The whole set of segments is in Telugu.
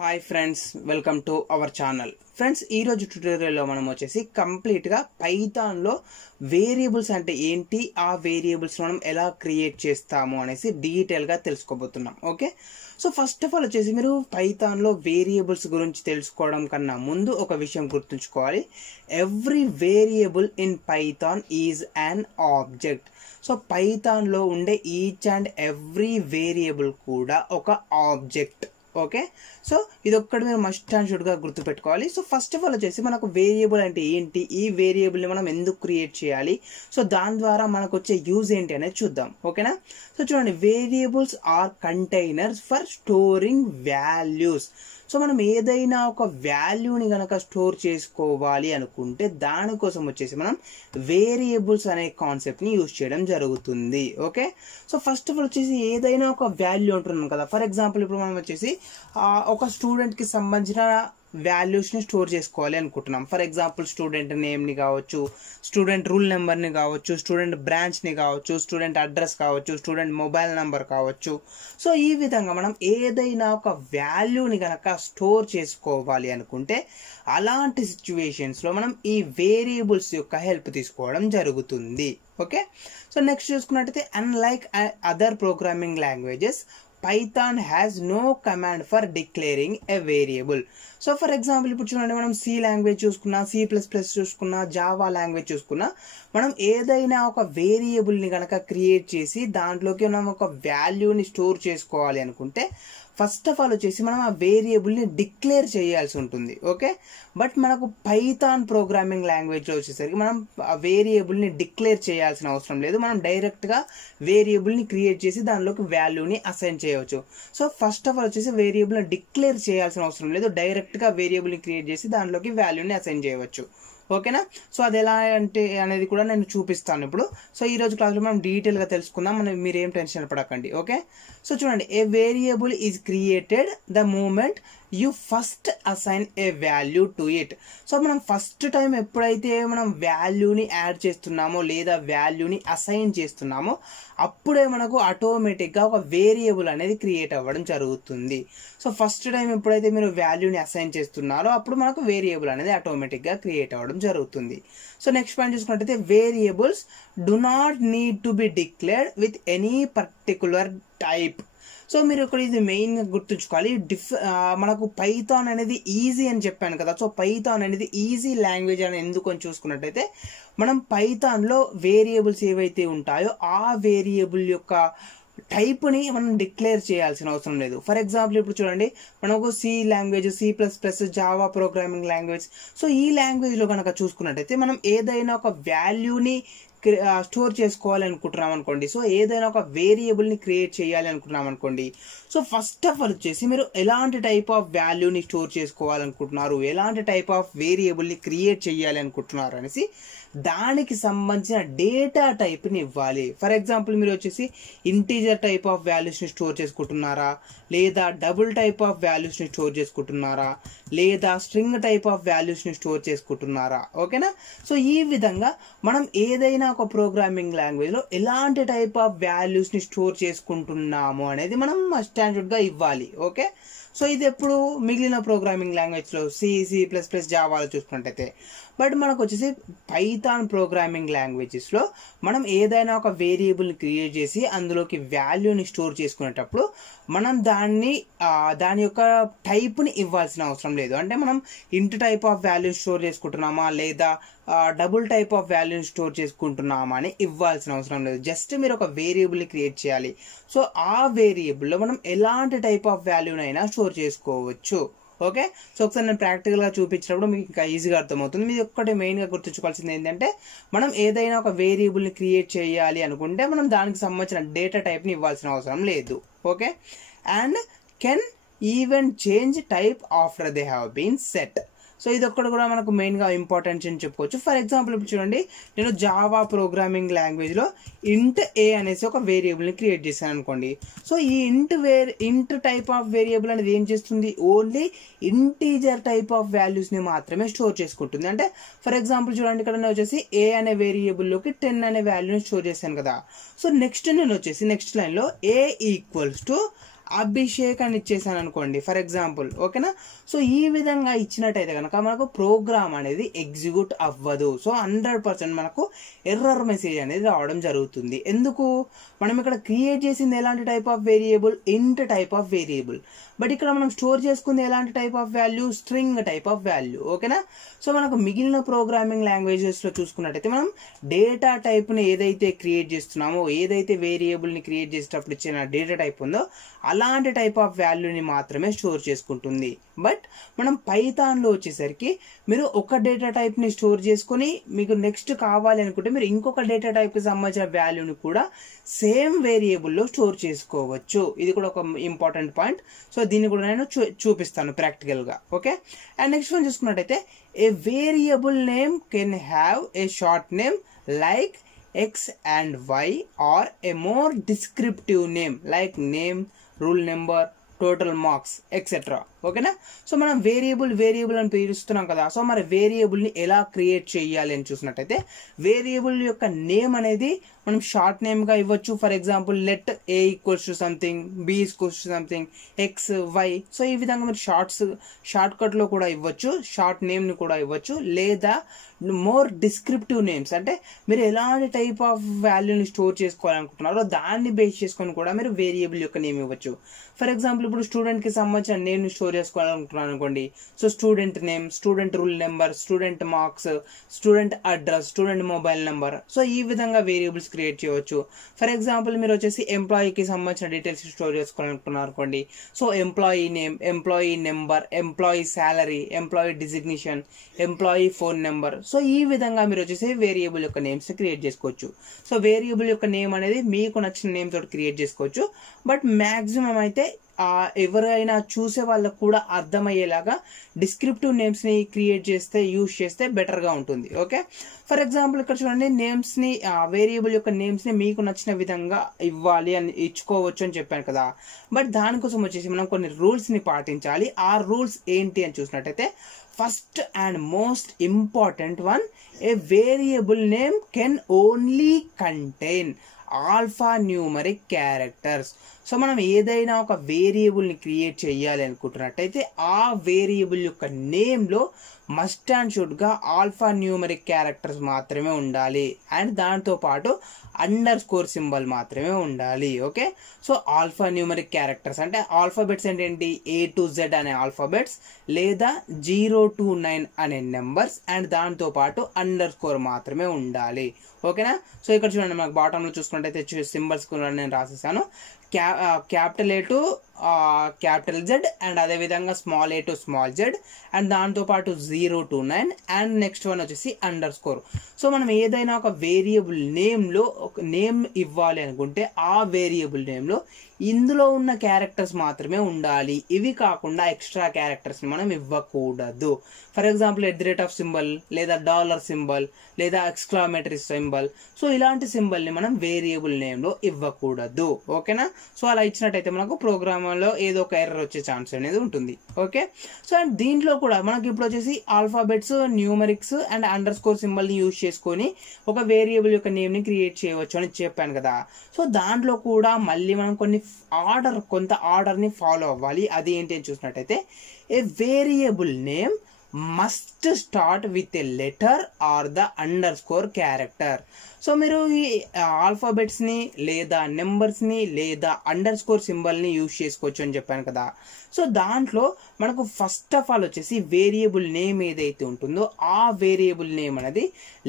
Hi friends, welcome to our channel. Friends, ఈరోజు ట్యూటోరియల్లో మనం వచ్చేసి కంప్లీట్గా పైథాన్లో వేరియబుల్స్ అంటే ఏంటి, ఆ వేరియబుల్స్ మనం ఎలా క్రియేట్ చేస్తాము అనేసి డీటెయిల్గా తెలుసుకోబోతున్నాం. Okay, so first of all వచ్చేసి మీరు పైథాన్లో వేరియబుల్స్ గురించి తెలుసుకోవడం కన్నా ముందు ఒక విషయం గుర్తుంచుకోవాలి. Every variable in Python is an object. So పైథాన్లో ఉండే ఈచ్ అండ్ ఎవ్రీ వేరియబుల్ కూడా ఒక ఆబ్జెక్ట్. ఓకే, సో ఇది ఒక్కటి మీరు మస్ట్ అండ్ షుడ్గా గుర్తుపెట్టుకోవాలి. సో ఫస్ట్ ఆఫ్ ఆల్ వచ్చేసి మనకు వేరియబుల్ అంటే ఏంటి, ఈ వేరియబుల్ని మనం ఎందుకు క్రియేట్ చేయాలి, సో దాని ద్వారా మనకు వచ్చే యూజ్ ఏంటి అనేది చూద్దాం. ఓకేనా, సో చూడండి, variables are containers for storing values. So మనం ఏదైనా ఒక వాల్యూని కనుక స్టోర్ చేసుకోవాలి అనుకుంటే దానికోసం వచ్చేసి మనం వేరియబుల్స్ అనే కాన్సెప్ట్ని యూజ్ చేయడం జరుగుతుంది. Okay, so first of all వచ్చేసి ఏదైనా ఒక వాల్యూ ఉంటున్నాం కదా. ఫర్ ఎగ్జాంపుల్ ఇప్పుడు మనం వచ్చేసి ఒక స్టూడెంట్కి సంబంధించిన వాల్యూస్ని స్టోర్ చేసుకోవాలి అనుకుంటున్నాం. ఫర్ ఎగ్జాంపుల్ స్టూడెంట్ నేమ్ని కావచ్చు, స్టూడెంట్ రూల్ నెంబర్ని కావచ్చు, స్టూడెంట్ బ్రాంచ్ని కావచ్చు, స్టూడెంట్ అడ్రస్ కావచ్చు, స్టూడెంట్ మొబైల్ నెంబర్ కావచ్చు. సో ఈ విధంగా మనం ఏదైనా ఒక వాల్యూని కనుక స్టోర్ చేసుకోవాలి అనుకుంటే అలాంటి సిచ్యువేషన్స్లో మనం ఈ వేరియబుల్స్ యొక్క హెల్ప్ తీసుకోవడం జరుగుతుంది. ఓకే, సో నెక్స్ట్ చూసుకున్నట్టయితే unlike other programming languages, Python has no command for declaring a variable. So for example ఇప్పుడు చూడండి, మనం సి లాంగ్వేజ్ చూసుకున్నా, C++ చూసుకున్నా, జావా లాంగ్వేజ్ చూసుకున్నా, మనం ఏదైనా ఒక వేరియబుల్ని కనుక క్రియేట్ చేసి దాంట్లోకి మనం ఒక వాల్యూని స్టోర్ చేసుకోవాలి అనుకుంటే ఫస్ట్ ఆఫ్ ఆల్ వచ్చేసి మనం ఆ వేరియబుల్ని డిక్లేర్ చేయాల్సి ఉంటుంది. ఓకే, బట్ మనకు పైథాన్ ప్రోగ్రామింగ్ లాంగ్వేజ్లో వచ్చేసరికి మనం ఆ వేరియబుల్ని డిక్లేర్ చేయాల్సిన అవసరం లేదు. మనం డైరెక్ట్గా వేరియబుల్ని క్రియేట్ చేసి దానిలోకి వాల్యూని అసైన్ చేయవచ్చు. సో ఫస్ట్ ఆఫ్ ఆల్ వచ్చేసి వేరియబుల్ని డిక్లేర్ చేయాల్సిన అవసరం లేదు, డైరెక్ట్గా వేరియబుల్ని క్రియేట్ చేసి దానిలోకి వాల్యూని అసైన్ చేయవచ్చు. ఓకేనా, సో అది ఎలా అంటే అనేది కూడా నేను చూపిస్తాను ఇప్పుడు. సో ఈరోజు క్లాస్లో మనం డీటెయిల్గా తెలుసుకుందాం, మీరు ఏం టెన్షన్ పడకండి. ఓకే, సో చూడండి, a variable is created the moment you first assign a value to it. So మనం ఫస్ట్ టైం ఎప్పుడైతే మనం వాల్యూని యాడ్ చేస్తున్నామో లేదా వాల్యూని అసైన్ చేస్తున్నామో అప్పుడే మనకు ఆటోమేటిక్గా ఒక వేరియబుల్ అనేది క్రియేట్ అవ్వడం జరుగుతుంది. సో ఫస్ట్ టైం ఎప్పుడైతే మీరు వాల్యూని అసైన్ చేస్తున్నారో అప్పుడు మనకు వేరియబుల్ అనేది ఆటోమేటిక్గా క్రియేట్ అవ్వడం జరుగుతుంది. సో నెక్స్ట్ పాయింట్ చూసుకున్నట్టయితే variables do not need to be declared with any particular type. So మీరు ఇక్కడ ఇది మెయిన్గా గుర్తుంచుకోవాలి. మనకు పైథాన్ అనేది ఈజీ అని చెప్పాను కదా. సో పైథాన్ అనేది ఈజీ లాంగ్వేజ్ అని ఎందుకు అని చూసుకున్నట్టయితే మనం పైథాన్లో వేరియబుల్స్ ఏవైతే ఉంటాయో ఆ వేరియబుల్ యొక్క టైప్ని మనం డిక్లేర్ చేయాల్సిన అవసరం లేదు. ఫర్ ఎగ్జాంపుల్ ఇప్పుడు చూడండి, మనకు C language, C++, Java programming language. So ఈ లాంగ్వేజ్లో కనుక చూసుకున్నట్టయితే మనం ఏదైనా ఒక వాల్యూని స్టోర్ చేసుకోవాలి అనుకుంటున్నాం అనుకోండి, సో ఏదైనా ఒక వేరియబుల్ని క్రియేట్ చేయాలి అనుకుంటున్నాం అనుకోండి, సో ఫస్ట్ ఆఫ్ ఆల్ వచ్చేసి మీరు ఎలాంటి టైప్ ఆఫ్ వాల్యూని స్టోర్ చేసుకోవాలనుకుంటున్నారు, ఎలాంటి టైప్ ఆఫ్ వేరియబుల్ని క్రియేట్ చేయాలి అనుకుంటున్నారు అనేసి దానికి సంబంధించిన డేటా టైప్ని ఇవ్వాలి. ఫర్ ఎగ్జాంపుల్ మీరు వచ్చేసి ఇంటీజర్ టైప్ ఆఫ్ వాల్యూస్ని స్టోర్ చేసుకుంటున్నారా, లేదా డబుల్ టైప్ ఆఫ్ వాల్యూస్ని స్టోర్ చేసుకుంటున్నారా, లేదా స్ట్రింగ్ టైప్ ఆఫ్ వాల్యూస్ని స్టోర్ చేసుకుంటున్నారా. ఓకేనా, సో ఈ విధంగా మనం ఏదైనా ఒక ప్రోగ్రామింగ్ లాంగ్వేజ్లో ఎలాంటి టైప్ ఆఫ్ వాల్యూస్ని స్టోర్ చేసుకుంటున్నాము అనేది మనం స్టాండర్డ్గా ఇవ్వాలి. ఓకే, సో ఇది ఎప్పుడు మిగిలిన ప్రోగ్రామింగ్ లాంగ్వేజ్లో C++, జావాలో చూసుకున్నట్టయితే. బట్ మనకు వచ్చేసి పైథాన్ ప్రోగ్రామింగ్ లాంగ్వేజెస్లో మనం ఏదైనా ఒక వేరియబుల్ని క్రియేట్ చేసి అందులోకి వాల్యూని స్టోర్ చేసుకునేటప్పుడు మనం దాని యొక్క టైప్ని ఇవ్వాల్సిన అవసరం లేదు. అంటే మనం ఇంట్ టైప్ ఆఫ్ వాల్యూ స్టోర్ చేసుకుంటున్నామా లేదా డబుల్ టైప్ ఆఫ్ వాల్యూని స్టోర్ చేసుకుంటున్నామా అని ఇవ్వాల్సిన అవసరం లేదు. జస్ట్ మీరు ఒక వేరియబుల్ని క్రియేట్ చేయాలి. సో ఆ వేరియబుల్లో మనం ఎలాంటి టైప్ ఆఫ్ వాల్యూనైనా స్టోర్ చేసుకోవచ్చు. ఓకే, సో ఒకసారి నేను ప్రాక్టికల్గా చూపించినప్పుడు మీకు ఇంకా ఈజీగా అర్థమవుతుంది. మీరు ఒక్కటి మెయిన్గా గుర్తుంచుకోవాల్సింది ఏంటంటే మనం ఏదైనా ఒక వేరియబుల్ని క్రియేట్ చేయాలి అనుకుంటే మనం దానికి సంబంధించిన డేటా టైప్ని ఇవ్వాల్సిన అవసరం లేదు. Okay, and can even change type after they have been set. So ఇది ఒక్కటి కూడా మనకు మెయిన్గా ఇంపార్టెంట్ అని చెప్పుకోవచ్చు. ఫర్ ఎగ్జాంపుల్ ఇప్పుడు చూడండి, నేను జావా ప్రోగ్రామింగ్ లాంగ్వేజ్లో ఇంట్ ఏ అనేసి ఒక వేరియబుల్ని క్రియేట్ చేశాను అనుకోండి. సో ఈ ఇంట్ టైప్ ఆఫ్ వేరియబుల్ అనేది ఏం చేస్తుంది, ఓన్లీ ఇంటీజర్ టైప్ ఆఫ్ వాల్యూస్ని మాత్రమే స్టోర్ చేసుకుంటుంది. అంటే ఫర్ ఎగ్జాంపుల్ చూడండి, ఇక్కడ నేను వచ్చేసి ఏ అనే వేరియబుల్లోకి 10 అనే వాల్యూని స్టోర్ చేశాను కదా. సో నెక్స్ట్ నేను వచ్చేసి నెక్స్ట్ లైన్లో A = అభిషేక్ అని ఇచ్చేసాను అనుకోండి ఫర్ ఎగ్జాంపుల్, ఓకేనా. సో ఈ విధంగా ఇచ్చినట్టయితే కనుక మనకు ప్రోగ్రామ్ అనేది ఎగ్జిక్యూట్ అవ్వదు. సో 100% మనకు ఎర్రర్ మెసేజ్ అనేది రావడం జరుగుతుంది. ఎందుకు, మనం ఇక్కడ క్రియేట్ చేసింది ఎలాంటి టైప్ ఆఫ్ వేరియబుల్, ఇంట్ టైప్ ఆఫ్ వేరియబుల్, బట్ ఇక్కడ మనం స్టోర్ చేసుకుంది ఎలాంటి type of value, string type of value, ఓకేనా. సో మనకు మిగిలిన ప్రోగ్రామింగ్ లాంగ్వేజెస్లో చూసుకున్నట్టయితే మనం డేటా టైప్ని ఏదైతే క్రియేట్ చేస్తున్నామో, ఏదైతే వేరియబుల్ని క్రియేట్ చేసేటప్పుడు ఇచ్చిన డేటా టైప్ ఉందో అలాంటి టైప్ ఆఫ్ వాల్యూని మాత్రమే స్టోర్ చేసుకుంటుంది. బట్ మనం పైథాన్లో వచ్చేసరికి మీరు ఒక డేటా టైప్ని స్టోర్ చేసుకొని మీకు నెక్స్ట్ కావాలి అనుకుంటే మీరు ఇంకొక డేటా టైప్కి సంబంధించిన వాల్యూని కూడా సేమ్ వేరియబుల్లో స్టోర్ చేసుకోవచ్చు. ఇది కూడా ఒక ఇంపార్టెంట్ పాయింట్. సో దీన్ని కూడా నేను చూపిస్తాను ప్రాక్టికల్గా, ఓకే. అండ్ నెక్స్ట్ వన్ చూసుకున్నట్టయితే a variable name can have a short name like X and Y or a more descriptive name like name, rule number, total marks, etc. ఓకేనా. సో మనం వేరియబుల్ అని పిలుస్తున్నాం కదా. సో మరి వేరియబుల్ని ఎలా క్రియేట్ చేయాలి అని చూసినట్టయితే వేరియబుల్ యొక్క నేమ్ అనేది మనం షార్ట్ నేమ్గా ఇవ్వచ్చు. For example let A equals to something, B equals to something, X, Y. So ఈ విధంగా మీరు షార్ట్ కట్లో కూడా ఇవ్వచ్చు, షార్ట్ నేమ్ని కూడా ఇవ్వచ్చు. లేదా మోర్ డిస్క్రిప్టివ్ నేమ్స్ అంటే మీరు ఎలాంటి టైప్ ఆఫ్ వాల్యూని స్టోర్ చేసుకోవాలనుకుంటున్నారో దాన్ని బేస్ చేసుకొని కూడా మీరు వేరియబుల్ యొక్క నేమ్ ఇవ్వచ్చు. ఫర్ ఎగ్జాంపుల్ ఇప్పుడు స్టూడెంట్కి సంబంధించిన నేమ్ని స్టోర్ చేసుకోవాలనుకుంటున్నాను అనుకోండి. So student name, student rule number, student marks, student address, student mobile number. So ఈ విధంగా వేరియబుల్స్ క్రియేట్ చేయవచ్చు. ఫర్ ఎగ్జాంపుల్ మీరు వచ్చేసి ఎంప్లాయీకి సంబంధించిన డీటెయిల్స్ స్టోర్ చేసుకోవాలనుకుంటున్నారు అనుకోండి. So employee name, employee number, employee salary, employee designation, employee phone number. So ఈ విధంగా మీరు వచ్చేసి వేరియబుల్ యొక్క నేమ్స్ క్రియేట్ చేసుకోవచ్చు. సో వేరియబుల్ యొక్క నేమ్ అనేది మీకు నచ్చిన నేమ్ తోటి క్రియేట్ చేసుకోవచ్చు. బట్ మ్యాక్సిమం అయితే ఎవరైనా చూసే వాళ్ళకు కూడా అర్థమయ్యేలాగా డిస్క్రిప్టివ్ నేమ్స్ని క్రియేట్ చేస్తే యూజ్ చేస్తే బెటర్గా ఉంటుంది, ఓకే. ఫర్ ఎగ్జాంపుల్ ఇక్కడ చూడండి, నేమ్స్ని వేరియబుల్ యొక్క నేమ్స్ని మీకు నచ్చిన విధంగా ఇవ్వాలి అని ఇచ్చుకోవచ్చు అని చెప్పాను కదా. బట్ దానికోసం వచ్చేసి మనం కొన్ని రూల్స్ని పాటించాలి. ఆ రూల్స్ ఏంటి అని చూసినట్టయితే first and most important one, A variable name can only contain alpha numeric characters. So మనం ఏదైనా ఒక వేరియబుల్ని క్రియేట్ చేయాలి అనుకుంటున్నట్టయితే ఆ వేరియబుల్ యొక్క నేమ్లో మస్ట్ అండ్ షుడ్గా ఆల్ఫా న్యూమరిక్ క్యారెక్టర్స్ మాత్రమే ఉండాలి. అండ్ దాంతోపాటు అండర్ స్కోర్ సింబల్ మాత్రమే ఉండాలి, okay. So alpha numeric characters అంటే ఆల్ఫాబెట్స్ అంటే ఏంటి, A to Z అనే ఆల్ఫాబెట్స్ లేదా 0 to 9 అనే నెంబర్స్ అండ్ దాంతోపాటు అండర్ స్కోర్ మాత్రమే ఉండాలి, ఓకేనా. సో ఇక్కడ చూడండి మనకు బాటంలో చూసుకున్నట్టయితే సింబల్స్ కూడా నేను రాసేసాను. Capital A to capital Z and అదేవిధంగా small A to small Z and దాంతోపాటు 0 to 9 అండ్ నెక్స్ట్ వన్ వచ్చేసి అండర్ స్కోర్. సో మనం ఏదైనా ఒక వేరియబుల్ నేమ్లో ఒక నేమ్ ఇవ్వాలి అనుకుంటే ఆ వేరియబుల్ నేమ్లో ఇందులో ఉన్న క్యారెక్టర్స్ మాత్రమే ఉండాలి. ఇవి కాకుండా ఎక్స్ట్రా క్యారెక్టర్స్ని మనం ఇవ్వకూడదు. ఫర్ ఎగ్జాంపుల్ @ సింబల్ లేదా డాలర్ సింబల్ లేదా ఎక్స్క్లామేటరీ సింబల్. సో ఇలాంటి సింబల్ని మనం వేరియబుల్ నేమ్లో ఇవ్వకూడదు, ఓకేనా. సో అలా ఇచ్చినట్టయితే మనకు ప్రోగ్రామ్లో ఏదో ఒక ఎర్రర్ వచ్చే ఛాన్స్ అనేది ఉంటుంది, ఓకే. సో అండ్ దీంట్లో కూడా మనకి ఇప్పుడు వచ్చేసి alphabets, numerics and under score సింబల్ని యూజ్ చేసుకొని ఒక వేరియబుల్ యొక్క నేమ్ని క్రియేట్ చేయవచ్చు అని చెప్పాను కదా. సో దాంట్లో కూడా మళ్ళీ మనం కొంత ఆర్డర్ని ఫాలో అవ్వాలి. అది ఏంటి అని చూసినట్టయితే a variable name must start with a letter or the underscore character క్యారెక్టర్. సో మీరు ఈ ఆల్ఫాబెట్స్ని లేదా నెంబర్స్ని లేదా అండర్ స్కోర్ సింబల్ని యూజ్ చేసుకోవచ్చు అని చెప్పాను కదా. సో దాంట్లో మనకు ఫస్ట్ ఆఫ్ ఆల్ వచ్చేసి వేరియబుల్ నేమ్ ఏదైతే ఉంటుందో ఆ వేరియబుల్ నేమ్ అనేది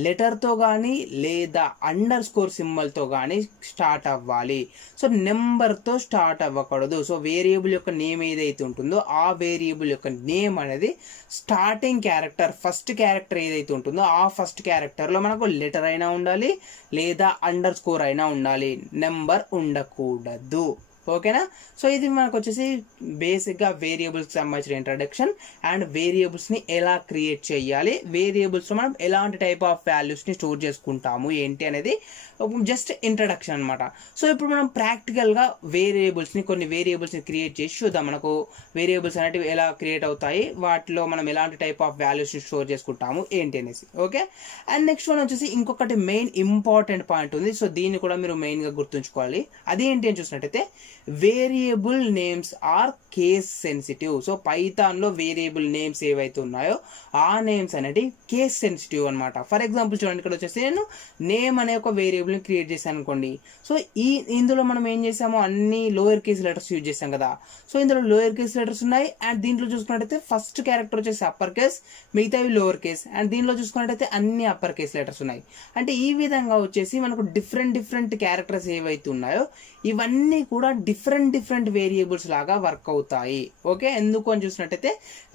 లెటర్తో కానీ లేదా అండర్ స్కోర్ సింబల్తో కానీ స్టార్ట్ అవ్వాలి. సో నెంబర్తో స్టార్ట్ అవ్వకూడదు. సో వేరియబుల్ యొక్క నేమ్ ఏదైతే ఉంటుందో ఆ వేరియబుల్ యొక్క నేమ్ అనేది స్టార్టింగ్ క్యారెక్టర్, ఫస్ట్ క్యారెక్టర్ ఏదైతే ఉంటుందో ఆ ఫస్ట్ క్యారెక్టర్లో మనకు లెటర్ అయినా ఉండాలి లేదా అండర్ స్కోర్ అయినా ఉండాలి, నెంబర్ ఉండకూడదు, ఓకేనా. సో ఇది మనకు వచ్చేసి బేసిక్గా వేరియబుల్స్కి సంబంధించిన ఇంట్రడక్షన్ అండ్ వేరియబుల్స్ని ఎలా క్రియేట్ చేయాలి, వేరియబుల్స్లో మనం ఎలాంటి టైప్ ఆఫ్ వాల్యూస్ని స్టోర్ చేసుకుంటాము ఏంటి అనేది జస్ట్ ఇంట్రడక్షన్ అనమాట. సో ఇప్పుడు మనం ప్రాక్టికల్గా కొన్ని వేరియబుల్స్ని క్రియేట్ చేసి చూద్దాం. మనకు వేరియబుల్స్ అనేవి ఎలా క్రియేట్ అవుతాయి, వాటిలో మనం ఎలాంటి టైప్ ఆఫ్ వాల్యూస్ని స్టోర్ చేసుకుంటాము ఏంటి అనేసి, ఓకే. అండ్ నెక్స్ట్ వన్ వచ్చేసి ఇంకొకటి మెయిన్ ఇంపార్టెంట్ పాయింట్ ఉంది. సో దీన్ని కూడా మీరు మెయిన్గా గుర్తుంచుకోవాలి. అది ఏంటి అని చూసినట్టయితే variable names are case sensitive. So పైథాన్లో వేరియబుల్ నేమ్స్ ఏవైతే ఉన్నాయో ఆ నేమ్స్ అనేది కేస్ సెన్సిటివ్ అనమాట. ఫర్ ఎగ్జాంపుల్ చూడండి, ఇక్కడ వచ్చేసి నేను నేమ్ అనే ఒక వేరియబుల్ని క్రియేట్ చేశాను అనుకోండి. సో ఇందులో మనం ఏం చేసాము, అన్ని లోయర్ కేస్ లెటర్స్ యూజ్ చేసాం కదా. సో ఇందులో లోయర్ కేస్ లెటర్స్ ఉన్నాయి, అండ్ దీంట్లో చూసుకున్నట్టయితే ఫస్ట్ క్యారెక్టర్ వచ్చేసి అప్పర్ కేస్, మిగతావి లోవర్ కేస్, అండ్ దీంట్లో చూసుకున్నట్టయితే అన్ని అప్పర్ కేస్ లెటర్స్ ఉన్నాయి. అంటే ఈ విధంగా వచ్చేసి మనకు డిఫరెంట్ క్యారెక్టర్స్ ఏవైతే ఉన్నాయో ఇవన్నీ కూడా డిఫరెంట్ వేరియబుల్స్ లాగా వర్క్ అవుతాయి. ఓకే, ఎందుకు అని చూసినట్టయితే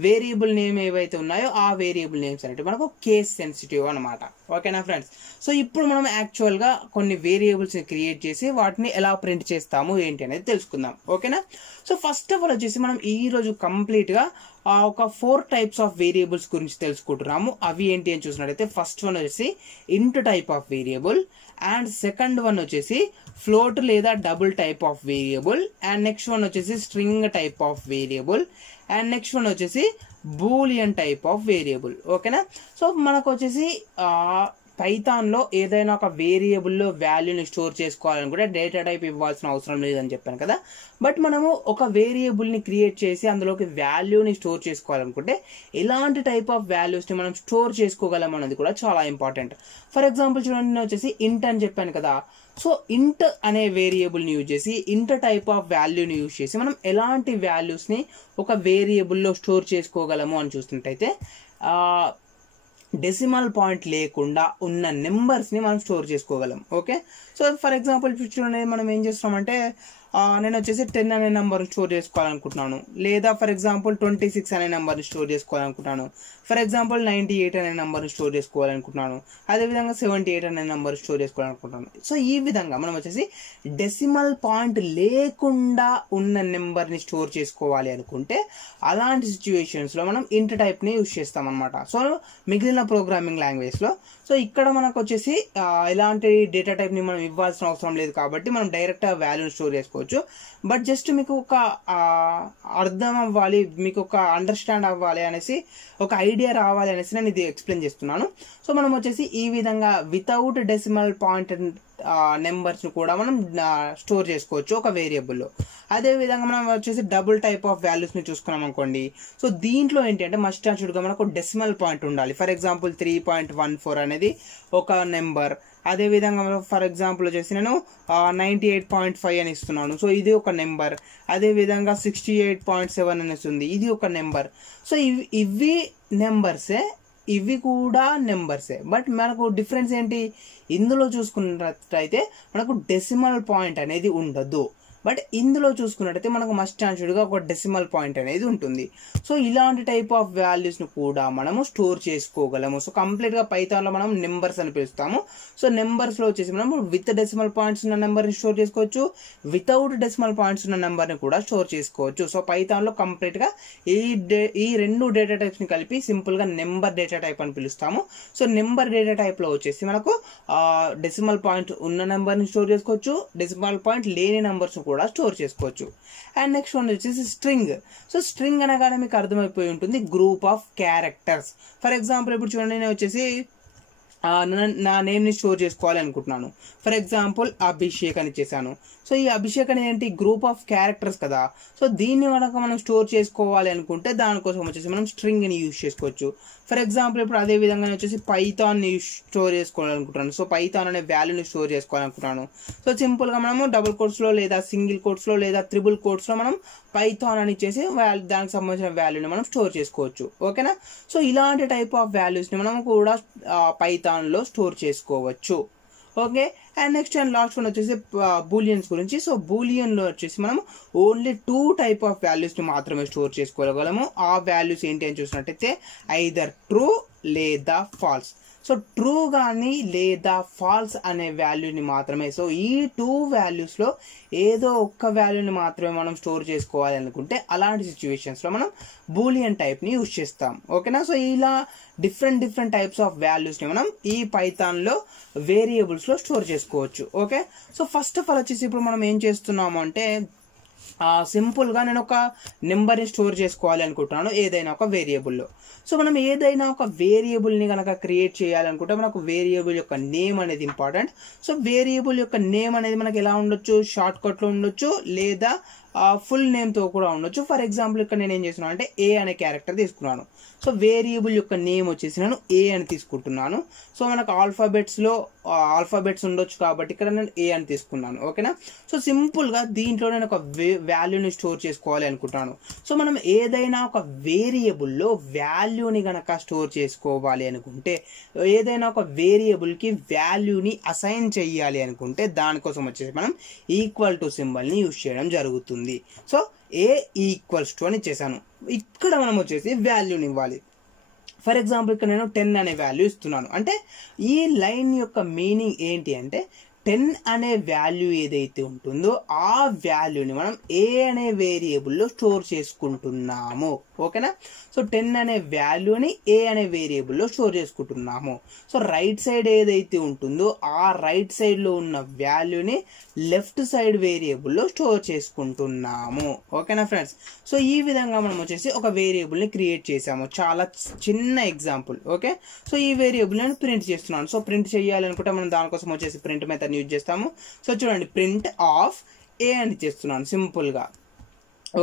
వేరియబుల్ నేమ్ ఏవైతే ఉన్నాయో ఆ వేరియబుల్ నేమ్స్ అనేవి మనకు కేస్ సెన్సిటివ్ అనమాట. ఓకేనా ఫ్రెండ్స్? సో ఇప్పుడు మనం యాక్చువల్గా కొన్ని వేరియబుల్స్ క్రియేట్ చేసి వాటిని ఎలా ప్రింట్ చేస్తాము ఏంటి అనేది తెలుసుకుందాం. ఓకేనా? సో ఫస్ట్ ఆఫ్ ఆల్ వచ్చేసి మనం ఈరోజు కంప్లీట్గా ఒక 4 టైప్స్ ఆఫ్ వేరియబుల్స్ గురించి తెలుసుకుంటున్నాము. అవి ఏంటి అని చూసినట్టయితే ఫస్ట్ వన్ వచ్చేసి int type of variable, and second one వచ్చేసి ఫ్లోట్ లేదా double type of variable, and next one వచ్చేసి string type of variable, and next one వచ్చేసి బూలియన్ టైప్ ఆఫ్ వేరియబుల్. ఓకేనా? సో మనకు వచ్చేసి పైథాన్లో ఏదైనా ఒక వేరియబుల్లో వాల్యూని స్టోర్ చేసుకోవాలనుకుంటే డేటా టైప్ ఇవ్వాల్సిన అవసరం లేదని చెప్పాను కదా. బట్ మనము ఒక వేరియబుల్ని క్రియేట్ చేసి అందులోకి వాల్యూని స్టోర్ చేసుకోవాలనుకుంటే ఎలాంటి టైప్ ఆఫ్ వాల్యూస్ని మనం స్టోర్ చేసుకోగలం అనేది కూడా చాలా ఇంపార్టెంట్. ఫర్ ఎగ్జాంపుల్ చూడండి, నేను వచ్చేసి ఇంట్ అని చెప్పాను కదా. సో ఇంట్ అనే వేరియబుల్ని యూజ్ చేసి ఇంట్ టైప్ ఆఫ్ వాల్యూని యూజ్ చేసి మనం ఎలాంటి వాల్యూస్ని ఒక వేరియబుల్లో స్టోర్ చేసుకోగలము అని చూస్తుంటైతే డెసిమల్ పాయింట్ లేకుండా ఉన్న నెంబర్స్ని మనం స్టోర్ చేసుకోగలం. ఓకే, సో ఫర్ ఎగ్జాంపుల్ చూడండి, మనం ఏం చేస్తామంటే నేను వచ్చేసి 10 అనే నెంబర్ని స్టోర్ చేసుకోవాలనుకుంటున్నాను, లేదా ఫర్ ఎగ్జాంపుల్ 26 అనే నెంబర్ని స్టోర్ చేసుకోవాలనుకుంటున్నాను, ఫర్ ఎగ్జాంపుల్ 98 అనే నెంబర్ని స్టోర్ చేసుకోవాలనుకుంటున్నాను, అదేవిధంగా 78 అనే నెంబర్ స్టోర్ చేసుకోవాలనుకుంటున్నాను. సో ఈ విధంగా మనం వచ్చేసి డెసిమల్ పాయింట్ లేకుండా ఉన్న నెంబర్ని స్టోర్ చేసుకోవాలి అనుకుంటే అలాంటి సిచ్యువేషన్స్లో మనం ఇంట్ టైప్ని యూజ్ చేస్తాం అనమాట. సో మిగిలిన ప్రోగ్రామింగ్ లాంగ్వేజ్లో సో ఇక్కడ మనకు వచ్చేసి ఎలాంటి డేటా టైప్ని మనం ఇవ్వాల్సిన అవసరం లేదు కాబట్టి మనం డైరెక్ట్ వాల్యూని స్టోర్ చేసుకోవచ్చు. బట్ జస్ట్ మీకు ఒక అర్థం అవ్వాలి, మీకు ఒక అండర్స్టాండ్ అవ్వాలి అనేసి, ఒక ఐడియా రావాలి అనేసి నేను ఇది ఎక్స్ప్లెయిన్ చేస్తున్నాను. సో మనం వచ్చేసి ఈ విధంగా వితౌట్ డెసిమల్ పాయింట్ నెంబర్స్ని కూడా మనం స్టోర్ చేసుకోవచ్చు ఒక వేరియబుల్లో. అదేవిధంగా మనం వచ్చేసి డబుల్ టైప్ ఆఫ్ వాల్యూస్ని చూసుకున్నాం అనుకోండి. సో దీంట్లో ఏంటి అంటే మస్ట్ అండ్ షుడ్గా మనకు డెసిమల్ పాయింట్ ఉండాలి. ఫర్ ఎగ్జాంపుల్ 3.14 అనేది ఒక నెంబర్. అదేవిధంగా ఫర్ ఎగ్జాంపుల్ వచ్చేసి నేను 98.5 అని ఇస్తున్నాను, సో ఇది ఒక నెంబర్. అదేవిధంగా 68.7 అనేసి ఉంది, ఇది ఒక నెంబర్. సో ఇవి నెంబర్సే, ఇవి కూడా నెంబర్సే. బట్ మనకు డిఫరెన్స్ ఏంటి, ఇందులో చూసుకున్నట్టయితే మనకు డెసిమల్ పాయింట్ అనేది ఉండదు, బట్ ఇందులో చూసుకున్నట్టయితే మనకు మస్ట్ అండ్ షుడ్గా ఒక డెసిమల్ పాయింట్ అనేది ఉంటుంది. సో ఇలాంటి టైప్ ఆఫ్ వాల్యూస్ను కూడా మనము స్టోర్ చేసుకోగలము. సో కంప్లీట్గా పైథాన్లో మనం నెంబర్స్ అని పిలుస్తాము. సో నెంబర్స్లో వచ్చేసి మనం విత్ డెసిమల్ పాయింట్స్ ఉన్న నెంబర్ని స్టోర్ చేసుకోవచ్చు, వితౌట్ డెసిమల్ పాయింట్స్ ఉన్న నెంబర్ని కూడా స్టోర్ చేసుకోవచ్చు. సో పైథాన్లో కంప్లీట్గా ఈ రెండు డేటా టైప్స్ని కలిపి సింపుల్గా నెంబర్ డేటా టైప్ అని పిలుస్తాము. సో నెంబర్ డేటా టైప్లో వచ్చేసి మనకు డెసిమల్ పాయింట్ ఉన్న నెంబర్ని స్టోర్ చేసుకోవచ్చు, డెసిమల్ పాయింట్ లేని నెంబర్స్ కూడా స్టోర్ చేసుకోవచ్చు. అండ్ నెక్స్ట్ వన్ వచ్చేసి స్ట్రింగ్. సో స్ట్రింగ్ అనగానే మీకు అర్థమైపోయి ఉంటుంది, group of characters. For example ఇప్పుడు చూడండి, నేను వచ్చేసి నా నేమ్ని స్టోర్ చేసుకోవాలి అనుకుంటున్నాను. ఫర్ ఎగ్జాంపుల్ అభిషేక్ అని ఇచ్చేసాను. సో ఈ అభిషేక్ అనేది ఏంటి, గ్రూప్ ఆఫ్ క్యారెక్టర్స్ కదా. సో దీన్ని కనుక మనం స్టోర్ చేసుకోవాలి అనుకుంటే దానికోసం వచ్చేసి మనం స్ట్రింగ్ని యూజ్ చేసుకోవచ్చు. ఫర్ ఎగ్జాంపుల్ ఇప్పుడు అదే విధంగా వచ్చేసి పైథాన్ని స్టోర్ చేసుకోవాలనుకుంటున్నాను. సో పైథాన్ అనే వాల్యూని స్టోర్ చేసుకోవాలనుకుంటున్నాను. సో సింపుల్గా మనము డబుల్ కోట్స్లో లేదా సింగిల్ కోట్స్లో లేదా త్రిబుల్ కోట్స్లో మనం పైథాన్ అని ఇచ్చేసి దానికి సంబంధించిన వాల్యూని మనం స్టోర్ చేసుకోవచ్చు. ఓకేనా? సో ఇలాంటి టైప్ ఆఫ్ వాల్యూస్ని మనం కూడా పైథాన్లో స్టోర్ చేసుకోవచ్చు. Okay, and next and last one వచ్చేసి బూలియన్స్ గురించి. సో బూలియన్లో వచ్చేసి మనం ఓన్లీ 2 టైప్ ఆఫ్ వాల్యూస్ని మాత్రమే స్టోర్ చేసుకోగలము. ఆ వాల్యూస్ ఏంటి అని చూసినట్టయితే ఐదర్ ట్రూ లేదా ఫాల్స్. సో ట్రూ కానీ లేదా ఫాల్స్ అనే వాల్యూని మాత్రమే. సో ఈ 2 వాల్యూస్లో ఏదో ఒక్క వాల్యూని మాత్రమే మనం స్టోర్ చేసుకోవాలి అనుకుంటే అలాంటి సిచ్యువేషన్స్లో మనం బూలియన్ టైప్ని యూజ్ చేస్తాం. ఓకేనా? సో ఇలా డిఫరెంట్ టైప్స్ ఆఫ్ వాల్యూస్ని మనం ఈ పైథాన్లో వేరియబుల్స్లో స్టోర్ చేసుకోవచ్చు. Okay, so first of all వచ్చేసి ఇప్పుడు మనం ఏం చేస్తున్నాము అంటే సింపుల్గా నేను ఒక నెంబర్ని స్టోర్ చేసుకోవాలి అనుకుంటున్నాను ఏదైనా ఒక వేరియబుల్లో. సో మనం ఏదైనా ఒక వేరియబుల్ని కనుక క్రియేట్ చేయాలనుకుంటే మనకు వేరియబుల్ యొక్క నేమ్ అనేది ఇంపార్టెంట్. సో వేరియబుల్ యొక్క నేమ్ అనేది మనకి ఎలా ఉండొచ్చు, షార్ట్ కట్లో ఉండొచ్చు లేదా ఫుల్ నేమ్తో కూడా ఉండొచ్చు. ఫర్ ఎగ్జాంపుల్ ఇక్కడ నేను ఏం చేస్తున్నాను అంటే ఏ అనే క్యారెక్టర్ తీసుకున్నాను. సో వేరియబుల్ యొక్క నేమ్ వచ్చేసి నేను ఏ అని తీసుకుంటున్నాను. సో మనకు ఆల్ఫాబెట్స్ ఉండొచ్చు కాబట్టి ఇక్కడ నేను ఏ అని తీసుకున్నాను. ఓకేనా. సో సింపుల్గా దీంట్లో నేను ఒక వాల్యూని స్టోర్ చేసుకోవాలి అనుకుంటున్నాను. సో మనం ఏదైనా ఒక వేరియబుల్లో వాల్యూని కనుక స్టోర్ చేసుకోవాలి అనుకుంటే, ఏదైనా ఒక వేరియబుల్కి వాల్యూని అసైన్ చేయాలి అనుకుంటే దానికోసం వచ్చేసి మనం ఈక్వల్ టు సింబల్ని యూజ్ చేయడం జరుగుతుంది. సో ఏ ఈక్వల్స్ టు అని ఇచ్చేసాను. ఇక్కడ మనం వచ్చేసి వాల్యూని ఇవ్వాలి. ఫర్ ఎగ్జాంపుల్ ఇక్కడ నేను 10 అనే వాల్యూ ఇస్తున్నాను. అంటే ఈ లైన్ యొక్క మీనింగ్ ఏంటి అంటే 10 అనే వాల్యూ ఏదైతే ఉంటుందో ఆ వాల్యూని మనం ఏ అనే వేరియబుల్లో స్టోర్ చేసుకుంటున్నాము. ఓకేనా. సో 10 అనే వాల్యూని ఏ అనే వేరియబుల్లో స్టోర్ చేసుకుంటున్నాము. సో రైట్ సైడ్ ఏదైతే ఉంటుందో ఆ రైట్ సైడ్లో ఉన్న వాల్యూని లెఫ్ట్ సైడ్ వేరియబుల్లో స్టోర్ చేసుకుంటున్నాము. ఓకేనా ఫ్రెండ్స్. సో ఈ విధంగా మనం వచ్చేసి ఒక వేరియబుల్ని క్రియేట్ చేసాము. చాలా చిన్న ఎగ్జాంపుల్. ఓకే. సో ఈ వేరియబుల్ నేను ప్రింట్ చేస్తున్నాను. సో ప్రింట్ చేయాలనుకుంటే మనం దానికోసం వచ్చేసి ప్రింట్ మెథడ్ యూజ్ చేస్తాము. సో చూడండి, ప్రింట్ ఆఫ్ ఏ అని చేస్తున్నాను సింపుల్గా.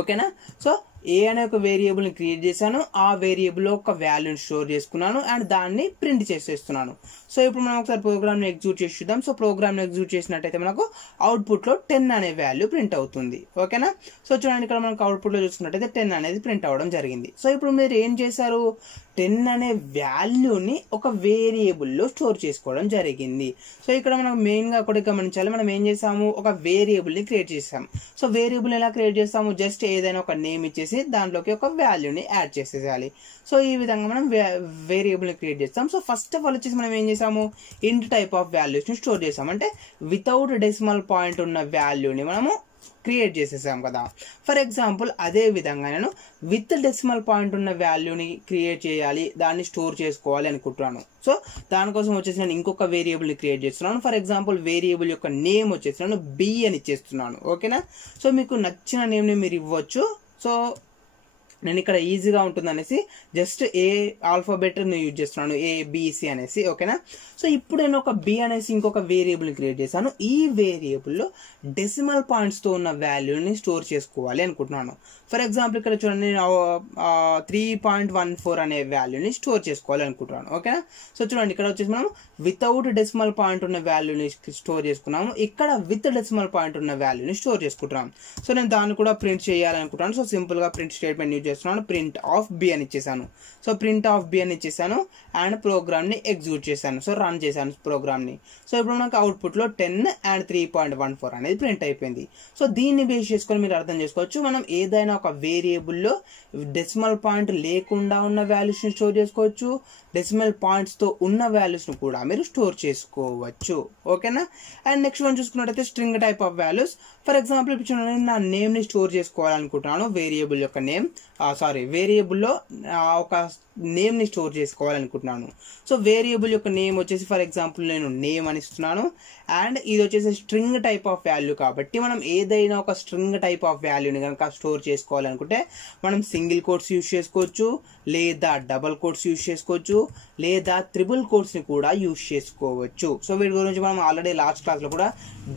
ఓకేనా. సో ఏ అనే ఒక వేరియబుల్ని క్రియేట్ చేశాను, ఆ వేరియబుల్లో ఒక వాల్యూని స్టోర్ చేసుకున్నాను అండ్ దాన్ని ప్రింట్ చేసేస్తున్నాను. సో ఇప్పుడు మనం ఒకసారి ప్రోగ్రామ్ని ఎగ్జిక్యూట్ చేసి చూద్దాం. సో ప్రోగ్రామ్ని ఎగ్జిక్యూట్ చేసినట్టయితే మనకు అవుట్పుట్లో 10 అనే వాల్యూ ప్రింట్ అవుతుంది. ఓకేనా. సో చూడండి, ఇక్కడ మనకు అవుట్పుట్లో చూసుకున్నట్టయితే 10 అనేది ప్రింట్ అవ్వడం జరిగింది. సో ఇప్పుడు మీరు ఏం చేశారు, 10 అనే వాల్యూని ఒక వేరియబుల్లో స్టోర్ చేసుకోవడం జరిగింది. సో ఇక్కడ మనం మెయిన్గా ఒకటి గమనించాలి, మనం ఏం చేసాము, ఒక వేరియబుల్ని క్రియేట్ చేసాము. సో వేరియబుల్ ఎలా క్రియేట్ చేస్తాము, జస్ట్ ఏదైనా ఒక నేమ్ ఇచ్చేసి దాంట్లోకి ఒక వాల్యూని యాడ్ చేసేయాలి. సో ఈ విధంగా మనం వేరియబుల్ని క్రియేట్ చేస్తాం. సో ఫస్ట్ ఆఫ్ ఆల్ వచ్చేసి మనం ఏం చేసాము, ఇంట్ టైప్ ఆఫ్ వాల్యూస్ని స్టోర్ చేసాం. అంటే వితౌట్ డెసిమల్ పాయింట్ ఉన్న వాల్యూని మనము క్రియేట్ చేసేసాం కదా. ఫర్ ఎగ్జాంపుల్ అదే విధంగా నేను విత్ డెసిమల్ పాయింట్ ఉన్న వాల్యూని క్రియేట్ చేయాలి, దాన్ని స్టోర్ చేసుకోవాలి అనుకుంటున్నాను. సో దానికోసం వచ్చేసి నేను ఇంకొక వేరియబుల్ని క్రియేట్ చేస్తున్నాను. ఫర్ ఎగ్జాంపుల్ వేరియబుల్ యొక్క నేమ్ వచ్చేసి నేను బి అని ఇచ్చేస్తున్నాను. ఓకేనా. సో మీకు నచ్చిన నేమ్ని మీరు ఇవ్వచ్చు. సో నేను ఇక్కడ ఈజీగా ఉంటుంది అనేసి జస్ట్ ఏ ఆల్ఫాబెట్ యూజ్ చేస్తున్నాను, ఏబిసి అనేసి. ఓకేనా. సో ఇప్పుడు నేను ఒక బి అనేసి ఇంకొక వేరియబుల్ని క్రియేట్ చేశాను. ఈ వేరియబుల్లో డెసిమల్ పాయింట్స్తో ఉన్న వాల్యూని స్టోర్ చేసుకోవాలి అనుకుంటున్నాను. ఫర్ ఎగ్జాంపుల్ ఇక్కడ చూడండి, నేను 3.14 అనే వాల్యూని స్టోర్ చేసుకోవాలి అనుకుంటున్నాను. ఓకేనా. సో చూడండి, ఇక్కడ వచ్చేసి మనం వితౌట్ డెసిమల్ పాయింట్ ఉన్న వాల్యూని స్టోర్ చేసుకున్నాము, ఇక్కడ విత్ డెసిమల్ పాయింట్ ఉన్న వాల్యూని స్టోర్ చేసుకుంటున్నాం. సో నేను దాన్ని కూడా ప్రింట్ చేయాలనుకుంటున్నాను. సో సింపుల్గా ప్రింట్ స్టేట్మెంట్ యూజ్ చేస్తున్నాను, ప్రింట్ ఆఫ్ బి అని ఇచ్చేసాను. సో ప్రింట్ ఆఫ్ బి అని ఇచ్చేసాను అండ్ ప్రోగ్రామ్ని ఎగ్జిక్యూట్ చేశాను. సో రన్ చేశాను ప్రోగ్రామ్ని. సో ఇప్పుడు మనకు అవుట్పుట్లో 10 అండ్ 3.14 అనేది ప్రింట్ అయిపోయింది. సో దీన్ని బేస్ చేసుకొని మీరు అర్థం చేసుకోవచ్చు, మనం ఏదైనా ఒక వేరియబుల్లో డెసిమల్ పాయింట్ లేకుండా ఉన్న వాల్యూస్ని స్టోర్ చేసుకోవచ్చు, డెసిమల్ పాయింట్స్తో ఉన్న వాల్యూస్ని కూడా మీరు స్టోర్ చేసుకోవచ్చు. ఓకేనా. అండ్ నెక్స్ట్ వన్ చూసుకున్నట్టయితే string type of values. For example ఇప్పుడు చూడండి, నా నేమ్ని స్టోర్ చేసుకోవాలనుకుంటున్నాను, వేరియబుల్ యొక్క నేమ్ వేరియబుల్లో ఒక నేమ్ని స్టోర్ చేసుకోవాలనుకుంటున్నాను. సో వేరియబుల్ యొక్క నేమ్ వచ్చేసి ఫర్ ఎగ్జాంపుల్ నేను నేమ్ అని ఇస్తున్నాను అండ్ ఇది వచ్చేసి స్ట్రింగ్ టైప్ ఆఫ్ వాల్యూ కాబట్టి మనం ఏదైనా ఒక స్ట్రింగ్ టైప్ ఆఫ్ వాల్యూని కనుక స్టోర్ చేసుకోవాలనుకుంటే మనం సింగిల్ కోట్స్ యూజ్ చేసుకోవచ్చు, లేదా డబల్ కోట్స్ యూజ్ చేసుకోవచ్చు, లేదా త్రిబుల్ కోట్స్ని కూడా యూజ్ చేసుకోవచ్చు. సో వీటి గురించి మనం ఆల్రెడీ లాస్ట్ క్లాస్లో కూడా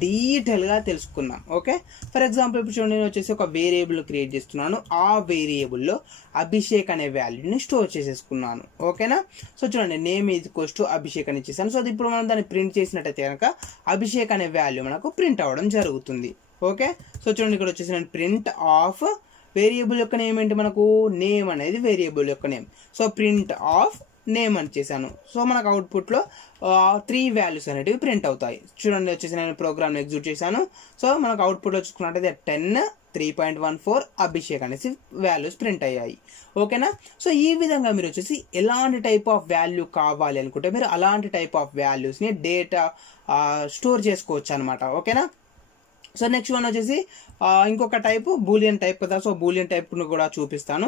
డీటెయిల్గా తెలుసుకున్నాం. ఓకే. ఫర్ ఎగ్జాంపుల్ ఇప్పుడు చూడండి, నేను వచ్చేసి ఒక వేరియబుల్ క్రియేట్ చేస్తున్నాను, ఆ వేరియబుల్లో అభిషేక్ అనే వాల్యూని స్టోర్ చేసేసుకున్నాను. ఓకేనా. సో చూడండి, నేమ్ ఈక్వల్స్ టు అభిషేక్ అని ఇచ్చేసాను. సో ఇప్పుడు మనం దాన్ని ప్రింట్ చేసినట్టయితే కనుక అభిషేక్ అనే వాల్యూ మనకు ప్రింట్ అవ్వడం జరుగుతుంది. ఓకే. సో చూడండి, ఇక్కడ వచ్చేసి నేను ప్రింట్ ఆఫ్ వేరియబుల్ యొక్క నేమ్ ఏంటి, మనకు నేమ్ అనేది వేరియబుల్ యొక్క name. So print of name అని చేశాను. సో మనకు అవుట్పుట్లో 3 వాల్యూస్ అనేటివి ప్రింట్ అవుతాయి. చూడండి, వచ్చేసి నేను ప్రోగ్రామ్ని ఎగ్జిక్యూట్ చేశాను. సో మనకు అవుట్పుట్లో చూసుకున్నట్టయితే 10, 3.14 అభిషేక్ అనేసి వాల్యూస్ ప్రింట్ అయ్యాయి. ఓకేనా. సో ఈ విధంగా మీరు వచ్చేసి ఎలాంటి టైప్ ఆఫ్ వాల్యూ కావాలి అనుకుంటే మీరు అలాంటి టైప్ ఆఫ్ వాల్యూస్ని డేటా స్టోర్ చేసుకోవచ్చు అనమాట. ఓకేనా. సో నెక్స్ట్ వన్ వచ్చేసి ఇంకొక టైపు బూలియన్ టైప్ కదా. సో బూలియన్ టైప్ను కూడా చూపిస్తాను.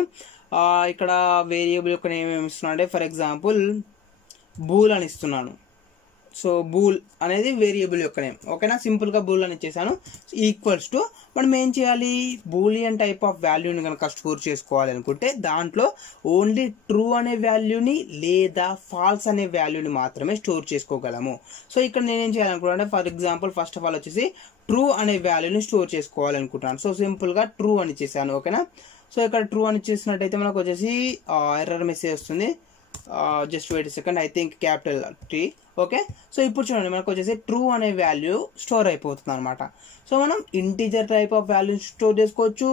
ఇక్కడ వేరియబుల్ యొక్క నేమ్ ఏమి ఇస్తున్నాను అంటే ఫర్ ఎగ్జాంపుల్ బూల్ అని ఇస్తున్నాను. సో బూల్ అనేది వేరియబుల్ యొక్క నేమ్. ఓకేనా, సింపుల్గా బూల్ అని ఇచ్చేసాను. ఈక్వల్స్ టు మనం ఏం చేయాలి, బూలియన్ టైప్ ఆఫ్ వాల్యూని కనుక స్టోర్ చేసుకోవాలి అనుకుంటే దాంట్లో ఓన్లీ ట్రూ అనే వాల్యూని లేదా ఫాల్స్ అనే వాల్యూని మాత్రమే స్టోర్ చేసుకోగలము. సో ఇక్కడ నేనేం చేయాలనుకుంటున్నా, for example first of all వచ్చేసి ట్రూ అనే వాల్యూని స్టోర్ చేసుకోవాలనుకుంటున్నాను. సో సింపుల్గా ట్రూ అని ఇచ్చేసాను. ఓకేనా, సో ఇక్కడ ట్రూ అని ఇచ్చేసినట్టయితే మనకు వచ్చేసి ఎర్రర్ మెసేజ్ వస్తుంది. Just wait second, I think capital T. Okay, so ఇప్పుడు చూడండి మనకు వచ్చేసి ట్రూ అనే వాల్యూ స్టోర్ అయిపోతుంది అనమాట. సో మనం integer type of values store చేసుకోవచ్చు,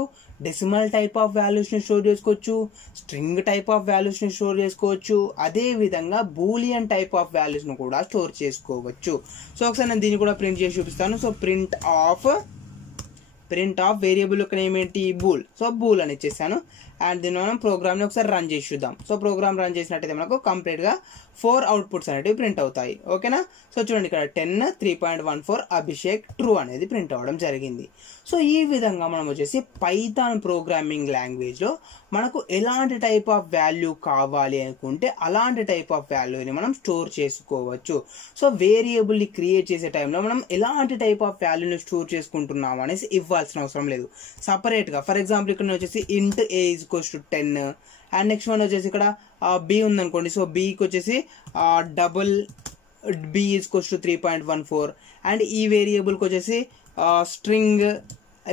డెసిమల్ టైప్ ఆఫ్ వాల్యూస్ని స్టోర్ చేసుకోవచ్చు, స్ట్రింగ్ టైప్ ఆఫ్ వాల్యూస్ని స్టోర్ చేసుకోవచ్చు, అదే విధంగా బూలియన్ టైప్ ఆఫ్ వాల్యూస్ని కూడా స్టోర్ చేసుకోవచ్చు. సో ఒకసారి నేను దీన్ని కూడా ప్రింట్ చేసి చూపిస్తాను. సో ప్రింట్ ఆఫ్ వేరియబుల్ యొక్క నేమ్ ఏంటి, బూల్. సో బూల్ అని ఇచ్చేసాను. అండ్ దీన్ని మనం ప్రోగ్రామ్ని ఒకసారి రన్ చేసి చూద్దాం. సో ప్రోగ్రామ్ రన్ చేసినట్టయితే మనకు కంప్లీట్గా 4 అవుట్పుట్స్ అనేవి ప్రింట్ అవుతాయి. ఓకేనా, సో చూడండి ఇక్కడ 10, 3.14 అభిషేక్ ట్రూ అనేది ప్రింట్ అవ్వడం జరిగింది. సో ఈ విధంగా మనం వచ్చేసి పైథాన్ ప్రోగ్రామింగ్ లాంగ్వేజ్లో మనకు ఎలాంటి టైప్ ఆఫ్ వాల్యూ కావాలి అనుకుంటే అలాంటి టైప్ ఆఫ్ వాల్యూని మనం స్టోర్ చేసుకోవచ్చు. సో వేరియబుల్ని క్రియేట్ చేసే టైంలో మనం ఎలాంటి టైప్ ఆఫ్ వాల్యూని స్టోర్ చేసుకుంటున్నాం అనేసి ఇవ్వాల్సిన అవసరం లేదు. సపరేట్గా ఫర్ ఎగ్జాంపుల్ ఇక్కడ వచ్చేసి ఇంట్ a = 10 అండ్ నెక్స్ట్ వన్ వచ్చేసి ఇక్కడ b ఉందనుకోండి. సో bకి వచ్చేసి b = 3.14 అండ్ ఈ వేరియబుల్కి వచ్చేసి స్ట్రింగ్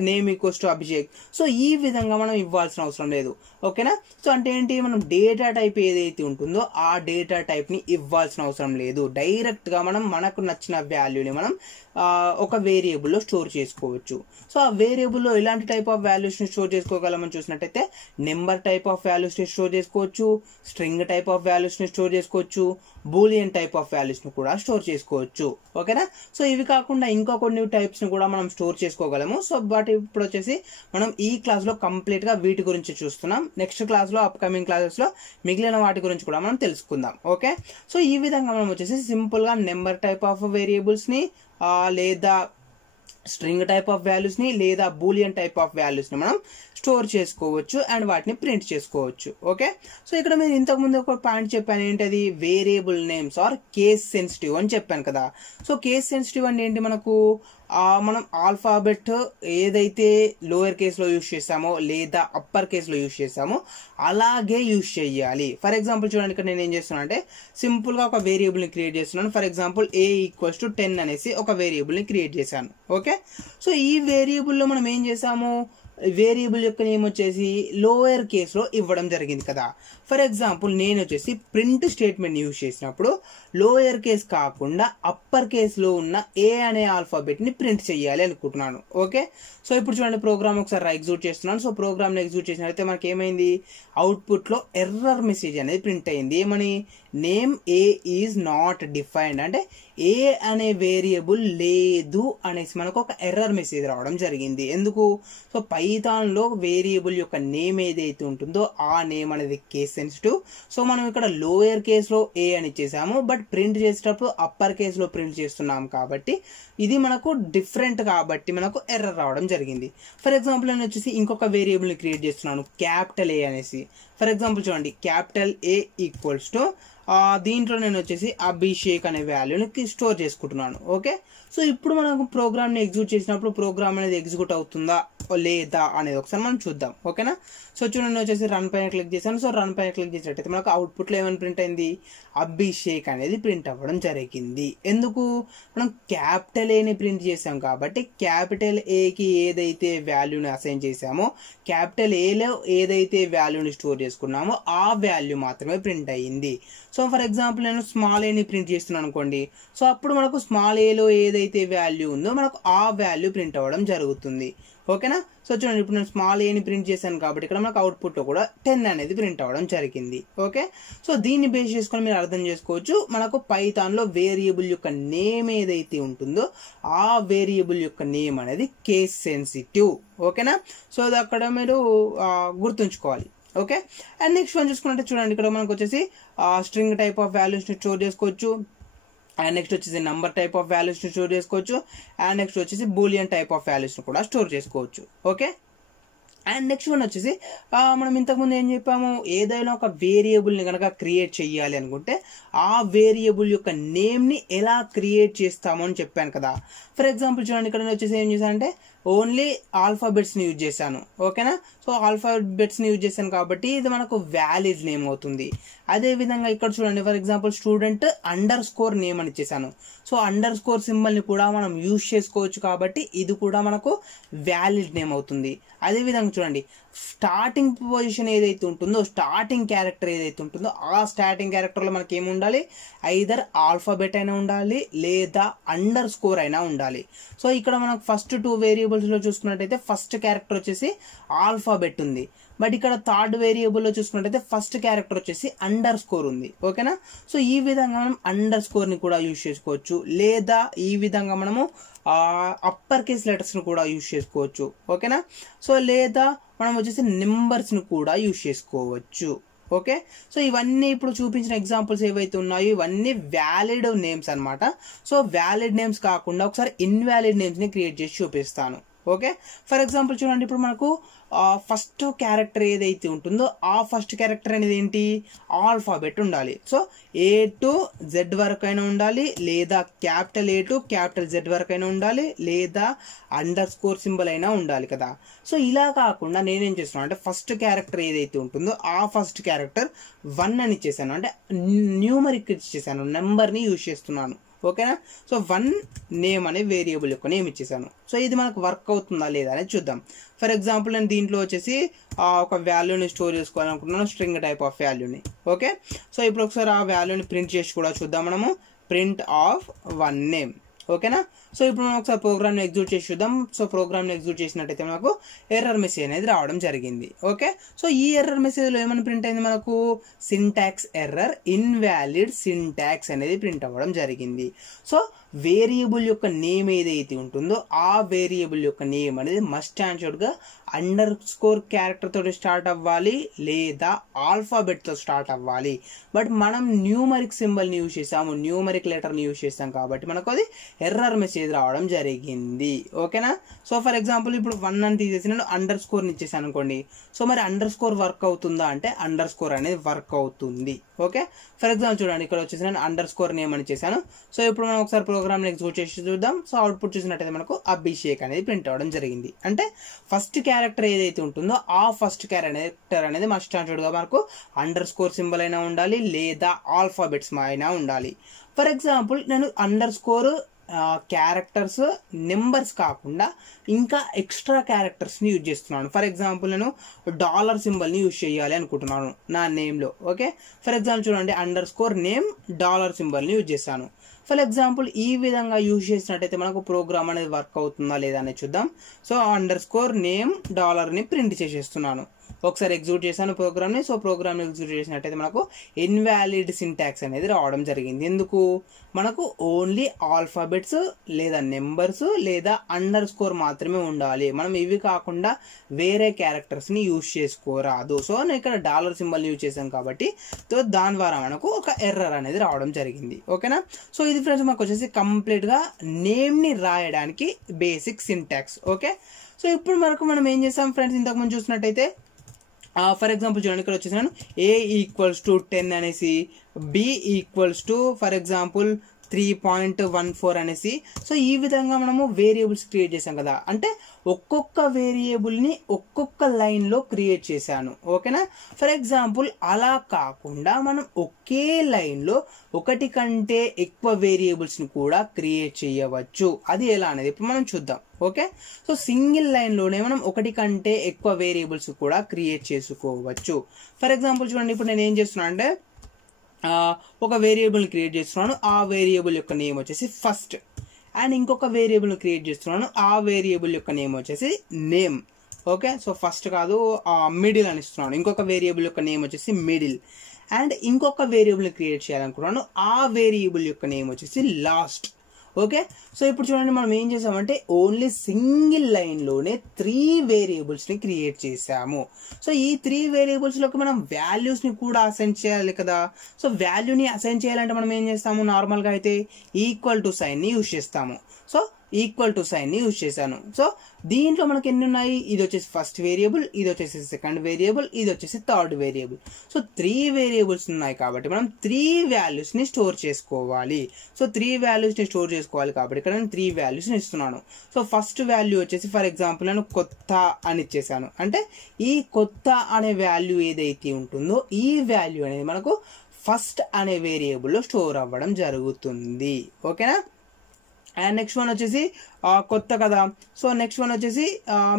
నేమ్ = అభిషేక్. సో ఈ విధంగా మనం ఇవ్వాల్సిన అవసరం లేదు. ఓకేనా, సో అంటే ఏంటి, మనం డేటా టైప్ ఏదైతే ఉంటుందో ఆ డేటా టైప్ని ఇవ్వాల్సిన అవసరం లేదు. డైరెక్ట్గా మనం మనకు నచ్చిన వాల్యూని మనం ఒక వేరియబుల్లో స్టోర్ చేసుకోవచ్చు. సో ఆ వేరియబుల్లో ఎలాంటి టైప్ ఆఫ్ వాల్యూస్ని స్టోర్ చేసుకోగలమని చూసినట్టయితే నెంబర్ టైప్ ఆఫ్ వాల్యూస్ని స్టోర్ చేసుకోవచ్చు, స్ట్రింగ్ టైప్ ఆఫ్ వాల్యూస్ని స్టోర్ చేసుకోవచ్చు, బూలియన్ టైప్ ఆఫ్ వాల్యూస్ని కూడా స్టోర్ చేసుకోవచ్చు. ఓకేనా, సో ఇవి కాకుండా ఇంకా కొన్ని టైప్స్ని కూడా మనం స్టోర్ చేసుకోగలము. సో బట్ ఇప్పుడు వచ్చేసి మనం ఈ క్లాస్లో కంప్లీట్గా వీటి గురించి చూస్తున్నాం. నెక్స్ట్ క్లాస్లో అప్కమింగ్ క్లాసెస్లో మిగిలిన వాటి గురించి కూడా మనం తెలుసుకుందాం. ఓకే, సో ఈ విధంగా మనం వచ్చేసి సింపుల్గా నెంబర్ టైప్ ఆఫ్ వేరియబుల్స్ని లేదా స్ట్రింగ్ టైప్ ఆఫ్ వాల్యూస్ని లేదా బూలియన్ టైప్ ఆఫ్ వాల్యూస్ని మనం స్టోర్ చేసుకోవచ్చు అండ్ వాటిని ప్రింట్ చేసుకోవచ్చు. ఓకే, సో ఇక్కడ మీరు ఇంతకుముందు ఒక పాయింట్ చెప్పాను, ఏంటది, variable names are case sensitive అని చెప్పాను కదా. సో కేస్ సెన్సిటివ్ అంటే ఏంటి, మనకు మనం ఆల్ఫాబెట్ ఏదైతే లోయర్ కేస్లో యూజ్ చేసామో లేదా అప్పర్ కేస్లో యూజ్ చేసామో అలాగే యూజ్ చేయాలి. ఫర్ ఎగ్జాంపుల్ చూడండి, ఇక్కడ నేను ఏం చేస్తున్నాను అంటే సింపుల్గా ఒక వేరియబుల్ని క్రియేట్ చేస్తున్నాను. ఫర్ ఎగ్జాంపుల్ a = 10 అనేసి ఒక వేరియబుల్ని క్రియేట్ చేశాను. ఓకే, సో ఈ వేరియబుల్లో మనం ఏం చేసాము, వేరియబుల్ యొక్క నేమ్ వచ్చేసి లోయర్ కేస్లో ఇవ్వడం జరిగింది కదా. ఫర్ ఎగ్జాంపుల్ నేను వచ్చేసి ప్రింట్ స్టేట్మెంట్ యూజ్ చేసినప్పుడు లోయర్ కేస్ కాకుండా అప్పర్ కేస్లో ఉన్న ఏ అనే ఆల్ఫాబెట్ని ప్రింట్ చేయాలి అనుకుంటున్నాను. ఓకే, సో ఇప్పుడు చూడండి ప్రోగ్రామ్ ఒకసారి ఎగ్జిక్యూట్ చేస్తున్నాను. సో ప్రోగ్రామ్ని ఎగ్జిక్యూట్ చేసినట్లయితే మనకి ఏమైంది, అవుట్పుట్లో ఎర్రర్ మెసేజ్ అనేది ప్రింట్ అయింది. ఏమని, name a is not defined, అంటే ఏ అనే వేరియబుల్ లేదు అనేసి మనకు ఒక ఎర్రర్ మెసేజ్ రావడం జరిగింది. ఎందుకు, సో పైథాన్లో వేరియబుల్ యొక్క నేమ్ ఏదైతే ఉంటుందో ఆ నేమ్ అనేది కేస్ సెన్సిటివ్. సో మనం ఇక్కడ లోయర్ కేస్లో ఏ అని ఇచ్చేసాము, బట్ ప్రింట్ చేసేటప్పుడు అప్పర్ కేస్లో ప్రింట్ చేస్తున్నాం కాబట్టి ఇది మనకు డిఫరెంట్ కాబట్టి మనకు ఎర్రర్ రావడం జరిగింది. ఫర్ ఎగ్జాంపుల్ నేను వచ్చేసి ఇంకొక వేరియబుల్ని క్రియేట్ చేస్తున్నాను, క్యాపిటల్ A అనేసి. ఫర్ ఎగ్జాంపుల్ చూడండి, క్యాపిటల్ A = దీంట్లో నేను వచ్చేసి అభిషేక్ అనే వాల్యూని స్టోర్ చేసుకుంటున్నాను. ఓకే, సో ఇప్పుడు మనకు ప్రోగ్రామ్ని ఎగ్జిక్యూట్ చేసినప్పుడు ప్రోగ్రామ్ అనేది ఎగ్జిక్యూట్ అవుతుందా లేదా అనేది ఒకసారి మనం చూద్దాం. ఓకేనా, సో చూడండి వచ్చేసి రన్ పైన క్లిక్ చేశాను. సో రన్ పైన క్లిక్ చేసినట్టయితే మనకు అవుట్పుట్లో ఏమైనా ప్రింట్ అయింది, అభిషేక్ అనేది ప్రింట్ అవ్వడం జరిగింది. ఎందుకు, మనం క్యాపిటల్ ఏని ప్రింట్ చేసాం కాబట్టి క్యాపిటల్ ఏకి ఏదైతే వాల్యూని అసైన్ చేసామో క్యాపిటల్ ఏలో ఏదైతే వాల్యూని స్టోర్ చేసుకున్నామో ఆ వాల్యూ మాత్రమే ప్రింట్ అయ్యింది. సో ఫర్ ఎగ్జాంపుల్ నేను స్మాల్ ఏని ప్రింట్ చేస్తున్నాను అనుకోండి, సో అప్పుడు మనకు స్మాల్ ఏలో ఏదైతే వాల్యూ ఉందో మనకు ఆ వాల్యూ ప్రింట్ అవ్వడం జరుగుతుంది. ఓకేనా, సో చూడండి ఇప్పుడు నేను స్మాల్ ఏని ప్రింట్ చేశాను కాబట్టి ఇక్కడ మనకు అవుట్పుట్లో కూడా 10 అనేది ప్రింట్ అవ్వడం జరిగింది. ఓకే, సో దీన్ని బేస్ చేసుకొని మీరు అర్థం చేసుకోవచ్చు, మనకు పైథాన్లో వేరియబుల్ యొక్క నేమ్ ఏదైతే ఉంటుందో ఆ వేరియబుల్ యొక్క నేమ్ అనేది కేస్ సెన్సిటివ్. ఓకేనా, సో అది అక్కడ మీరు గుర్తుంచుకోవాలి. ఓకే, అండ్ నెక్స్ట్ వన్ చూసుకున్నట్టు చూడండి, ఇక్కడ మనకు వచ్చేసి స్ట్రింగ్ టైప్ ఆఫ్ వాల్యూస్ని స్టోర్ చేసుకోవచ్చు, అండ్ నెక్స్ట్ వచ్చేసి నంబర్ టైప్ ఆఫ్ వాల్యూస్ని స్టోర్ చేసుకోవచ్చు, అండ్ నెక్స్ట్ వచ్చేసి బూలియన్ టైప్ ఆఫ్ వాల్యూస్ని కూడా స్టోర్ చేసుకోవచ్చు. ఓకే, అండ్ నెక్స్ట్ వన్ వచ్చేసి మనం ఇంతకుముందు ఏం చెప్పాము, ఏదైనా ఒక వేరియబుల్ని కనుక క్రియేట్ చేయాలి అనుకుంటే ఆ వేరియబుల్ యొక్క నేమ్ని ఎలా క్రియేట్ చేస్తాము అని చెప్పాను కదా. ఫర్ ఎగ్జాంపుల్ చూడండి, ఇక్కడ వచ్చేసి ఏం చేశానంటే ఓన్లీ ఆల్ఫాబెట్స్ని యూజ్ చేశాను. ఓకేనా, సో ఆల్ఫాబెట్స్ని యూజ్ చేశాను కాబట్టి ఇది మనకు వ్యాలిడ్ నేమ్ అవుతుంది. అదేవిధంగా ఇక్కడ చూడండి, for example student under name అని ఇచ్చేసాను. సో అండర్ సింబల్ని కూడా మనం యూజ్ చేసుకోవచ్చు కాబట్టి ఇది కూడా మనకు వ్యాలిడ్ నేమ్ అవుతుంది. అదేవిధంగా చూడండి, స్టార్టింగ్ పొజిషన్ ఏదైతే ఉంటుందో, స్టార్టింగ్ క్యారెక్టర్ ఏదైతే ఉంటుందో ఆ స్టార్టింగ్ క్యారెక్టర్లో మనకి ఏమి ఉండాలి, ఐదర్ ఆల్ఫాబెట్ అయినా ఉండాలి లేదా అండర్ అయినా ఉండాలి. సో ఇక్కడ మనకు ఫస్ట్ 2 వేరియబుల్స్లో చూసుకున్నట్టయితే ఫస్ట్ క్యారెక్టర్ వచ్చేసి ఆల్ఫాబెట్ ఉంది, బట్ ఇక్కడ థర్డ్ వేరియబుల్లో చూసుకున్నట్టయితే ఫస్ట్ క్యారెక్టర్ వచ్చేసి అండర్ ఉంది. ఓకేనా, సో ఈ విధంగా మనం అండర్ ని కూడా యూజ్ చేసుకోవచ్చు, లేదా ఈ విధంగా మనము అప్పర్ కేస్ లెటర్స్ని కూడా యూజ్ చేసుకోవచ్చు. ఓకేనా, సో లేదా మనం వచ్చేసి నెంబర్స్ని కూడా యూజ్ చేసుకోవచ్చు. ఓకే, సో ఇవన్నీ ఇప్పుడు చూపించిన ఎగ్జాంపుల్స్ ఏవైతే ఉన్నాయో ఇవన్నీ వ్యాలిడ్ నేమ్స్ అనమాట. సో వ్యాలిడ్ నేమ్స్ కాకుండా ఒకసారి ఇన్వాలిడ్ నేమ్స్ని క్రియేట్ చేసి చూపిస్తాను. ఓకే, ఫర్ ఎగ్జాంపుల్ చూడండి, ఇప్పుడు మనకు ఫస్ట్ క్యారెక్టర్ ఏదైతే ఉంటుందో ఆ ఫస్ట్ క్యారెక్టర్ అనేది ఏంటి, ఆల్ఫాబెట్ ఉండాలి. సో A to Z వరకు అయినా ఉండాలి, లేదా capital A to capital Z వరకు అయినా ఉండాలి, లేదా అండర్ సింబల్ అయినా ఉండాలి కదా. సో ఇలా కాకుండా నేనేం చేస్తున్నాను అంటే ఫస్ట్ క్యారెక్టర్ ఏదైతే ఉంటుందో ఆ ఫస్ట్ క్యారెక్టర్ 1 అని ఇచ్చేసాను, అంటే న్యూమరిక్ ఇచ్చేసాను, నెంబర్ని యూజ్ చేస్తున్నాను. ఓకేనా, సో 1 నేమ్ అనే వేరియబుల్ యొక్క నేమ్ ఇచ్చేసాను. సో ఇది మనకు వర్క్ అవుతుందా లేదా అనేది చూద్దాం. ఫర్ ఎగ్జాంపుల్ నేను దీంట్లో వచ్చేసి ఒక వాల్యూని స్టోర్ చేసుకోవాలనుకుంటున్నాను, స్ట్రింగ్ టైప్ ఆఫ్ వాల్యూని. ఓకే, సో ఇప్పుడు ఒకసారి ఆ వాల్యూని ప్రింట్ చేసి కూడా చూద్దాం మనము, ప్రింట్ ఆఫ్ 1 నేమ్. ఓకేనా, సో ఇప్పుడు మనం ఒకసారి ప్రోగ్రామ్ని ఎగ్జిక్యూట్ చేసి చూద్దాం. సో ప్రోగ్రామ్ని ఎగ్జిక్యూట్ చేసినట్టయితే మనకు ఎర్రర్ మెసేజ్ అనేది రావడం జరిగింది. ఓకే, సో ఈ ఎర్రర్ మెసేజ్లో ఏమని ప్రింట్ అయింది, మనకు సింటాక్స్ ఎర్రర్, ఇన్వాలిడ్ సింటాక్స్ అనేది ప్రింట్ అవ్వడం జరిగింది. సో వేరియబుల్ యొక్క నేమ్ ఏదైతే ఉంటుందో ఆ వేరియబుల్ యొక్క నేమ్ అనేది మస్ట్ అండ్ షుడ్గా అండర్ క్యారెక్టర్ తోటి స్టార్ట్ అవ్వాలి లేదా ఆల్ఫాబెట్తో స్టార్ట్ అవ్వాలి. బట్ మనం న్యూమరిక్ సింబల్ని యూజ్ చేసాము, న్యూమరిక్ లెటర్ని యూజ్ చేస్తాం కాబట్టి మనకు అది ఎర్రర్ మెసేజ్ రావడం జరిగింది. ఓకేనా, సో ఫర్ ఎగ్జాంపుల్ ఇప్పుడు 1 అని తీసేసి నేను అండర్ ని ఇచ్చేసాను అనుకోండి. సో మరి అండర్ వర్క్ అవుతుందా అంటే అండర్ అనేది వర్క్ అవుతుంది. ఓకే, ఫర్ ఎగ్జాంపుల్ చూడండి, ఇక్కడ వచ్చేసి నేను అండర్ నేమ్ అని చేశాను. సో ఇప్పుడు మనం ఒకసారి ప్రోగ్రామ్ ఎగ్జిక్యూట్ చేసి చూద్దాం. సో అవుట్పుట్ చూసినట్టయితే మనకు అభిషేక్ అనేది ప్రింట్ అవ్వడం జరిగింది. అంటే ఫస్ట్ క్యారెక్టర్ ఏదైతే ఉంటుందో ఆ ఫస్ట్ క్యారెక్టర్ అనేది మస్ట్ అండ్ షుడ్గా మనకు అండర్ సింబల్ అయినా ఉండాలి లేదా ఆల్ఫాబెట్స్ అయినా ఉండాలి. ఫర్ ఎగ్జాంపుల్ నేను అండర్ క్యారెక్టర్స్ నెంబర్స్ కాకుండా ఇంకా ఎక్స్ట్రా క్యారెక్టర్స్ని యూజ్ చేస్తున్నాను. ఫర్ ఎగ్జాంపుల్ నేను డాలర్ సింబల్ని యూజ్ చేయాలి అనుకుంటున్నాను నా నేమ్లో. ఓకే, ఫర్ ఎగ్జాంపుల్ చూడండి, అండర్ నేమ్ డాలర్ సింబల్ని యూజ్ చేశాను. ఫర్ ఎగ్జాంపుల్ ఈ విధంగా యూజ్ చేసినట్టయితే మనకు ప్రోగ్రామ్ అనేది వర్క్ అవుతుందా లేదా అనేది చూద్దాం. సో అండర్ నేమ్ డాలర్ని ప్రింట్ చేసేస్తున్నాను. ఒకసారి ఎగ్జిక్యూట్ చేశాను ప్రోగ్రామ్ని. సో ప్రోగ్రామ్ని ఎగ్జిక్యూట్ చేసినట్టయితే మనకు ఇన్వాలిడ్ సింటాక్స్ అనేది రావడం జరిగింది. ఎందుకు, మనకు ఓన్లీ ఆల్ఫాబెట్స్ లేదా నెంబర్స్ లేదా అండర్ మాత్రమే ఉండాలి, మనం ఇవి కాకుండా వేరే క్యారెక్టర్స్ని యూజ్ చేసుకోరాదు. సో నేను ఇక్కడ డాలర్ సింబల్ని యూజ్ చేశాను కాబట్టి సో దాని ద్వారా మనకు ఒక ఎర్రర్ అనేది రావడం జరిగింది. ఓకేనా, సో ఇది ఫ్రెండ్స్ మనకు వచ్చేసి కంప్లీట్గా నేమ్ని రాయడానికి బేసిక్ సింటాక్స్. ఓకే, సో ఇప్పుడు మనం ఏం చేస్తాం ఫ్రెండ్స్, ఇంతకుముందు చూసినట్టయితే ఫర్ ఎగ్జాంపుల్ చూడండి, ఇక్కడ వచ్చేసి నేను A = 10 అనేసి, B = ఫర్ ఎగ్జాంపుల్ 3.14 అనేసి. సో ఈ విధంగా మనము వేరియబుల్స్ క్రియేట్ చేసాం కదా, అంటే ఒక్కొక్క వేరియబుల్ని ఒక్కొక్క లైన్లో క్రియేట్ చేశాను. ఓకేనా, ఫర్ ఎగ్జాంపుల్ అలా కాకుండా మనం ఒకే లైన్లో ఒకటి కంటే ఎక్కువ వేరియబుల్స్ని కూడా క్రియేట్ చేయవచ్చు. అది ఎలా అనేది ఇప్పుడు మనం చూద్దాం. ఓకే, సో సింగిల్ లైన్లోనే మనం ఒకటి కంటే ఎక్కువ వేరియబుల్స్ కూడా క్రియేట్ చేసుకోవచ్చు. ఫర్ ఎగ్జాంపుల్ చూడండి, ఇప్పుడు నేను ఏం చేస్తున్నాను అంటే ఒక వేరియబుల్ని క్రియేట్ చేస్తున్నాను, ఆ వేరియబుల్ యొక్క నేమ్ వచ్చేసి ఫస్ట్. అండ్ ఇంకొక వేరియబుల్ని క్రియేట్ చేస్తున్నాను, ఆ వేరియబుల్ యొక్క నేమ్ వచ్చేసి నేమ్. ఓకే, సో ఫస్ట్ కాదు మిడిల్ అని ఇస్తున్నాను, ఇంకొక వేరియబుల్ యొక్క నేమ్ వచ్చేసి మిడిల్. అండ్ ఇంకొక వేరియబుల్ని క్రియేట్ చేయాలనుకున్నాను, ఆ వేరియబుల్ యొక్క నేమ్ వచ్చేసి లాస్ట్. ఓకే, సో ఇప్పుడు చూడండి, మనం ఏం చేసామంటే ఓన్లీ సింగిల్ లైన్లోనే 3 వేరియబుల్స్ని క్రియేట్ చేసాము. సో ఈ 3 వేరియబుల్స్లోకి మనం వాల్యూస్ని కూడా అసైన్ చేయాలి కదా. సో వాల్యూని అసైన్ చేయాలంటే మనం ఏం చేస్తాము, నార్మల్గా అయితే ఈక్వల్ టు సైన్ని యూజ్ చేస్తాము. సో ఈక్వల్ టు సైన్ని యూజ్ చేశాను. సో దీంట్లో మనకి ఎన్ని ఉన్నాయి, ఇది వచ్చేసి ఫస్ట్ వేరియబుల్, ఇది వచ్చేసి సెకండ్ వేరియబుల్, ఇది వచ్చేసి థర్డ్ వేరియబుల్. సో 3 వేరియబుల్స్ ఉన్నాయి కాబట్టి మనం 3 వాల్యూస్ని స్టోర్ చేసుకోవాలి. సో 3 వాల్యూస్ని స్టోర్ చేసుకోవాలి కాబట్టి ఇక్కడ నేను 3 వాల్యూస్ని ఇస్తున్నాను. సో ఫస్ట్ వాల్యూ వచ్చేసి ఫర్ ఎగ్జాంపుల్ నేను కొత్త అని ఇచ్చేసాను. అంటే ఈ కొత్త అనే వాల్యూ ఏదైతే ఉంటుందో ఈ వాల్యూ అనేది మనకు ఫస్ట్ అనే వేరియబుల్లో స్టోర్ అవ్వడం జరుగుతుంది. ఓకేనా. అండ్ నెక్స్ట్ వన్ వచ్చేసి కొత్త కదా. సో నెక్స్ట్ వన్ వచ్చేసి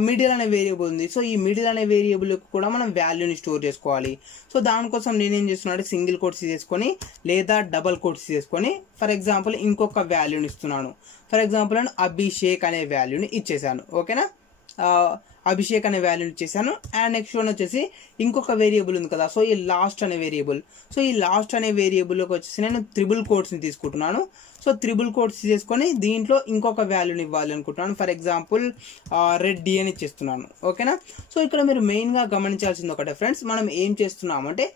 మిడిల్ అనే వేరియబుల్ ఉంది. సో ఈ మిడిల్ అనే వేరియబుల్ కూడా మనం వాల్యూని స్టోర్ చేసుకోవాలి. సో దానికోసం నేనేం చేస్తున్నా అంటే సింగిల్ కోట్స్ తీసుకొని లేదా డబల్ కోట్స్ తీసుకొని ఫర్ ఎగ్జాంపుల్ ఇంకొక వాల్యూని ఇస్తున్నాను. ఫర్ ఎగ్జాంపుల్ నేను అభిషేక్ అనే వాల్యూని ఇచ్చేసాను. ఓకేనా, అభిషేక్ అనే వాల్యూని ఇచ్చేసాను. అండ్ నెక్స్ట్ వన్ వచ్చేసి ఇంకొక వేరియబుల్ ఉంది కదా. సో ఈ లాస్ట్ అనే వేరియబుల్. సో ఈ లాస్ట్ అనే వేరియబుల్లోకి వచ్చేసి నేను త్రిబుల్ కోట్స్ని తీసుకుంటున్నాను. సో త్రిబుల్ కోట్స్ చేసుకొని దీంట్లో ఇంకొక వాల్యూని ఇవ్వాలి అనుకుంటున్నాను. ఫర్ ఎగ్జాంపుల్ రెడ్డి అని ఇచ్చేస్తున్నాను. ఓకేనా. సో ఇక్కడ మీరు మెయిన్గా గమనించాల్సింది ఒకటే ఫ్రెండ్స్, మనం ఏం చేస్తున్నాము అంటే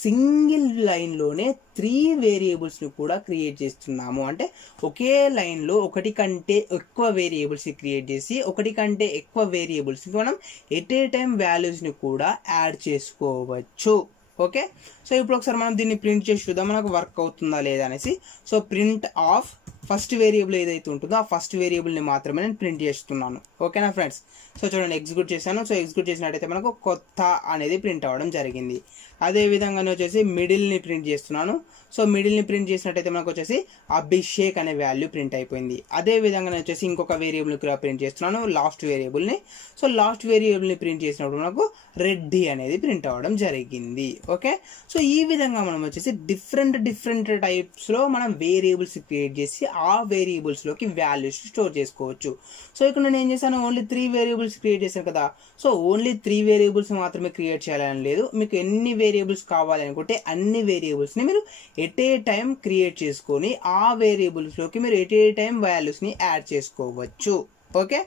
సింగిల్ లైన్లోనే 3 వేరియబుల్స్ని కూడా క్రియేట్ చేస్తున్నాము. అంటే ఒకే లైన్లో ఒకటి కంటే ఎక్కువ వేరియబుల్స్ని క్రియేట్ చేసి ఒకటి కంటే ఎక్కువ వేరియబుల్స్ని మనం ఎట్ ఏ టైం వాల్యూస్ని కూడా యాడ్ చేసుకోవచ్చు. ఓకే. సో ఇప్పుడు ఒకసారి మనం దీన్ని ప్రింట్ చేసి చూద్దాం మనకు వర్క్ అవుతుందా లేదా అనేసి. So print of first variable ఏదైతే ఉంటుందో ఆ ఫస్ట్ వేరియబుల్ని మాత్రమే నేను ప్రింట్ చేస్తున్నాను. ఓకేనా ఫ్రెండ్స్. సో చూడండి ఎగ్జిక్యూట్ చేశాను. సో ఎగ్జిక్యూట్ చేసినట్టయితే మనకు కొత్త అనేది ప్రింట్ అవ్వడం జరిగింది. అదే విధంగానే వచ్చేసి మిడిల్ని ప్రింట్ చేస్తున్నాను. సో మిడిల్ని ప్రింట్ చేసినట్టయితే మనకు వచ్చేసి అభిషేక్ అనే వాల్యూ ప్రింట్ అయిపోయింది. అదే విధంగానే వచ్చేసి ఇంకొక వేరియబుల్ని కూడా ప్రింట్ చేస్తున్నాను, లాస్ట్ వేరియబుల్ని. సో లాస్ట్ వేరియబుల్ని ప్రింట్ చేసినప్పుడు మనకు రెడ్డి అనేది ప్రింట్ అవ్వడం జరిగింది. ఓకే. సో ఈ విధంగా మనం వచ్చేసి డిఫరెంట్ టైప్స్లో మనం వేరియబుల్స్ క్రియేట్ చేసి ఆ వేరియబుల్స్లోకి వాల్యూస్ స్టోర్ చేసుకోవచ్చు. సో ఇక్కడ నేను ఏం చేశాను, ఓన్లీ 3 వేరియబుల్స్ క్రియేట్ చేశాను కదా. సో ఓన్లీ 3 వేరియబుల్స్ మాత్రమే క్రియేట్ చేయాలని లేదు, మీకు ఎన్ని వేరియబుల్స్ కావాలనుకుంటే అన్ని వేరియబుల్స్ని మీరు ఎట్ ఏ టైం క్రియేట్ చేసుకొని ఆ వేరియబుల్స్లోకి మీరు ఎట్ ఏ టైం వాల్యూస్ని యాడ్ చేసుకోవచ్చు. ఓకే.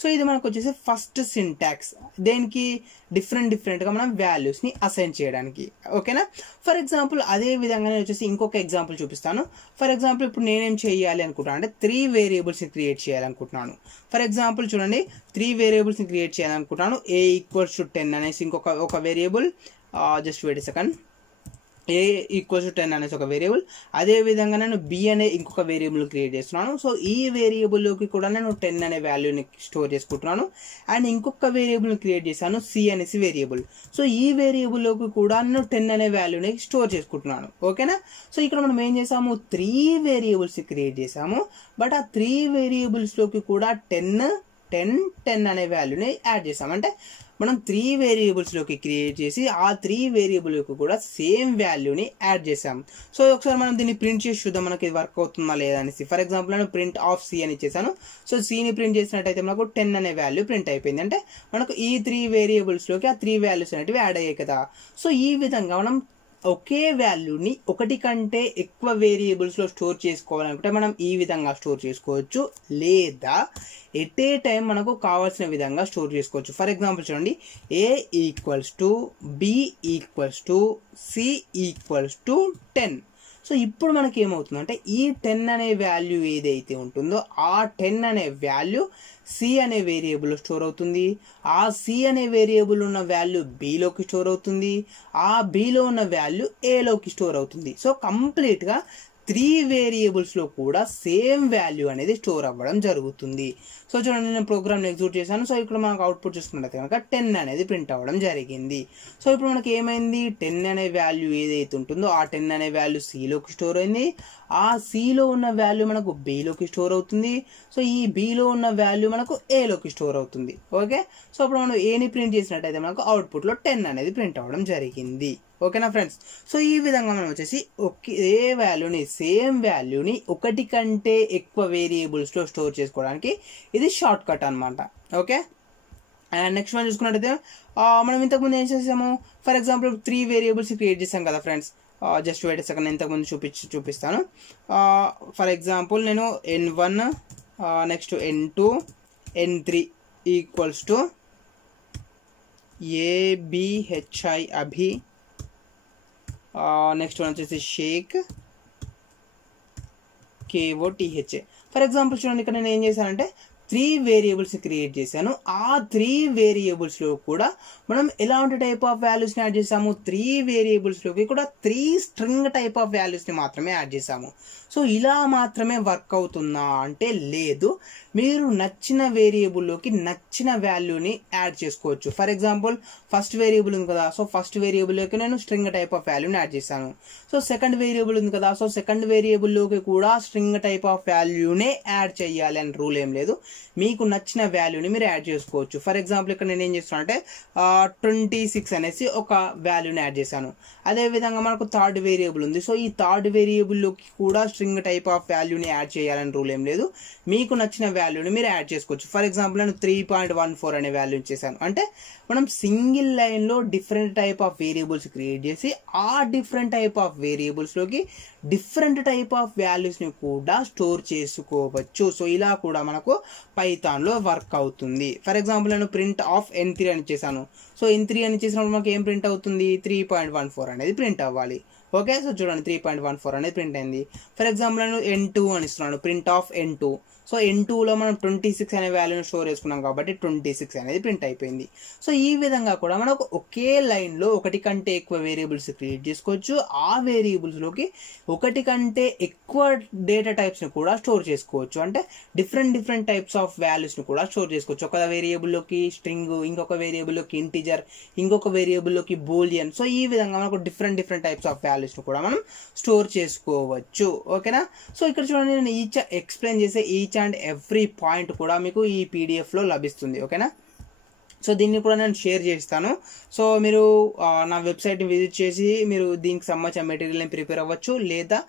సో ఇది మనకు వచ్చేసి ఫస్ట్ సింటాక్స్, దేనికి డిఫరెంట్గా మనం వాల్యూస్ని అసైన్ చేయడానికి. ఓకేనా. ఫర్ ఎగ్జాంపుల్ అదే విధంగానే వచ్చేసి ఇంకొక ఎగ్జాంపుల్ చూపిస్తాను. ఫర్ ఎగ్జాంపుల్ ఇప్పుడు నేనేం చేయాలి అనుకుంటున్నాను అంటే 3 వేరియబుల్స్ని క్రియేట్ చేయాలనుకుంటున్నాను. ఫర్ ఎగ్జాంపుల్ చూడండి 3 వేరియబుల్స్ని క్రియేట్ చేయాలనుకుంటున్నాను. a = 10 అనేసి ఇంకొక variable, just wait second, a = 10 అనేసి ఒక వేరియబుల్. అదే విధంగా నేను b అనే ఇంకొక వేరియబుల్ క్రియేట్ చేస్తున్నాను. సో ఈ వేరియబుల్లోకి కూడా నేను 10 అనే వాల్యూని స్టోర్ చేసుకుంటున్నాను. అండ్ ఇంకొక వేరియబుల్ని క్రియేట్ చేశాను, c అనేసి వేరియబుల్. సో ఈ వేరియబుల్లోకి కూడా నేను 10 అనే వాల్యూని స్టోర్ చేసుకుంటున్నాను. ఓకేనా. సో ఇక్కడ మనం ఏం చేసాము, 3 వేరియబుల్స్ క్రియేట్ చేసాము. బట్ ఆ 3 వేరియబుల్స్లోకి కూడా 10 అనే వాల్యూని యాడ్ చేసాం. అంటే మనం 3 వేరియబుల్స్లోకి క్రియేట్ చేసి ఆ 3 వేరియబుల్కి కూడా సేమ్ వాల్యూని యాడ్ చేసాం. సో ఒకసారి మనం దీన్ని ప్రింట్ చేసి చూద్దాం మనకి ఇది వర్క్ అవుతుందా లేదా అనేసి. ఫర్ ఎగ్జాంపుల్ నేను ప్రింట్ ఆఫ్ c అని ఇచ్చేసాను. సో cని ప్రింట్ చేసినట్టయితే మనకు 10 అనే వాల్యూ ప్రింట్ అయిపోయింది. అంటే మనకు ఈ 3 వేరియబుల్స్లోకి ఆ 3 వాల్యూస్ అనేవి యాడ్ అయ్యాయి కదా. సో ఈ విధంగా మనం ఒకే వాల్యూని ఒకటి కంటే ఎక్కువ వేరియబుల్స్లో స్టోర్ చేసుకోవాలనుకుంటే మనం ఈ విధంగా స్టోర్ చేసుకోవచ్చు, లేదా ఎట్ ఏ టైం మనకు కావాల్సిన విధంగా స్టోర్ చేసుకోవచ్చు. ఫర్ ఎగ్జాంపుల్ చూడండి, a = b = c = 10. సో ఇప్పుడు మనకి ఏమవుతుందంటే ఈ 10 అనే వాల్యూ ఏదైతే ఉంటుందో ఆ 10 అనే వాల్యూ c అనే వేరియబుల్లో స్టోర్ అవుతుంది. ఆ c అనే వేరియబుల్ ఉన్న వాల్యూ bలోకి స్టోర్ అవుతుంది. ఆ bలో ఉన్న వాల్యూ aలోకి స్టోర్ అవుతుంది. సో కంప్లీట్గా 3 వేరియబుల్స్లో కూడా సేమ్ వాల్యూ అనేది స్టోర్ అవ్వడం జరుగుతుంది. సో చూడండి నేను ప్రోగ్రామ్ని ఎగ్జిక్యూట్ చేశాను. సో ఇక్కడ మనకు అవుట్పుట్ చూసుకున్నట్లయితే కనుక 10 అనేది ప్రింట్ అవ్వడం జరిగింది. సో ఇప్పుడు మనకి ఏమైంది, 10 అనే వాల్యూ ఏదైతే ఉంటుందో ఆ 10 అనే వాల్యూ cలోకి స్టోర్ అయింది. ఆ cలో ఉన్న వాల్యూ మనకు bలోకి స్టోర్ అవుతుంది. సో ఈ bలో ఉన్న వాల్యూ మనకు aలోకి స్టోర్ అవుతుంది. ఓకే. సో ఇప్పుడు మనం aని ప్రింట్ చేసినట్టయితే మనకు అవుట్పుట్లో 10 అనేది ప్రింట్ అవ్వడం జరిగింది. ఓకేనా ఫ్రెండ్స్. సో ఈ విధంగా మనం వచ్చేసి ఒకే వాల్యూని సేమ్ వాల్యూని ఒకటి కంటే ఎక్కువ వేరియబుల్స్లో స్టోర్ చేసుకోవడానికి ఇది షార్ట్ కట్ అనమాట. ఓకే. అండ్ నెక్స్ట్ మనం చూసుకున్నట్టయితే మనం ఇంతకుముందు ఏం చేసాము, ఫర్ ఎగ్జాంపుల్ 3 వేరియబుల్స్ క్రియేట్ చేసాం కదా ఫ్రెండ్స్. జస్ట్ వెయిట్ సెకండ్, ఇంతకుముందు చూపిస్తాను. ఫర్ ఎగ్జాంపుల్ నేను n1 next n2 n3 = ABHI అభి, నెక్స్ట్ వన్ వచ్చేసి షేక్ KOTH. ఫర్ ఎగ్జాంపుల్ చూడండి, ఇక్కడ నేను ఏం చేశానంటే 3 వేరియబుల్స్ క్రియేట్ చేశాను. ఆ 3 వేరియబుల్స్లో కూడా మనం ఎలాంటి టైప్ ఆఫ్ వాల్యూస్ని యాడ్ చేసాము, 3 వేరియబుల్స్లోకి కూడా 3 స్ట్రింగ్ టైప్ ఆఫ్ వాల్యూస్ని మాత్రమే యాడ్ చేసాము. సో ఇలా మాత్రమే వర్క్ అవుతుందా అంటే లేదు, మీరు నచ్చిన వేరియబుల్లోకి నచ్చిన వాల్యూని యాడ్ చేసుకోవచ్చు. ఫర్ ఎగ్జాంపుల్ ఫస్ట్ వేరియబుల్ ఉంది కదా, సో ఫస్ట్ వేరియబుల్లోకి నేను స్ట్రింగ్ టైప్ ఆఫ్ వాల్యూని యాడ్ చేశాను. సో సెకండ్ వేరియబుల్ ఉంది కదా, సో సెకండ్ వేరియబుల్లోకి కూడా స్ట్రింగ్ టైప్ ఆఫ్ వాల్యూనే యాడ్ చేయాలి అని రూల్ ఏం లేదు, మీకు నచ్చిన వాల్యూని మీరు యాడ్ చేసుకోవచ్చు. ఫర్ ఎగ్జాంపుల్ ఇక్కడ నేను ఏం చేస్తున్నా అంటే 26 అనేసి ఒక వాల్యూని యాడ్ చేశాను. అదేవిధంగా మనకు థర్డ్ వేరియబుల్ ఉంది, సో ఈ థర్డ్ వేరియబుల్లోకి కూడా స్ట్రింగ్ టైప్ ఆఫ్ వాల్యూని యాడ్ చేయాలని రూల్ ఏం లేదు, మీకు నచ్చిన వాల్యూని మీరు యాడ్ చేసుకోవచ్చు. ఫర్ ఎగ్జాంపుల్ నేను 3.14 అనే వాల్యూ చేశాను. అంటే మనం సింగిల్ లైన్లో different type of variables create చేసి ఆ డిఫరెంట్ టైప్ ఆఫ్ వేరియబుల్స్లోకి డిఫరెంట్ టైప్ ఆఫ్ వాల్యూస్ని కూడా స్టోర్ చేసుకోవచ్చు. సో ఇలా కూడా మనకు పైథాన్లో వర్క్ అవుతుంది. ఫర్ ఎగ్జాంపుల్ నేను ప్రింట్ ఆఫ్ N3 అని చేశాను. సో N3 అని చేసినప్పుడు మనకి ఏం ప్రింట్ అవుతుంది, 3.14 అనేది ప్రింట్ అవ్వాలి. ఓకే, సో చూడండి 3.14 అనేది ప్రింట్ అయింది. ఫర్ ఎగ్జాంపుల్ నేను N2 అని ఇస్తున్నాను, ప్రింట్ ఆఫ్ N2. సో N2లో మనం 26 అనే వాల్యూని స్టోర్ చేసుకున్నాం కాబట్టి 26 అనేది ప్రింట్ అయిపోయింది. సో ఈ విధంగా కూడా మనకు ఒకే లైన్లో ఒకటి కంటే ఎక్కువ వేరియబుల్స్ క్రియేట్ చేసుకోవచ్చు. ఆ వేరియబుల్స్లోకి ఒకటి కంటే ఎక్కువ డేటా టైప్స్ని కూడా స్టోర్ చేసుకోవచ్చు. అంటే డిఫరెంట్ టైప్స్ ఆఫ్ వాల్యూస్ని కూడా స్టోర్ చేసుకోవచ్చు. ఒక వేరియబుల్లోకి స్ట్రింగ్, ఇంకొక వేరియబుల్లోకి ఇంటిజర్, ఇంకొక వేరియబుల్లోకి బూలియన్. సో ఈ విధంగా మనకు డిఫరెంట్ టైప్స్ ఆఫ్ వాల్యూస్ని కూడా మనం స్టోర్ చేసుకోవచ్చు. ఓకేనా, సో ఇక్కడ చూడండి నేను ఎక్స్ప్లెయిన్ చేసే ఈచ్ అండ్ ఎవ్రీ పాయింట్ కూడా మీకు ఈ పీడిఎఫ్లో లభిస్తుంది. ఓకేనా, సో దీన్ని కూడా నేను షేర్ చేస్తాను. సో మీరు నా వెబ్సైట్ని విజిట్ చేసి మీరు దీనికి సంబంధించిన మెటీరియల్ని ప్రిపేర్ అవ్వచ్చు, లేదా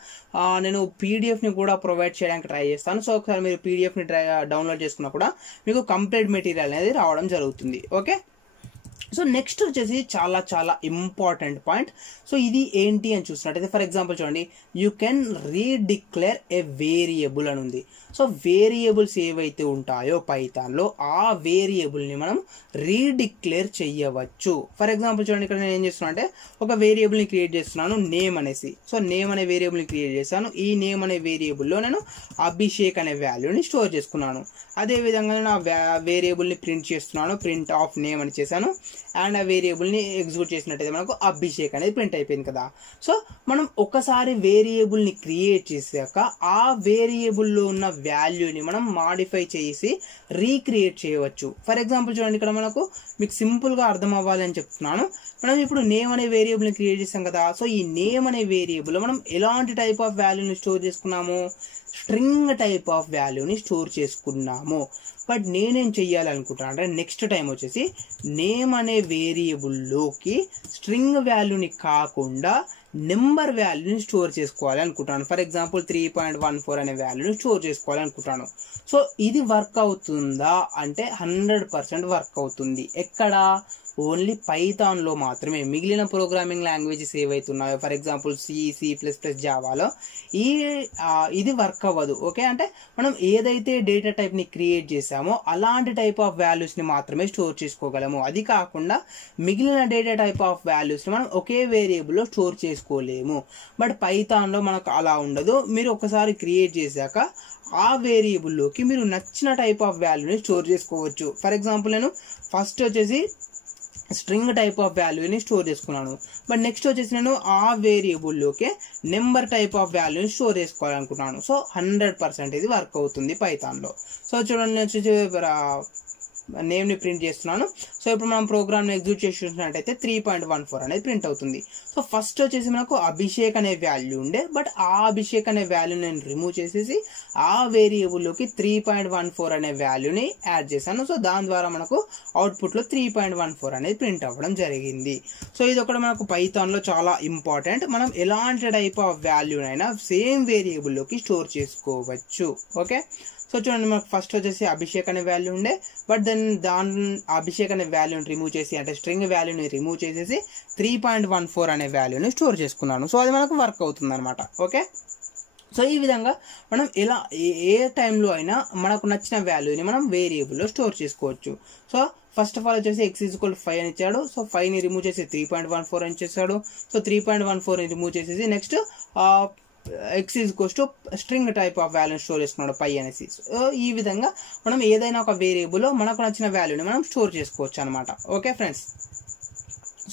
నేను పీడిఎఫ్ని కూడా ప్రొవైడ్ చేయడానికి ట్రై చేస్తాను. సో ఒకసారి మీరు పీడిఎఫ్ని డౌన్లోడ్ చేసుకున్నా కూడా మీకు కంప్లీట్ మెటీరియల్ అనేది రావడం జరుగుతుంది. ఓకే, సో నెక్స్ట్ వచ్చేసి చాలా ఇంపార్టెంట్ పాయింట్. సో ఇది ఏంటి అని చూసినట్టయితే ఫర్ ఎగ్జాంపుల్ చూడండి, you can redeclare A variable అని ఉంది. సో వేరియబుల్స్ ఏవైతే ఉంటాయో పైథాన్లో ఆ వేరియబుల్ని మనం రీడిక్లేర్ చెయ్యవచ్చు. ఫర్ ఎగ్జాంపుల్ చూడండి, ఇక్కడ నేను ఏం చేస్తున్నా అంటే ఒక వేరియబుల్ని క్రియేట్ చేస్తున్నాను నేమ్ అనేసి. సో నేమ్ అనే వేరియబుల్ని క్రియేట్ చేశాను. ఈ నేమ్ అనే వేరియబుల్లో నేను అభిషేక్ అనే వాల్యూని స్టోర్ చేసుకున్నాను. అదేవిధంగా నేను ఆ వేరియబుల్ని ప్రింట్ చేస్తున్నాను, ప్రింట్ ఆఫ్ నేమ్ అని చేశాను. అండ్ ఆ వేరియబుల్ని ఎగ్జిక్యూట్ చేసినట్టయితే మనకు అభిషేక్ అనేది ప్రింట్ అయిపోయింది కదా. సో మనం ఒకసారి వేరియబుల్ని క్రియేట్ చేశాక ఆ వేరియబుల్లో ఉన్న వాల్యూని మనం మాడిఫై చేసి రీక్రియేట్ చేయవచ్చు. ఫర్ ఎగ్జాంపుల్ చూడండి, ఇక్కడ మనకు మీకు సింపుల్గా అర్థం అవ్వాలి అని చెప్తున్నాను. మనం ఇప్పుడు నేమ్ అనే వేరియబుల్ని క్రియేట్ చేసాం కదా. సో ఈ నేమ్ అనే వేరియబుల్ మనం ఎలాంటి టైప్ ఆఫ్ వాల్యూని స్టోర్ చేసుకున్నాము, స్ట్రింగ్ టైప్ ఆఫ్ వాల్యూని స్టోర్ చేసుకున్నాము. బట్ నేనేం చెయ్యాలనుకుంటున్నాను అంటే నెక్స్ట్ టైం వచ్చేసి నేమ్ అనే వేరియబుల్లోకి స్ట్రింగ్ వాల్యూని కాకుండా నెంబర్ వాల్యూని స్టోర్ చేసుకోవాలి అనుకుంటాను. ఫర్ ఎగ్జాంపుల్ 3.14 అనే వాల్యూని స్టోర్ చేసుకోవాలి అనుకుంటాను. సో ఇది వర్క్ అవుతుందా అంటే 100% వర్క్ అవుతుంది. ఎక్కడ, ఓన్లీ పైథాన్లో మాత్రమే. మిగిలిన ప్రోగ్రామింగ్ లాంగ్వేజెస్ ఏవైతున్నాయో ఫర్ ఎగ్జాంపుల్ C++, జావాలో ఇది వర్క్ అవ్వదు. ఓకే, అంటే మనం ఏదైతే డేటా టైప్ని క్రియేట్ చేసామో అలాంటి టైప్ ఆఫ్ వాల్యూస్ని మాత్రమే స్టోర్ చేసుకోగలము. అది కాకుండా మిగిలిన డేటా టైప్ ఆఫ్ వాల్యూస్ని మనం ఒకే వేరియబుల్లో స్టోర్ చేసుకోలేము. బట్ పైథాన్లో మనకు అలా ఉండదు. మీరు ఒకసారి క్రియేట్ చేశాక ఆ వేరియబుల్లోకి మీరు నచ్చిన టైప్ ఆఫ్ వాల్యూని స్టోర్ చేసుకోవచ్చు. ఫర్ ఎగ్జాంపుల్ నేను ఫస్ట్ వచ్చేసి స్ట్రింగ్ టైప్ ఆఫ్ వాల్యూని స్టోర్ చేసుకున్నాను. బట్ నెక్స్ట్ వచ్చేసి నేను ఆ వేరియబుల్లోకే నెంబర్ టైప్ ఆఫ్ వాల్యూని స్టోర్ చేసుకోవాలనుకుంటున్నాను. సో 100% ఇది వర్క్ అవుతుంది పైథాన్లో. సో చూడండి, నేను వచ్చేసి నేమ్ని ప్రింట్ చేస్తున్నాను. సో ఇప్పుడు మనం ప్రోగ్రామ్ని ఎగ్జిక్యూట్ చేసినట్టయితే 3.14 అనేది ప్రింట్ అవుతుంది. సో ఫస్ట్ వచ్చేసి మనకు అభిషేక్ అనే వాల్యూ ఉండే, బట్ ఆ అభిషేక్ అనే వాల్యూ నేను రిమూవ్ చేసేసి ఆ వేరియబుల్లోకి 3.14 అనే వాల్యూని యాడ్ చేశాను. సో దాని ద్వారా మనకు అవుట్పుట్లో 3.14 అనేది ప్రింట్ అవ్వడం జరిగింది. సో ఇది ఒకటి మనకు పైథాన్లో చాలా ఇంపార్టెంట్. మనం ఎలాంటి టైప్ ఆఫ్ వాల్యూనైనా సేమ్ వేరియబుల్లోకి స్టోర్ చేసుకోవచ్చు. ఓకే, సో చూడండి, మనకు ఫస్ట్ వచ్చేసి అభిషేక్ అనే వాల్యూ ఉండే, బట్ దాని అభిషేక్ అనే వాల్యూని రిమూవ్ చేసి అంటే స్ట్రింగ్ వాల్యూని రిమూవ్ చేసేసి 3.14 అనే వాల్యూని స్టోర్ చేసుకున్నాను. సో అది మనకు వర్క్ అవుతుంది అనమాట. ఓకే, సో ఈ విధంగా మనం ఎలా ఏ టైంలో అయినా మనకు నచ్చిన వాల్యూని మనం వేరియబుల్లో స్టోర్ చేసుకోవచ్చు. సో ఫస్ట్ ఆఫ్ ఆల్ వచ్చేసి x=5 అని ఇచ్చాడు. సో 5ని రిమూవ్ చేసి 3.14 అని చేశాడు. సో 3.14ని రిమూవ్ చేసేసి next X is equals to string type of వాల్యూని స్టోర్ చేసుకున్నాడు పై అనేసి. సో ఈ విధంగా మనం ఏదైనా ఒక వేరియబుల్లో మనకు నచ్చిన వాల్యూని మనం స్టోర్ చేసుకోవచ్చు అనమాట. ఓకే ఫ్రెండ్స్,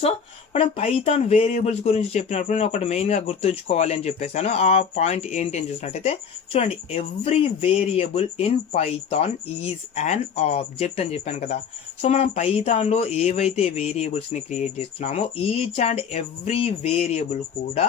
సో మనం పైథాన్ వేరియబుల్స్ గురించి చెప్పినప్పుడు నేను ఒకటి మెయిన్గా గుర్తుంచుకోవాలి అని చెప్పేసాను. ఆ పాయింట్ ఏంటి అని చూసినట్టయితే చూడండి, every variable in Python is an object అని చెప్పాను కదా. సో మనం పైథాన్లో ఏవైతే వేరియబుల్స్ని క్రియేట్ చేస్తున్నామో ఈచ్ అండ్ ఎవ్రీ వేరియబుల్ కూడా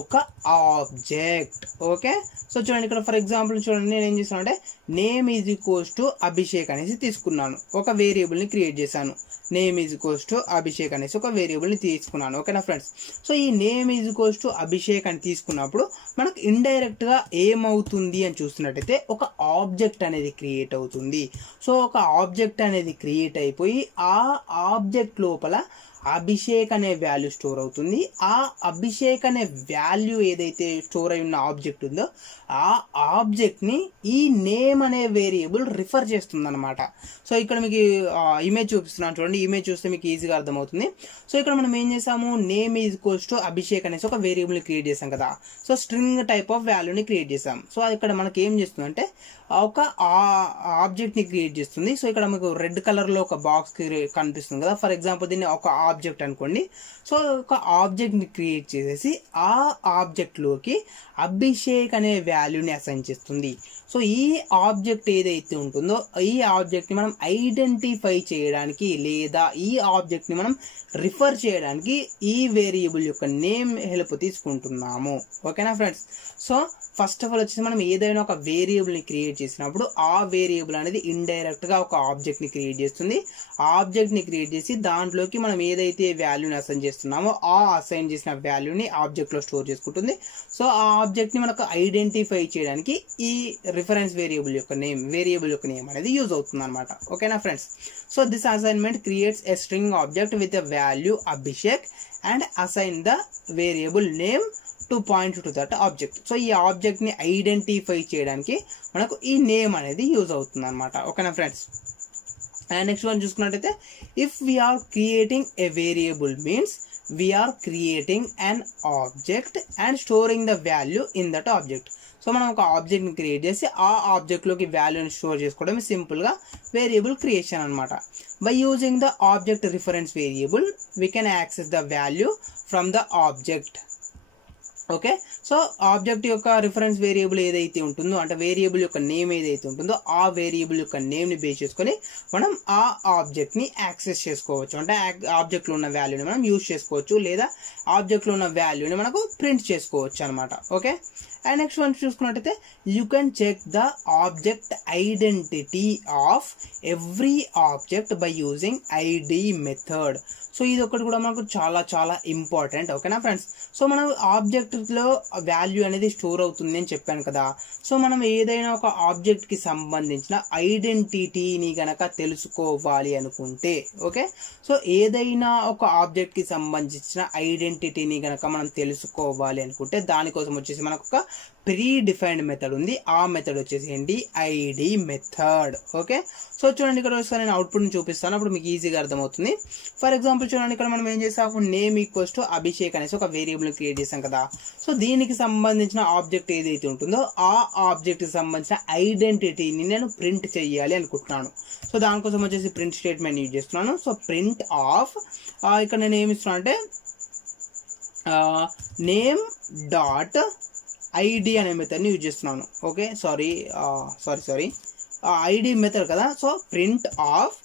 ఒక ఆబ్జెక్ట్. ఓకే, సో చూడండి ఇక్కడ ఫర్ ఎగ్జాంపుల్ చూడండి, నేను ఏం చేస్తాను అంటే name is equals to Abhishek అనేసి తీసుకున్నాను, ఒక వేరియబుల్ని క్రియేట్ చేశాను. Name is equals to Abhishek అనేసి ఒక వేరియబుల్ని తీసుకున్నాను. ఓకేనా ఫ్రెండ్స్, సో ఈ name is equals to Abhishek అని తీసుకున్నప్పుడు మనకు ఇండైరెక్ట్గా ఏమవుతుంది అని చూస్తున్నట్టయితే ఒక ఆబ్జెక్ట్ అనేది క్రియేట్ అవుతుంది. సో ఒక ఆబ్జెక్ట్ అనేది క్రియేట్ అయిపోయి ఆ ఆబ్జెక్ట్ లోపల అభిషేక్ అనే వాల్యూ స్టోర్ అవుతుంది. ఆ అభిషేక్ అనే వాల్యూ ఏదైతే స్టోర్ అయి ఉన్న ఆబ్జెక్ట్ ఉందో ఆ ఆబ్జెక్ట్ని ఈ నేమ్ అనే వేరియబుల్ రిఫర్ చేస్తుంది అనమాట. సో ఇక్కడ మీకు ఇమేజ్ చూపిస్తున్నాను చూడండి, ఇమేజ్ చూస్తే మీకు ఈజీగా అర్థమవుతుంది. సో ఇక్కడ మనం ఏం చేసాము, name is equals to Abhishek అనేసి ఒక వేరియబుల్ని క్రియేట్ చేసాం కదా. సో స్ట్రింగ్ టైప్ ఆఫ్ వాల్యూని క్రియేట్ చేసాం. సో ఇక్కడ మనకి ఏం చేస్తుంది అంటే ఒక ఆబ్జెక్ట్ని క్రియేట్ చేస్తుంది. సో ఇక్కడ మీకు రెడ్ కలర్లో ఒక బాక్స్ కనిపిస్తుంది కదా. ఫర్ ఎగ్జాంపుల్ దీన్ని ఒక ఆబ్జెక్ట్ అనుకోండి. సో ఒక ఆబ్జెక్ట్ని క్రియేట్ చేసేసి ఆ ఆబ్జెక్ట్లోకి అభిషేక్ అనే వాల్యూని అసైన్ చేస్తుంది. సో ఈ ఆబ్జెక్ట్ ఏదైతే ఉంటుందో ఈ ఆబ్జెక్ట్ని మనం ఐడెంటిఫై చేయడానికి లేదా ఈ ఆబ్జెక్ట్ని మనం రిఫర్ చేయడానికి ఈ వేరియబుల్ యొక్క నేమ్ హెల్ప్ తీసుకుంటున్నాము. ఓకేనా friends, so first of all వచ్చేసి మనం ఏదైనా ఒక వేరియబుల్ని క్రియేట్ చేసినప్పుడు ఆ వేరియబుల్ అనేది ఇండైరెక్ట్గా ఒక ఆబ్జెక్ట్ని క్రియేట్ చేస్తుంది. ఆ ఆబ్జెక్ట్ని క్రియేట్ చేసి దాంట్లోకి మనం ఏదైతే వాల్యూని అసైన్ చేస్తున్నామో ఆ అసైన్ చేసిన వాల్యూని ఆబ్జెక్ట్లో స్టోర్ చేసుకుంటుంది. సో ఆ ఆబ్జెక్ట్ని మనకు ఐడెంటిఫై చేయడానికి ఈ రిఫరెన్స్ వేరియబుల్ యొక్క నేమ్ అనేది యూజ్ అవుతుంది అనమాట. ఓకేనా friends, so this assignment creates a string object with a value Abhishek and assign the variable name to point to that object. So ఈ ఆబ్జెక్ట్ని ఐడెంటిఫై చేయడానికి మనకు ఈ నేమ్ అనేది యూజ్ అవుతుంది అనమాట. ఓకేనా ఫ్రెండ్స్, అండ్ నెక్స్ట్ వన్ చూసుకున్నట్టయితే if we are creating a variable means we are creating an object and storing the value in that object. So మనం ఒక ఆబ్జెక్ట్ని క్రియేట్ చేసి ఆ ఆబ్జెక్ట్లోకి వాల్యూని స్టోర్ చేసుకోవడం సింపుల్గా వేరియబుల్ క్రియేషన్ అనమాట. By using the object reference variable we can access the value from the object. Okay, so object యొక్క రిఫరెన్స్ వేరియబుల్ ఏదైతే ఉంటుందో అంటే వేరియబుల్ యొక్క నేమ్ ఏదైతే ఉంటుందో ఆ వేరియబుల్ యొక్క నేమ్ని బేస్ చేసుకొని మనం ఆ ఆబ్జెక్ట్ని యాక్సెస్ చేసుకోవచ్చు. అంటే ఆబ్జెక్ట్లో ఉన్న వాల్యూని మనం యూజ్ చేసుకోవచ్చు లేదా ఆబ్జెక్ట్లో ఉన్న వాల్యూని మనకు ప్రింట్ చేసుకోవచ్చు అనమాట. ఓకే, అండ్ నెక్స్ట్ వన్ చూసుకున్నట్టయితే you can check the object identity of every object by using ID method. So ఇది ఒకటి కూడా మనకు చాలా చాలా ఇంపార్టెంట్. ఓకేనా ఫ్రెండ్స్, సో మనం ఆబ్జెక్ట్లో వాల్యూ అనేది స్టోర్ అవుతుంది అని చెప్పాను కదా. సో మనం ఏదైనా ఒక ఆబ్జెక్ట్కి సంబంధించిన ఐడెంటిటీని గనక తెలుసుకోవాలి అనుకుంటే ఓకే, సో ఏదైనా ఒక ఆబ్జెక్ట్కి సంబంధించిన ఐడెంటిటీని గనక మనం తెలుసుకోవాలి అనుకుంటే దానికోసం వచ్చేసి మనకు ఒక ప్రీ డిఫైన్డ్ మెథడ్ ఉంది. ఆ మెథడ్ వచ్చేసి ఏంటి, ఐడి మెథడ్. ఓకే, సో చూడండి ఇక్కడ ఒకసారి నేను అవుట్పుట్ని చూపిస్తాను, అప్పుడు మీకు ఈజీగా అర్థమవుతుంది. ఫర్ ఎగ్జాంపుల్ చూడండి ఇక్కడ మనం ఏం చేసాము, నేమ్ ఈక్వల్స్ టు అభిషేక్ అనేసి ఒక వేరియబుల్ క్రియేట్ చేసాం కదా. సో దీనికి సంబంధించిన ఆబ్జెక్ట్ ఏదైతే ఉంటుందో ఆ ఆబ్జెక్ట్కి సంబంధించిన ఐడెంటిటీని నేను ప్రింట్ చేయాలి అనుకుంటున్నాను. సో దానికోసం వచ్చేసి ప్రింట్ స్టేట్మెంట్ యూజ్ చేస్తున్నాను. సో ప్రింట్ ఆఫ్ ఇక్కడ నేను ఏమి ఇస్తున్నాను అంటే నేమ్ డాట్ ఐడి అనే మెథడ్ని యూజ్ చేస్తున్నాను. ఓకే, సారీ ఐడి మెథడ్ కదా. సో ప్రింట్ ఆఫ్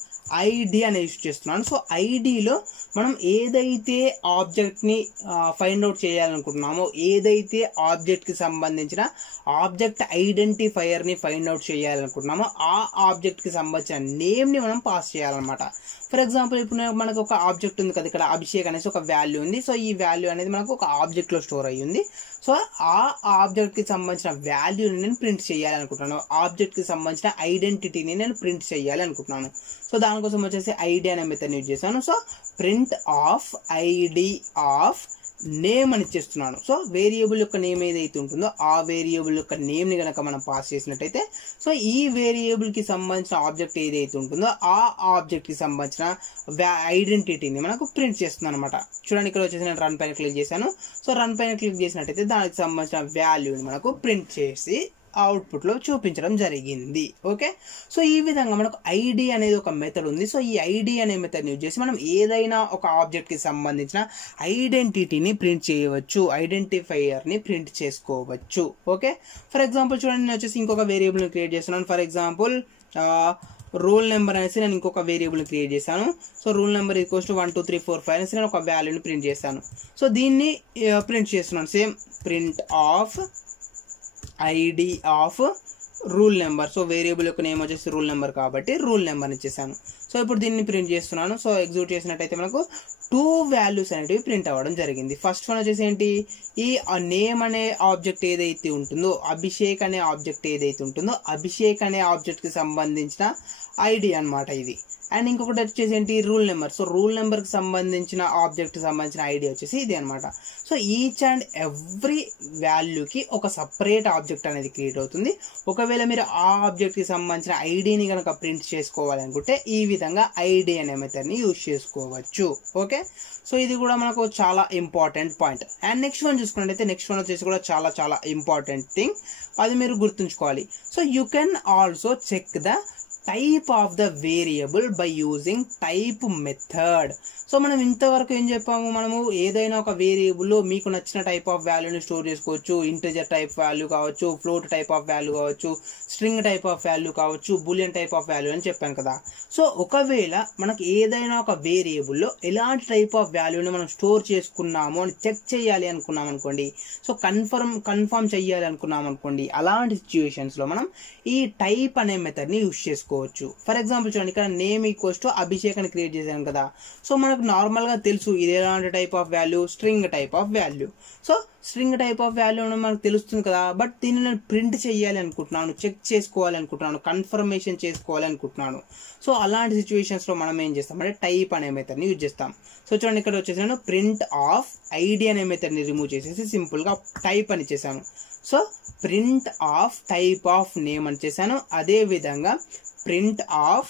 ఐడి అని యూజ్ చేస్తున్నాను. సో ఐడిలో మనం ఏదైతే ఆబ్జెక్ట్ని ఫైండ్ అవుట్ చేయాలనుకుంటున్నామో ఏదైతే ఆబ్జెక్ట్కి సంబంధించిన ఆబ్జెక్ట్ ఐడెంటిఫైయర్ని ఫైండ్ అవుట్ చేయాలనుకుంటున్నామో ఆ ఆబ్జెక్ట్కి సంబంధించిన నేమ్ని మనం పాస్ చేయాలన్నమాట. ఫర్ ఎగ్జాంపుల్ ఇప్పుడు మనకు ఒక ఆబ్జెక్ట్ ఉంది కదా, ఇక్కడ అభిషేక్ అనేసి ఒక వాల్యూ ఉంది. సో ఈ వాల్యూ అనేది మనకు ఒక ఆబ్జెక్ట్లో స్టోర్ అయ్యి ఉంది. సో ఆ ఆబ్జెక్ట్కి సంబంధించిన వాల్యూని నేను ప్రింట్ చేయాలి అనుకుంటున్నాను, ఆబ్జెక్ట్కి సంబంధించిన ఐడెంటిటీని నేను ప్రింట్ చేయాలి అనుకుంటున్నాను. సో దానికోసం వచ్చేసి ఐడి అనే మెథడ్ యూజ్ చేశాను. So print of ID of name అని ఇచ్చేస్తున్నాను. సో వేరియబుల్ యొక్క నేమ్ ఏదైతే ఉంటుందో ఆ వేరియబుల్ యొక్క నేమ్ని కనుక మనం పాస్ చేసినట్టయితే సో ఈ వేరియబుల్కి సంబంధించిన ఆబ్జెక్ట్ ఏదైతే ఉంటుందో ఆ ఆబ్జెక్ట్కి సంబంధించిన ఐడెంటిటీని మనకు ప్రింట్ చేస్తుంది అనమాట. చూడండి, ఇక్కడ వచ్చేసి నేను రన్ పైన క్లిక్ చేశాను. సో రన్ పైన క్లిక్ చేసినట్టయితే దానికి సంబంధించిన వాల్యూని మనకు ప్రింట్ చేసి అవుట్పుట్లో చూపించడం జరిగింది. ఓకే, సో ఈ విధంగా మనకు ఐడి అనేది ఒక మెథడ్ ఉంది. సో ఈ ఐడి అనే మెథడ్ని యూజ్ చేసి మనం ఏదైనా ఒక ఆబ్జెక్ట్కి సంబంధించిన ఐడెంటిటీని ప్రింట్ చేయవచ్చు, ఐడెంటిఫైయర్ని ప్రింట్ చేసుకోవచ్చు. ఓకే, ఫర్ ఎగ్జాంపుల్ చూడండి, నేను వచ్చేసి ఇంకొక వేరియబుల్ని క్రియేట్ చేస్తున్నాను. ఫర్ ఎగ్జాంపుల్ రోల్ నెంబర్ అనేసి నేను ఇంకొక వేరియబుల్ని క్రియేట్ చేశాను. So rule number equals to 1 2 3 4 5 అనేసి నేను ఒక వాల్యూని ప్రింట్ చేశాను. సో దీన్ని ప్రింట్ చేస్తున్నాను. Same print of ID of rule number. So variable యొక్క నేమ్ వచ్చేసి రూల్ నెంబర్ కాబట్టి రూల్ నెంబర్ ఇచ్చేసాను. సో ఇప్పుడు దీన్ని ప్రింట్ చేస్తున్నాను. సో ఎగ్జిక్యూట్ చేసినట్టయితే మనకు 2 వాల్యూస్ అనేటివి ప్రింట్ అవ్వడం జరిగింది. ఫస్ట్ వన్ వచ్చేసి ఏంటి, ఈ నేమ్ అనే ఆబ్జెక్ట్ ఏదైతే ఉంటుందో, అభిషేక్ అనే ఆబ్జెక్ట్ ఏదైతే ఉంటుందో అభిషేక్ అనే ఆబ్జెక్ట్కి సంబంధించిన ఐడి అనమాట ఇది. అండ్ ఇంకొకటి వచ్చేసి ఏంటి, రూల్ నెంబర్. సో రూల్ నెంబర్కి సంబంధించిన ఆబ్జెక్ట్కి సంబంధించిన ఐడి వచ్చేసి ఇది అనమాట. సో ఈచ్ అండ్ ఎవ్రీ వాల్యూకి ఒక సపరేట్ ఆబ్జెక్ట్ అనేది క్రియేట్ అవుతుంది. ఒకవేళ మీరు ఆ ఆబ్జెక్ట్కి సంబంధించిన ఐడిని కనుక ప్రింట్ చేసుకోవాలనుకుంటే ఈ విధంగా ఐడి అనే మెథడ్ని యూజ్ చేసుకోవచ్చు. ఓకే, సో ఇది కూడా మనకు చాలా important point. And next one చూసుకున్నట్టయితే నెక్స్ట్ వన్ వచ్చేసి కూడా చాలా చాలా ఇంపార్టెంట్ థింగ్, అది మీరు గుర్తుంచుకోవాలి. So you can also check the type of the variable by using type method. So మనం ఇంతవరకు ఏం చెప్పాము, మనము ఏదైనా ఒక వేరియబుల్లో మీకు నచ్చిన టైప్ ఆఫ్ వాల్యూని స్టోర్ చేసుకోవచ్చు. ఇంటిజర్ టైప్ వాల్యూ కావచ్చు, ఫ్లోట్ టైప్ ఆఫ్ వాల్యూ కావచ్చు, స్ట్రింగ్ టైప్ ఆఫ్ వాల్యూ కావచ్చు, బూలియన్ టైప్ ఆఫ్ వాల్యూ అని చెప్పాను కదా. సో ఒకవేళ మనకి ఏదైనా ఒక వేరియబుల్లో ఎలాంటి టైప్ ఆఫ్ వాల్యూని మనం స్టోర్ చేసుకున్నాము అని చెక్ చేయాలి అనుకున్నాం అనుకోండి, సో కన్ఫర్మ్ చేయాలి అనుకున్నాం అనుకోండి, అలాంటి సిచ్యువేషన్స్లో మనం ఈ టైప్ అనే మెథడ్ని యూజ్ చేసుకోవచ్చు. ఫర్ ఎగ్జాంపుల్ చూడండి, ఇక్కడ నేమ్ ఈక్వల్స్ టు అభిషేక్ అని క్రియేట్ చేశాను కదా. సో మనకు నార్మల్గా తెలుసు ఇది ఎలాంటి type of value, string type of value. So string type of value మనకు తెలుస్తుంది కదా. బట్ దీన్ని నేను ప్రింట్ చేయాలి అనుకుంటున్నాను, చెక్ చేసుకోవాలి అనుకుంటున్నాను, కన్ఫర్మేషన్ చేసుకోవాలి అనుకుంటున్నాను. సో అలాంటి సిచ్యువేషన్స్లో మనం ఏం చేస్తామంటే టైప్ అనే మెథడ్ని యూజ్ చేస్తాం. సో చూడండి, ఇక్కడ వచ్చేసి నేను ప్రింట్ ఆఫ్ ఐడి అనే మెథడ్ని రిమూవ్ చేసేసి సింపుల్గా టైప్ అని చేశాను. So print of type of name అని చేశాను. అదేవిధంగా print of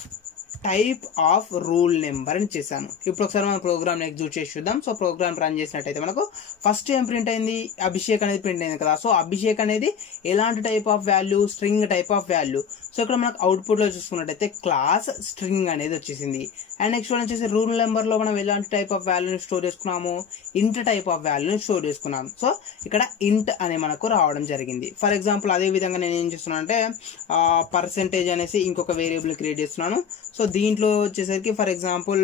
type of rule number అని చేశాను. ఇప్పుడు ఒకసారి మనం ప్రోగ్రామ్ ఎగ్జిక్యూట్ చేసి చూద్దాం. సో ప్రోగ్రామ్ రన్ చేసినట్టయితే మనకు ఫస్ట్ ఏం ప్రింట్ అయింది, అభిషేక్ అనేది ప్రింట్ అయింది కదా. సో అభిషేక్ అనేది ఎలాంటి type of value, string type of value. So ఇక్కడ మనకు అవుట్పుట్లో చూసుకున్నట్టయితే క్లాస్ స్ట్రింగ్ అనేది వచ్చేసింది. అండ్ నెక్స్ట్ వన్ వచ్చేసి రూల్ నెంబర్లో మనం ఎలాంటి టైప్ ఆఫ్ వాల్యూని స్టోర్ చేసుకున్నాము, ఇంట్ టైప్ ఆఫ్ వాల్యూని స్టోర్ చేసుకున్నాము. సో ఇక్కడ ఇంట్ అనే మనకు రావడం జరిగింది. ఫర్ ఎగ్జాంపుల్ అదే విధంగా నేను ఏం చేస్తున్నాను అంటే పర్సెంటేజ్ అనేసి ఇంకొక వేరియబుల్ క్రియేట్ చేస్తున్నాను. సో దీంట్లో వచ్చేసరికి ఫర్ ఎగ్జాంపుల్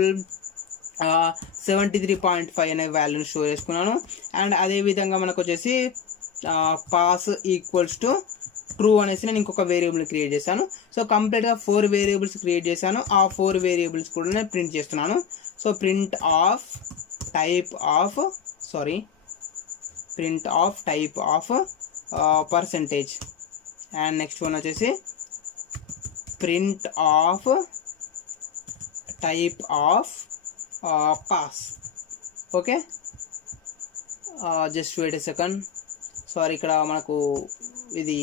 73.5 అనే వాల్యూని స్టోర్ చేసుకున్నాను. అండ్ అదేవిధంగా మనకు వచ్చేసి పాస్ ఈక్వల్స్ టు ట్రూ అనేసి నేను ఇంకొక వేరియబుల్ క్రియేట్ చేశాను. సో కంప్లీట్గా 4 వేరియబుల్స్ క్రియేట్ చేశాను. ఆ 4 వేరియబుల్స్ కూడా నేను ప్రింట్ చేస్తున్నాను. So print of type of percentage. And next one వచ్చేసి print of type of pass. Okay, just wait a second. Sorry, ఇక్కడ మనకు ఇది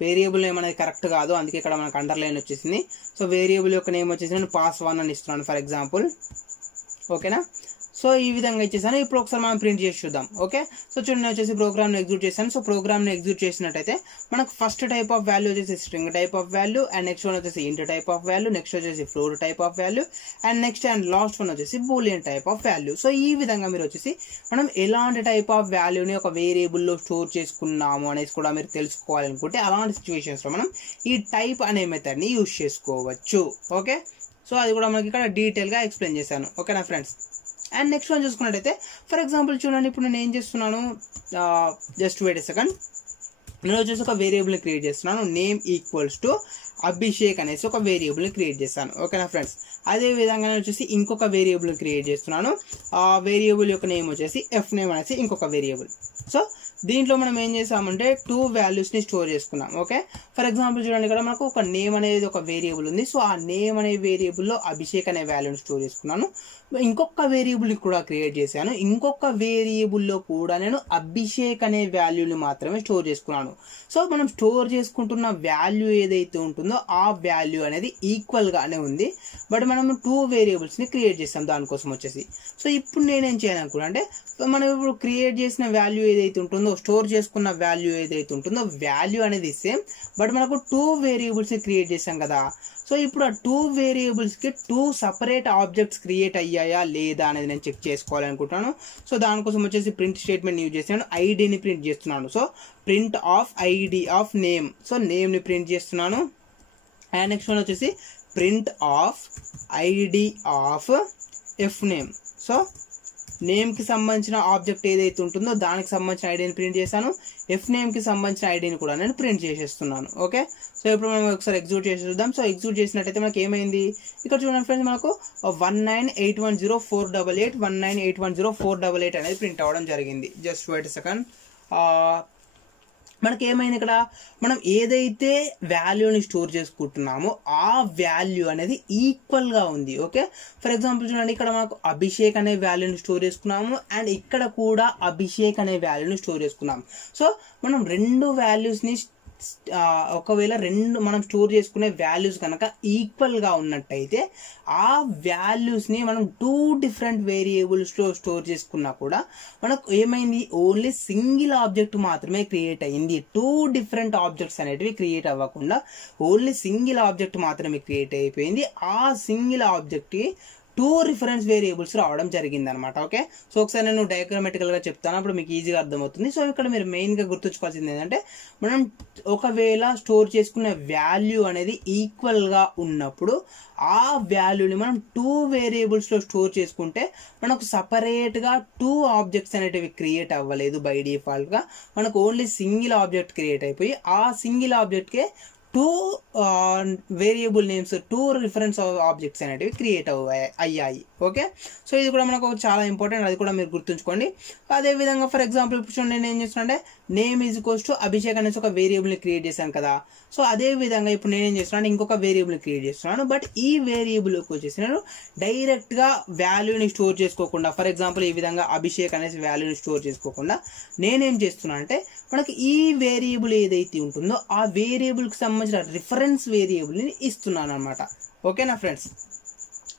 వేరియబుల్ నేమ్ అనేది కరెక్ట్ కాదు, అందుకే ఇక్కడ మనకు అండర్లైన్ వచ్చేసింది. సో వేరియబుల్ యొక్క నేమ్ వచ్చేసి నేను pass1 అని ఇస్తున్నాను ఫర్ ఎగ్జాంపుల్. ఓకేనా, సో ఈ విధంగా ఇచ్చేసాను. ఇప్పుడు ఒకసారి మనం ప్రింట్ చేసి చూద్దాం. ఓకే, సో చూడండి, వచ్చేసి ప్రోగ్రామ్ని ఎగ్జిక్యూట్ చేశాను. సో ప్రోగ్రామ్ని ఎగ్జిక్యూట్ చేసినట్టయితే మనకు ఫస్ట్ టైప్ ఆఫ్ వాల్యూ వచ్చేసి string type of value, and next one వచ్చేసి int type of value, next వచ్చేసి float type of value, and next and last one వచ్చేసి boolean type of value. So ఈ విధంగా మీరు వచ్చేసి మనం ఎలాంటి టైప్ ఆఫ్ వాల్యూని ఒక వేరియబుల్లో స్టోర్ చేసుకున్నాము అనేసి కూడా మీరు తెలుసుకోవాలనుకుంటే అలాంటి సిచ్యువేషన్స్లో మనం ఈ టైప్ అనే మెథడ్ని యూజ్ చేసుకోవచ్చు. ఓకే, సో అది కూడా మనకి ఇక్కడ డీటెయిల్గా ఎక్స్ప్లెయిన్ చేశాను. ఓకేనా ఫ్రెండ్స్. అండ్ నెక్స్ట్ వన్ చూసుకున్నట్టయితే ఫర్ ఎగ్జాంపుల్ చూడండి, ఇప్పుడు నేను ఏం చేస్తున్నాను, జస్ట్ వెయిట్ ఎ సెకండ్. నేను వచ్చేసి ఒక వేరియబుల్ని క్రియేట్ చేస్తున్నాను, నేమ్ ఈక్వల్స్ టు అభిషేక్ అనేసి ఒక వేరియబుల్ని క్రియేట్ చేస్తాను. ఓకేనా ఫ్రెండ్స్. అదే విధంగా నేను వచ్చేసి ఇంకొక వేరియబుల్ని క్రియేట్ చేస్తున్నాను. ఆ వేరియబుల్ యొక్క నేమ్ వచ్చేసి ఎఫ్ నేమ్ అనేసి ఇంకొక వేరియబుల్. సో దీంట్లో మనం ఏం చేసామంటే 2 వాల్యూస్ని స్టోర్ చేసుకున్నాం. ఓకే, ఫర్ ఎగ్జాంపుల్ చూడండి, ఇక్కడ మనకు ఒక నేమ్ అనేది ఒక వేరియబుల్ ఉంది. సో ఆ నేమ్ అనే వేరియబుల్లో అభిషేక్ అనే వాల్యూని స్టోర్ చేసుకున్నాను. ఇంకొక వేరియబుల్ కూడా క్రియేట్ చేశాను. ఇంకొక వేరియబుల్లో కూడా నేను అభిషేక్ అనే వాల్యూని మాత్రమే స్టోర్ చేసుకున్నాను. సో మనం స్టోర్ చేసుకుంటున్న వాల్యూ ఏదైతే ఉంటుందో ఆ వాల్యూ అనేది ఈక్వల్గానే ఉంది. బట్ మనం 2 వేరియబుల్స్ని క్రియేట్ చేస్తాం దానికోసం వచ్చేసి. సో ఇప్పుడు నేనేం చేయాలనుకున్నా అంటే, మనం ఇప్పుడు క్రియేట్ చేసిన వాల్యూ ఏదైతే ఉంటుందో, స్టోర్ చేసుకున్న వాల్యూ ఏదైతే ఉంటుందో వాల్యూ అనేది సేమ్, బట్ మనకు 2 వేరియబుల్స్ని క్రియేట్ చేసాం కదా. సో ఇప్పుడు ఆ 2 వేరియబుల్స్కి 2 సపరేట్ ఆబ్జెక్ట్స్ క్రియేట్ అయ్యాయా లేదా అనేది నేను చెక్ చేసుకోవాలనుకుంటున్నాను. సో దానికోసం వచ్చేసి ప్రింట్ స్టేట్మెంట్ యూజ్ చేస్తున్నాను. ఐడిని ప్రింట్ చేస్తున్నాను. So print of ID of name. So నేమ్ని ప్రింట్ చేస్తున్నాను. అండ్ నెక్స్ట్ వన్ వచ్చేసి print of ID of F name. So నేమ్కి సంబంధించిన ఆబ్జెక్ట్ ఏదైతే ఉంటుందో దానికి సంబంధించిన ఐడిని ప్రింట్ చేశాను. ఎఫ్ నేమ్కి సంబంధించిన ఐడిని కూడా నేను ప్రింట్ చేసేస్తున్నాను. ఓకే, సో ఇప్పుడు మనం ఒకసారి ఎగ్జిక్యూట్ చేసి చూద్దాం. సో ఎగ్జిక్యూట్ చేసినట్టయితే మనకి ఏమైంది, ఇక్కడ చూడండి ఫ్రెండ్స్, మనకు 198104888 198104888 అనేది ప్రింట్ అవ్వడం జరిగింది. Just wait second. మనకి ఏమైంది, ఇక్కడ మనం ఏదైతే వాల్యూని స్టోర్ చేసుకుంటున్నామో ఆ వాల్యూ అనేది ఈక్వల్గా ఉంది. ఓకే, ఫర్ ఎగ్జాంపుల్ చూడండి, ఇక్కడ మనకు అభిషేక్ అనే వాల్యూని స్టోర్ చేసుకున్నాము అండ్ ఇక్కడ కూడా అభిషేక్ అనే వాల్యూని స్టోర్ చేసుకున్నాం. సో మనం 2 వాల్యూస్ని ఒకవేళ మనం స్టోర్ చేసుకునే వాల్యూస్ కనుక ఈక్వల్గా ఉన్నట్టయితే ఆ వాల్యూస్ని మనం 2 డిఫరెంట్ వేరియబుల్స్లో స్టోర్ చేసుకున్నా కూడా మనకు ఏమైంది, ఓన్లీ సింగిల్ ఆబ్జెక్ట్ మాత్రమే క్రియేట్ అయ్యింది. 2 డిఫరెంట్ ఆబ్జెక్ట్స్ అనేటివి క్రియేట్ అవ్వకుండా ఓన్లీ సింగిల్ ఆబ్జెక్ట్ మాత్రమే క్రియేట్ అయిపోయింది. ఆ సింగిల్ ఆబ్జెక్ట్కి 2 రిఫరెన్స్ వేరియబుల్స్ రావడం జరిగింది అనమాట. ఓకే, సో ఒకసారి నేను డయాగ్రామెటికల్గా చెప్తాను, అప్పుడు మీకు ఈజీగా అర్థమవుతుంది. సో ఇక్కడ మీరు మెయిన్గా గుర్తుంచుకోవాల్సింది ఏంటంటే, మనం ఒకవేళ స్టోర్ చేసుకునే వాల్యూ అనేది ఈక్వల్గా ఉన్నప్పుడు ఆ వాల్యూని మనం 2 వేరియబుల్స్లో స్టోర్ చేసుకుంటే మనకు సపరేట్గా 2 ఆబ్జెక్ట్స్ అనేటివి క్రియేట్ అవ్వలేదు. బై డిఫాల్ట్గా మనకు ఓన్లీ సింగిల్ ఆబ్జెక్ట్ క్రియేట్ అయిపోయి ఆ సింగిల్ ఆబ్జెక్ట్కే 2 వేరియబుల్ నేమ్స్, 2 రిఫరెన్స్ ఆబ్జెక్ట్స్ అనేటివి క్రియేట్ అయ్యాయి. ఓకే, సో ఇది కూడా మనకు చాలా ఇంపార్టెంట్, అది కూడా మీరు గుర్తుంచుకోండి. అదేవిధంగా ఫర్ ఎగ్జాంపుల్ ఇప్పుడు నేను ఏం చేస్తున్నా అంటే, name is equals to Abhishek అనేసి ఒక వేరియబుల్ని క్రియేట్ చేశాను కదా. సో అదే విధంగా ఇప్పుడు నేనేం చేస్తున్నాను, ఇంకొక వేరియబుల్ని క్రియేట్ చేస్తున్నాను. బట్ ఈ వేరియబుల్కి వచ్చేసి నేను డైరెక్ట్గా వాల్యూని స్టోర్ చేసుకోకుండా, ఫర్ ఎగ్జాంపుల్ ఈ విధంగా అభిషేక్ అనేసి వాల్యూని స్టోర్ చేసుకోకుండా నేనేం చేస్తున్నా అంటే, మనకి ఈ వేరియబుల్ ఏదైతే ఉంటుందో ఆ వేరియబుల్కి సంబంధించిన రిఫరెన్స్ వేరియబుల్ని ఇస్తున్నాను అనమాట. ఓకేనా ఫ్రెండ్స్,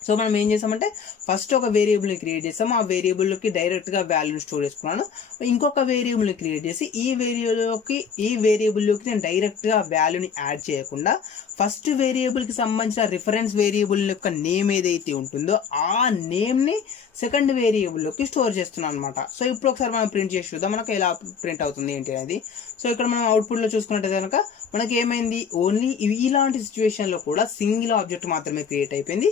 సో మనం ఏం చేసామంటే ఫస్ట్ ఒక వేరియబుల్ని క్రియేట్ చేసాము, ఆ వేరియబుల్కి డైరెక్ట్గా వాల్యూని స్టోర్ చేసుకున్నాను. ఇంకొక వేరియబుల్ని క్రియేట్ చేసి ఈ వేరియబుల్లోకి నేను డైరెక్ట్గా వాల్యూని యాడ్ చేయకుండా ఫస్ట్ వేరియబుల్కి సంబంధించిన రిఫరెన్స్ వేరియబుల్ యొక్క నేమ్ ఏదైతే ఉంటుందో ఆ నేమ్ని సెకండ్ వేరియబుల్లోకి స్టోర్ చేస్తున్నాను అనమాట. సో ఇప్పుడు ఒకసారి మనం ప్రింట్ చేసి చూద్దాం మనకు ఎలా ప్రింట్ అవుతుంది ఏంటి అనేది. సో ఇక్కడ మనం అవుట్పుట్లో చూసుకున్నట్టయితే కనుక మనకి ఏమైంది, ఓన్లీ ఇలాంటి సిచ్యువేషన్లో కూడా సింగిల్ ఆబ్జెక్ట్ మాత్రమే క్రియేట్ అయిపోయింది.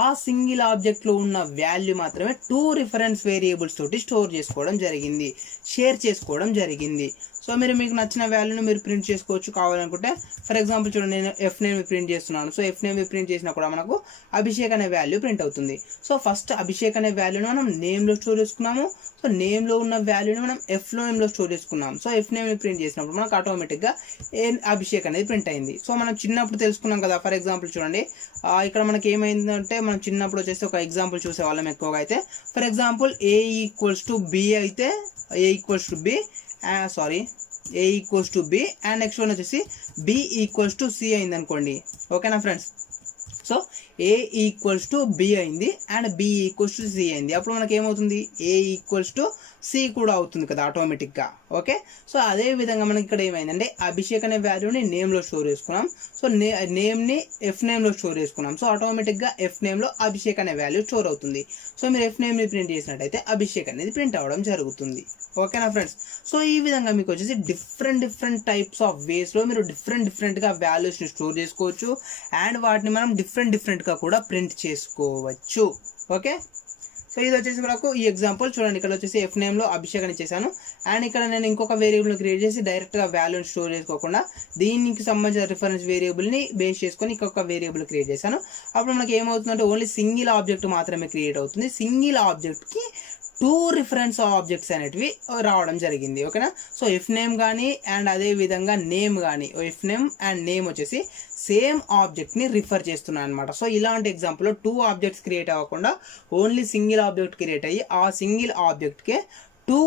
ఆ సింగిల్ ఆబ్జెక్ట్లో ఉన్న వాల్యూ మాత్రమే 2 రిఫరెన్స్ వేరియబుల్స్ తోటి స్టోర్ చేసుకోవడం జరిగింది, షేర్ చేసుకోవడం జరిగింది. సో మీకు నచ్చిన వాల్యూని మీరు ప్రింట్ చేసుకోవచ్చు కావాలనుకుంటే. ఫర్ ఎగ్జాంపుల్ చూడండి, నేను ఎఫ్ నేమ్ ప్రింట్ చేస్తున్నాను. సో ఎఫ్ నేమ్ ప్రింట్ చేసినా కూడా మనకు అభిషేక్ అనే వాల్యూ ప్రింట్ అవుతుంది. సో ఫస్ట్ అభిషేక్ అనే వాల్యూని మనం నేమ్లో స్టోర్ చేసుకున్నాము. సో నేమ్లో ఉన్న వాల్యూని మనం ఎఫ్ నేమ్లో స్టోర్ చేసుకున్నాము. సో ఎఫ్ నేమ్ని ప్రింట్ చేసినప్పుడు మనకు ఆటోమేటిక్గా అభిషేక్ అనేది ప్రింట్ అయింది. సో మనం చిన్నప్పుడు తెలుసుకున్నాం కదా. ఫర్ ఎగ్జాంపుల్ చూడండి, ఇక్కడ మనకి ఏమైందంటే, మనం చిన్నప్పుడు వచ్చేసి ఒక ఎగ్జాంపుల్ చూసేవాళ్ళం ఎక్కువగా అయితే. For example A equals to B అయితే A equals to B A equals to B and next one వచ్చేసి బి ఈక్వల్స్ టు సి అయింది అనుకోండి. ఓకేనా friends, so A equals to B అయింది and B equals to C అయింది. అప్పుడు మనకి ఏమవుతుంది, ఏ ఈక్వల్స్ టు సి కూడా అవుతుంది కదా ఆటోమేటిక్గా. ఓకే, సో అదే విధంగా మనకి ఇక్కడ ఏమైందంటే అభిషేక్ అనే వాల్యూని నేమ్లో స్టోర్ చేసుకున్నాం. సో నేమ్ని ఎఫ్ నేమ్లో స్టోర్ చేసుకున్నాం. సో ఆటోమేటిక్గా ఎఫ్ నేమ్లో అభిషేక్ అనే వాల్యూ స్టోర్ అవుతుంది. సో మీరు ఎఫ్ నేమ్ని ప్రింట్ చేసినట్టయితే అభిషేక్ అనేది ప్రింట్ అవ్వడం జరుగుతుంది. ఓకేనా ఫ్రెండ్స్, సో ఈ విధంగా మీకు వచ్చేసి డిఫరెంట్ టైప్స్ ఆఫ్ వేస్లో మీరు డిఫరెంట్గా వాల్యూస్ని స్టోర్ చేసుకోవచ్చు అండ్ వాటిని మనం డిఫరెంట్గా కూడా ప్రింట్ చేసుకోవచ్చు. ఓకే, సో ఇది వచ్చేసి మనకు ఈ ఎగ్జాంపుల్ చూడండి. ఇక్కడ వచ్చేసి ఎఫ్ నేమ్లో అభిషేక్ అని చేశాను అండ్ ఇక్కడ నేను ఇంకొక వేరియబుల్ని క్రియేట్ చేసి డైరెక్ట్గా వాల్యూని స్టోర్ చేసుకోకుండా దీనికి సంబంధించిన రిఫరెన్స్ వేరియబుల్ని బేస్ చేసుకొని ఇంకొక వేరియబుల్ క్రియేట్ చేశాను. అప్పుడు మనకి ఏమవుతుందంటే ఓన్లీ సింగిల్ ఆబ్జెక్ట్ మాత్రమే క్రియేట్ అవుతుంది. సింగిల్ ఆబ్జెక్ట్కి టూ రిఫరెన్స్ ఆబ్జెక్ట్స్ అనేటివి రావడం జరిగింది. ఓకేనా. సో ఎఫ్ నేమ్ కానీ అండ్ అదే విధంగా నేమ్ కానీ, ఎఫ్ నేమ్ అండ్ నేమ్ వచ్చేసి సేమ్ ఆబ్జెక్ట్ని రిఫర్ చేస్తున్నాను అనమాట. సో ఇలాంటి ఎగ్జాంపుల్లో 2 ఆబ్జెక్ట్స్ క్రియేట్ అవ్వకుండా ఓన్లీ సింగిల్ ఆబ్జెక్ట్ క్రియేట్ అయ్యి ఆ సింగిల్ ఆబ్జెక్ట్కే 2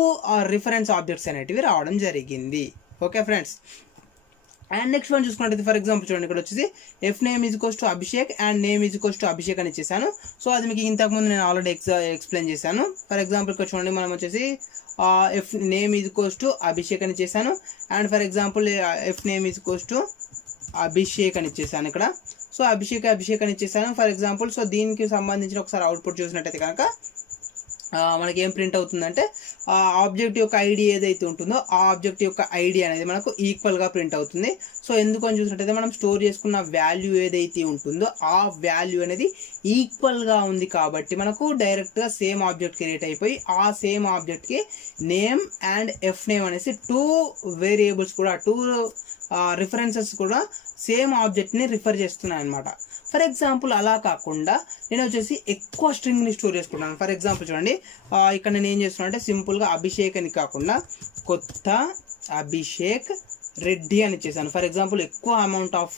రిఫరెన్స్ ఆబ్జెక్ట్స్ అనేటివి రావడం జరిగింది. Okay friends. And next one చూసుకున్నట్టయితే ఫర్ ఎగ్జాంపుల్ చూడండి, ఇక్కడ వచ్చేసి F name is Abhishek and name is Abhishek అని ఇచ్చేసాను. సో అది మీకు ఇంతకుముందు నేను ఆల్రెడీ ఎక్స్ప్లెయిన్ చేశాను. ఫర్ ఎగ్జాంపుల్ ఇక్కడ చూడండి, మనం వచ్చేసి ఎఫ్ నేమ్ ఈజ్ అభిషేక్ అని ఇచ్చేసాను and for example F name is Abhishek అని ఇచ్చేసాను ఇక్కడ. సో అభిషేక్ అని ఇచ్చేసాను ఫర్ ఎగ్జాంపుల్. సో దీనికి సంబంధించిన ఒకసారి అవుట్పుట్ చూసినట్టయితే కనుక మనకి ఏం ప్రింట్ అవుతుందంటే ఆ ఆబ్జెక్ట్ యొక్క ఐడి ఏదైతే ఉంటుందో ఆ ఆబ్జెక్ట్ యొక్క ఐడి అనేది మనకు ఈక్వల్గా ప్రింట్ అవుతుంది. సో ఎందుకని చూసినట్టయితే మనం స్టోర్ చేసుకున్న వాల్యూ ఏదైతే ఉంటుందో ఆ వాల్యూ అనేది ఈక్వల్గా ఉంది కాబట్టి మనకు డైరెక్ట్గా సేమ్ ఆబ్జెక్ట్ క్రియేట్ అయిపోయి ఆ సేమ్ ఆబ్జెక్ట్కి నేమ్ అండ్ ఎఫ్ నేమ్ అనేసి 2 వేరియబుల్స్ కూడా 2 రిఫరెన్సెస్ కూడా సేమ్ ఆబ్జెక్ట్ని రిఫర్ చేస్తున్నాయి అనమాట. ఫర్ ఎగ్జాంపుల్ అలా కాకుండా నేను వచ్చేసి ఎక్కువ స్ట్రింగ్ని స్టోర్ చేసుకుంటాను. ఫర్ ఎగ్జాంపుల్ చూడండి, ఇక్కడ నేను ఏం చేస్తున్నాను అంటే సింపుల్గా అభిషేక్ అని కాకుండా కొత్త అభిషేక్ రెడ్డి అని ఇచ్చేసాను. ఫర్ ఎగ్జాంపుల్ ఎక్కువ అమౌంట్ ఆఫ్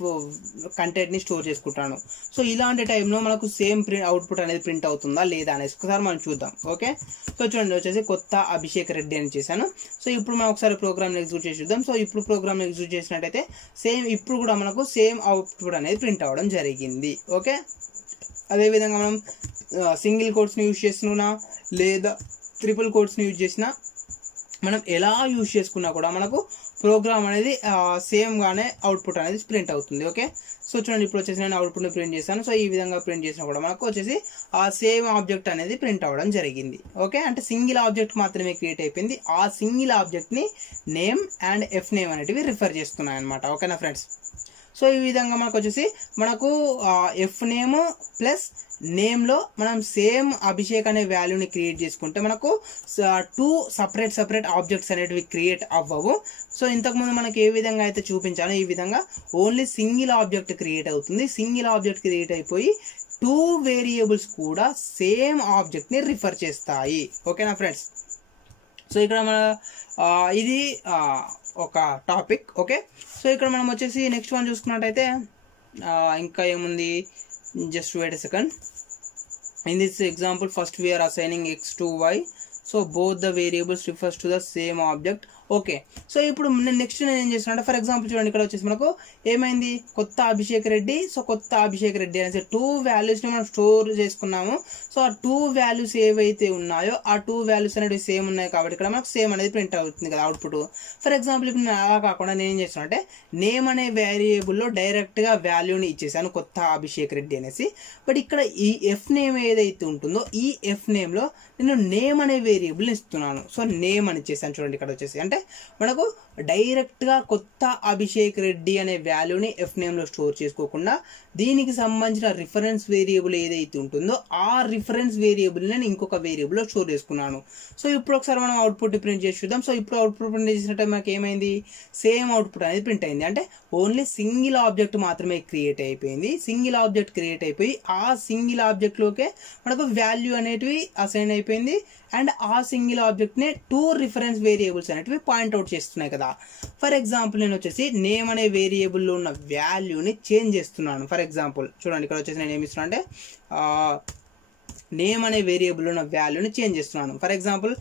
కంటెంట్ని స్టోర్ చేసుకుంటాను. సో ఇలాంటి టైంలో మనకు సేమ్ అవుట్పుట్ అనేది ప్రింట్ అవుతుందా లేదా అనేసి ఒకసారి మనం చూద్దాం. ఓకే. సో చూడండి, వచ్చేసి కొత్త అభిషేక్ రెడ్డి అని చేశాను. సో ఇప్పుడు మనం ఒకసారి ప్రోగ్రామ్ని ఎగ్జిక్యూట్ చేసి చూద్దాం. సో ఇప్పుడు ప్రోగ్రామ్ని ఎగ్జిక్యూట్ చేసినట్టయితే సేమ్ ఇప్పుడు కూడా మనకు సేమ్ అవుట్పుట్ అనేది ప్రింట్ అవ్వడం జరిగింది. ఓకే. అదేవిధంగా మనం సింగిల్ కోట్స్ని యూజ్ చేస్తున్నా లేదా ట్రిపుల్ కోట్స్ని యూజ్ చేసినా మనం ఎలా యూజ్ చేసుకున్నా కూడా మనకు ప్రోగ్రామ్ అనేది సేమ్గానే అవుట్పుట్ అనేది ప్రింట్ అవుతుంది. ఓకే. సో చూడండి, ఇప్పుడు వచ్చేసి నేను అవుట్పుట్ని ప్రింట్ చేశాను. సో ఈ విధంగా ప్రింట్ చేసినా కూడా మనకు వచ్చేసి ఆ సేమ్ ఆబ్జెక్ట్ అనేది ప్రింట్ అవ్వడం జరిగింది. ఓకే. అంటే సింగిల్ ఆబ్జెక్ట్ మాత్రమే క్రియేట్ అయిపోయింది. ఆ సింగిల్ ఆబ్జెక్ట్ని నేమ్ అండ్ ఎఫ్ నేమ్ అనేటివి రిఫర్ చేస్తున్నాయి అనమాట. ఓకేనా ఫ్రెండ్స్. సో ఈ విధంగా మనకు వచ్చేసి మనకు ఎఫ్ నేమ్ ప్లస్ నేమ్లో మనం సేమ్ అభిషేక్ అనే వాల్యూని క్రియేట్ చేసుకుంటే మనకు 2 సపరేట్ ఆబ్జెక్ట్స్ అనేటివి క్రియేట్ అవ్వవు. సో ఇంతకుముందు మనకి ఏ విధంగా అయితే చూపించానో ఈ విధంగా ఓన్లీ సింగిల్ ఆబ్జెక్ట్ క్రియేట్ అవుతుంది. సింగిల్ ఆబ్జెక్ట్ క్రియేట్ అయిపోయి 2 వేరియబుల్స్ కూడా సేమ్ ఆబ్జెక్ట్ని రిఫర్ చేస్తాయి. ఓకేనా ఫ్రెండ్స్. సో ఇక్కడ మన ఇది ఒక టాపిక్. ఓకే. సో ఇక్కడ మనం వచ్చేసి నెక్స్ట్ వన్ చూసుకున్నట్టయితే ఇంకా ఏముంది, just wait a second. In this example first we are assigning x to y, so both the variables refers to the same object. Okay. So ఇప్పుడు నెక్స్ట్ నేను ఏం చేస్తున్నాను, ఫర్ ఎగ్జాంపుల్ చూడండి, ఇక్కడ వచ్చేసి మనకు ఏమైంది, కొత్త అభిషేక్ రెడ్డి. సో కొత్త అభిషేక్ రెడ్డి అనేసి 2 వాల్యూస్ని మనం స్టోర్ చేసుకున్నాము. సో ఆ 2 వాల్యూస్ ఏవైతే ఉన్నాయో ఆ 2 వాల్యూస్ అనేవి సేమ్ ఉన్నాయి కాబట్టి ఇక్కడ మనకు సేమ్ అనేది ప్రింట్ అవుతుంది కదా అవుట్పుట్. ఫర్ ఎగ్జాంపుల్ ఇప్పుడు నేను అలా కాకుండా నేను ఏం చేస్తున్నాను అంటే నేమ్ అనే వేరియబుల్లో డైరెక్ట్గా వాల్యూని ఇచ్చేసాను కొత్త అభిషేక్ రెడ్డి అనేసి. బట్ ఇక్కడ ఈ ఎఫ్ నేమ్ ఏదైతే ఉంటుందో ఈ ఎఫ్ నేమ్లో నేను నేమ్ అనే వేరియబుల్ని ఇస్తున్నాను. సో నేమ్ అని ఇచ్చేసాను. చూడండి ఇక్కడ వచ్చేసి అంటే మనకు డైరెక్ట్గా కొత్త అభిషేక్ రెడ్డి అనే వాల్యూని ఎఫ్ నేమ్లో స్టోర్ చేసుకోకుండా దీనికి సంబంధించిన రిఫరెన్స్ వేరియబుల్ ఏదైతే ఉంటుందో ఆ రిఫరెన్స్ వేరియబుల్ని నేను ఇంకొక వేరియబుల్లో స్టోర్ చేసుకున్నాను. సో ఇప్పుడు ఒకసారి మనం అవుట్పుట్ ప్రింట్ చేసి చూద్దాం. సో ఇప్పుడు అవుట్పుట్ ప్రింట్ చేసినట్టు మనకి ఏమైంది, సేమ్ అవుట్పుట్ అనేది ప్రింట్ అయింది. అంటే ఓన్లీ సింగిల్ ఆబ్జెక్ట్ మాత్రమే క్రియేట్ అయిపోయింది. సింగిల్ ఆబ్జెక్ట్ క్రియేట్ అయిపోయి ఆ సింగిల్ ఆబ్జెక్ట్లోకే మనకు వాల్యూ అనేటివి అసైన్ అయిపోయింది అండ్ ఆ సింగిల్ ఆబ్జెక్ట్ని 2 రిఫరెన్స్ వేరియబుల్స్ అనేటివి పాయింట్అవుట్ చేస్తున్నాయి కదా. ఫర్ ఎగ్జాంపుల్ నేను వచ్చేసి నేమ్ అనే వేరియబుల్లో ఉన్న వాల్యూని చేంజ్ చేస్తున్నాను. ఫర్ ఎగ్జాంపుల్ చూడండి, ఇక్కడ వచ్చేసి నేను ఏమి ఇస్తున్నాను అంటే నేమ్ అనే వేరియబుల్లో ఉన్న వాల్యూని చేంజ్ చేస్తున్నాను. ఫర్ ఎగ్జాంపుల్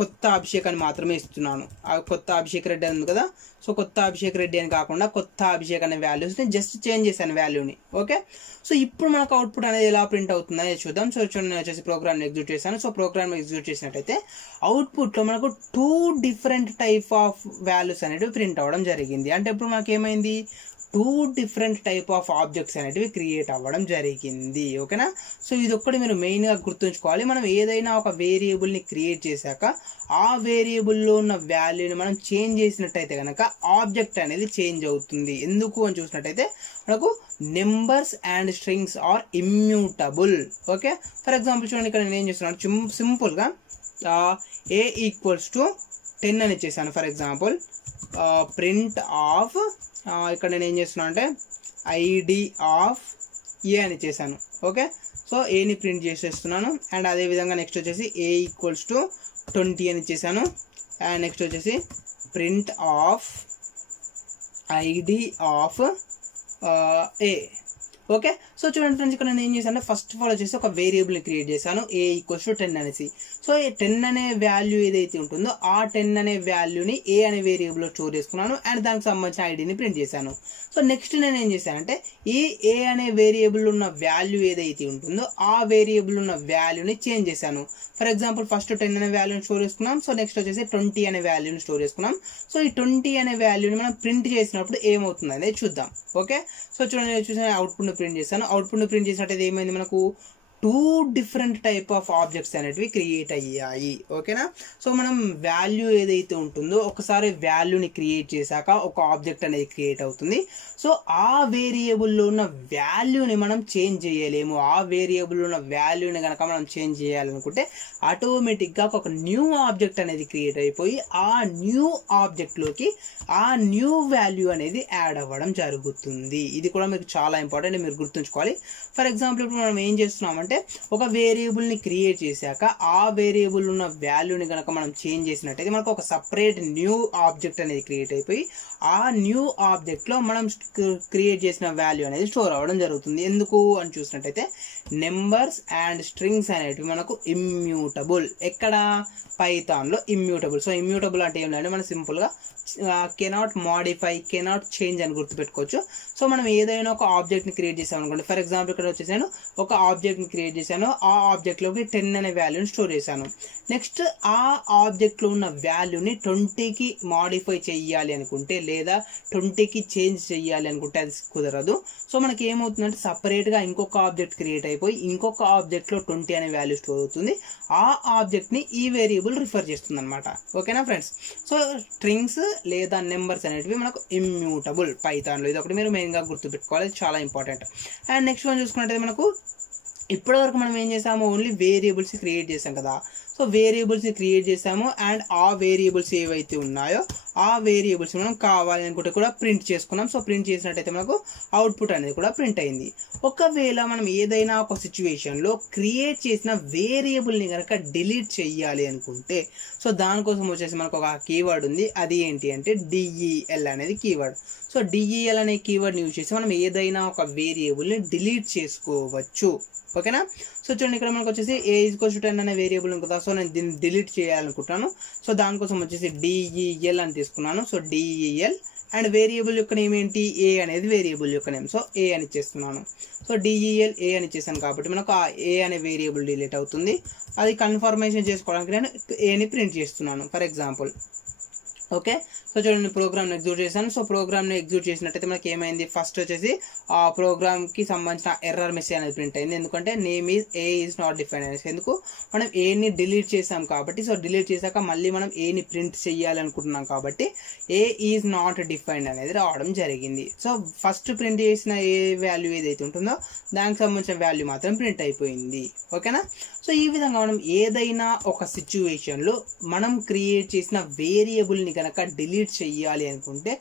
కొత్త అభిషేక్ అని మాత్రమే ఇస్తున్నాను. కొత్త అభిషేక్ రెడ్డి ఉంది కదా, సో కొత్త అభిషేక్ రెడ్డి అని కాకుండా కొత్త అభిషేక్ అనే వాల్యూస్ని జస్ట్ చేంజ్ చేశాను వాల్యూని. ఓకే. సో ఇప్పుడు మనకు అవుట్పుట్ అనేది ఎలా ప్రింట్ అవుతుందని చూద్దాం. సో చూడండి, నేను వచ్చేసి ప్రోగ్రామ్ని ఎగ్జిక్యూట్ చేశాను. సో ప్రోగ్రామ్ని ఎగ్జిక్యూట్ చేసినట్టయితే అవుట్పుట్లో మనకు 2 డిఫరెంట్ టైప్ ఆఫ్ వాల్యూస్ అనేవి ప్రింట్ అవ్వడం జరిగింది. అంటే ఇప్పుడు మనకి ఏమైంది, 2 డిఫరెంట్ టైప్ ఆఫ్ ఆబ్జెక్ట్స్ అనేటివి క్రియేట్ అవ్వడం జరిగింది. ఓకేనా. సో ఇది ఒక్కటి మీరు మెయిన్గా గుర్తుంచుకోవాలి. మనం ఏదైనా ఒక వేరియబుల్ని క్రియేట్ చేశాక ఆ వేరియబుల్లో ఉన్న వాల్యూని మనం చేంజ్ చేసినట్టయితే కనుక ఆబ్జెక్ట్ అనేది చేంజ్ అవుతుంది. ఎందుకు అని చూసినట్టయితే మనకు numbers and strings are immutable. Okay. For example చూడండి, ఇక్కడ నేను ఏం చేస్తున్నాను, సింపుల్గా a = 10 అని ఇచ్చేసాను. ఫర్ ఎగ్జాంపుల్ ప్రింట్ ఆఫ్ ఇక్కడ నేను ఏం చేస్తున్నా అంటే ఐడి ఆఫ్ ఏ అని చేశాను. ఓకే. సో సో ఏని ప్రింట్ చేసేస్తున్నాను. అండ్ అదేవిధంగా నెక్స్ట్ వచ్చేసి ఏ ఈక్వల్స్ టు 20 అని ఇచ్చేసాను. అండ్ నెక్స్ట్ వచ్చేసి print of ID of A. Okay, so చూడండి ఫ్రెండ్స్, ఇక్కడ నేను ఏం చేశాను, ఫస్ట్ ఆఫ్ ఆల్ వచ్చేసి ఒక వేరియబుల్ని క్రియేట్ చేశాను ఏ ఈక్వల్స్ టు 10 అనేసి. సో ఈ 10 అనే వాల్యూ ఏదైతే ఉంటుందో ఆ 10 అనే వాల్యూని ఏ అనే వేరియబుల్లో స్టోర్ చేసుకున్నాను. అండ్ దానికి సంబంధించిన ఐడిని ప్రింట్ చేశాను. సో నెక్స్ట్ నేను ఏం చేశానంటే ఈ ఏ అనే వేరియబుల్ ఉన్న వాల్యూ ఏదైతే ఉంటుందో ఆ వేరియబుల్ ఉన్న వాల్యూని చేంజ్ చేశాను. ఫర్ ఎగ్జాంపుల్ ఫస్ట్ 10 అనే వాల్యూని స్టోర్ చేసుకున్నాం. సో నెక్స్ట్ వచ్చేసి 20 అనే వాల్యూని స్టోర్ చేసుకున్నాం. సో ఈ 20 అనే వాల్యూని మనం ప్రింట్ చేసినప్పుడు ఏమవుతుంది అనేది చూద్దాం. ఓకే, సో చూడండి, చూసిన అవుట్పుట్ని ప్రింట్ చేశాను. అవుట్పుట్ని ప్రింట్ చేసినట్టయితే ఏమైంది, మనకు 2 డిఫరెంట్ టైప్ ఆఫ్ ఆబ్జెక్ట్స్ అనేటివి క్రియేట్ అయ్యాయి. ఓకేనా, సో మనం వాల్యూ ఏదైతే ఉంటుందో ఒకసారి వాల్యూని క్రియేట్ చేశాక ఒక ఆబ్జెక్ట్ అనేది క్రియేట్ అవుతుంది. సో ఆ వేరియబుల్లో ఉన్న వాల్యూని మనం చేంజ్ చేయలేము. ఆ వేరియబుల్లో ఉన్న వాల్యూని కనుక మనం చేంజ్ చేయాలనుకుంటే ఆటోమేటిక్గా ఒక న్యూ ఆబ్జెక్ట్ అనేది క్రియేట్ అయిపోయి ఆ న్యూ ఆబ్జెక్ట్లోకి ఆ న్యూ వాల్యూ అనేది యాడ్ అవ్వడం జరుగుతుంది. ఇది కూడా మీకు చాలా ఇంపార్టెంట్, మీరు గుర్తుంచుకోవాలి. ఫర్ ఎగ్జాంపుల్ ఇప్పుడు మనం ఏం చేస్తున్నామంటే ఒక వేరియబుల్ని క్రియేట్ చేశాక ఆ వేరియబుల్ ఉన్న వాల్యూని కనుక మనం చేంజ్ చేసినట్టయితే మనకు ఒక సపరేట్ న్యూ ఆబ్జెక్ట్ అనేది క్రియేట్ అయిపోయి ఆ న్యూ ఆబ్జెక్ట్లో మనం క్రియేట్ చేసిన వాల్యూ అనేది స్టోర్ అవ్వడం జరుగుతుంది. ఎందుకు అని చూసినట్టయితే నెంబర్స్ అండ్ స్ట్రింగ్స్ అనేటివి మనకు ఇమ్యూటబుల్. ఎక్కడ, పైథాన్లో ఇమ్యూటబుల్. సో ఇమ్యూటబుల్ అంటే ఏం లేదంటే మనం సింపుల్గా కెనాట్ మాడిఫై, కెనాట్ చేంజ్ అని గుర్తుపెట్టుకోవచ్చు. సో మనం ఏదైనా ఒక ఆబ్జెక్ట్ని క్రియేట్ చేసాం అనుకోండి. ఫర్ ఎగ్జాంపుల్ ఇక్కడ వచ్చేసాను ఒక ఆబ్జెక్ట్ని క్రియేట్ చేశాను. ఆ ఆబ్జెక్ట్లోకి 10 అనే వాల్యూని స్టోర్ చేశాను. నెక్స్ట్ ఆ ఆబ్జెక్ట్లో ఉన్న వాల్యూని 20కి మాడిఫై చెయ్యాలి అనుకుంటే లేదా 20కి చేంజ్ చెయ్యాలి అనుకుంటే అది కుదరదు. సో మనకి ఏమవుతుందంటే సపరేట్గా ఇంకొక ఆబ్జెక్ట్ క్రియేట్ అయిపోయి ఇంకొక ఆబ్జెక్ట్లో 20 అనే వాల్యూ స్టోర్ అవుతుంది. ఆ ఆబ్జెక్ట్ని ఈ వేరియబుల్ రిఫర్ చేస్తుంది అనమాట. ఓకేనా ఫ్రెండ్స్, సో స్ట్రింగ్స్ లేదా నెంబర్స్ అనేటివి మనకు ఇమ్యూటబుల్ పైథాన్లో. ఇది ఒకటి మీరు మెయిన్గా గుర్తుపెట్టుకోవాలి, చాలా ఇంపార్టెంట్. అండ్ నెక్స్ట్ వన్ చూసుకున్నట్టయితే మనకు ఇప్పటివరకు మనం ఏం చేసాము, ఓన్లీ వేరియబుల్స్ క్రియేట్ చేసాం కదా. సో వేరియబుల్స్ని క్రియేట్ చేసాము అండ్ ఆ వేరియబుల్స్ ఏవైతే ఉన్నాయో ఆ వేరియబుల్స్ మనం కావాలి అనుకుంటే కూడా ప్రింట్ చేసుకున్నాం. సో ప్రింట్ చేసినట్టయితే మనకు అవుట్పుట్ అనేది కూడా ప్రింట్ అయింది. ఒకవేళ మనం ఏదైనా ఒక సిచ్యువేషన్లో క్రియేట్ చేసిన వేరియబుల్ని కనుక డిలీట్ చేయాలి అనుకుంటే సో దానికోసం వచ్చేసి మనకు ఒక కీవర్డ్ ఉంది. అది ఏంటి అంటే DEL అనేది కీవర్డ్. సో DEL అనే కీవర్డ్ని యూజ్ చేసి మనం ఏదైనా ఒక వేరియబుల్ని డిలీట్ చేసుకోవచ్చు. ఓకేనా, సో చూడండి ఇక్కడ మనకు వచ్చేసి ఏ ఈక్వల్స్ టు 10 అనే వేరియబుల్ ఉంది కదా. సో నేను దీన్ని డిలీట్ చేయాలనుకుంటున్నాను. సో దానికోసం వచ్చేసి DEL అని తీసుకున్నాను. సో DEL అండ్ వేరియబుల్ యొక్క నేమ్ ఏంటి, ఏ అనేది వేరియబుల్ యొక్క నేమ్. సో ఏ అని ఇచ్చేస్తున్నాను. సో DEL ఏ అని ఇచ్చేసాను కాబట్టి మనకు ఆ ఏ అనే వేరియబుల్ డిలీట్ అవుతుంది. అది కన్ఫర్మేషన్ చేసుకోవడానికి నేను ఏని ప్రింట్ చేస్తున్నాను ఫర్ ఎగ్జాంపుల్. ఓకే, సో చూడండి ప్రోగ్రామ్ని ఎగ్జిక్యూట్ చేశాను. సో ప్రోగ్రామ్ని ఎగ్జిక్యూట్ చేసినట్టయితే మనకి ఏమైంది, ఫస్ట్ వచ్చేసి ఆ ప్రోగ్రామ్కి సంబంధించిన ఎర్రర్ మెసేజ్ అనేది ప్రింట్ అయింది. ఎందుకంటే name A is not defined అనేసి. ఎందుకు, మనం ఏని డిలీట్ చేసాం కాబట్టి. సో డిలీట్ చేశాక మళ్ళీ మనం ఏని ప్రింట్ చేయాలనుకుంటున్నాం కాబట్టి ఏ ఈజ్ నాట్ డిఫైన్డ్ అనేది రావడం జరిగింది. సో ఫస్ట్ ప్రింట్ చేసిన ఏ వాల్యూ ఏదైతే ఉంటుందో దానికి సంబంధించిన వాల్యూ మాత్రం ప్రింట్ అయిపోయింది. ఓకేనా, సో ఈ విధంగా మనం ఏదైనా ఒక సిచ్యువేషన్లో మనం క్రియేట్ చేసిన వేరియబుల్ని కనుక డిలీట్ చెయ్యాలి అనుకుంటే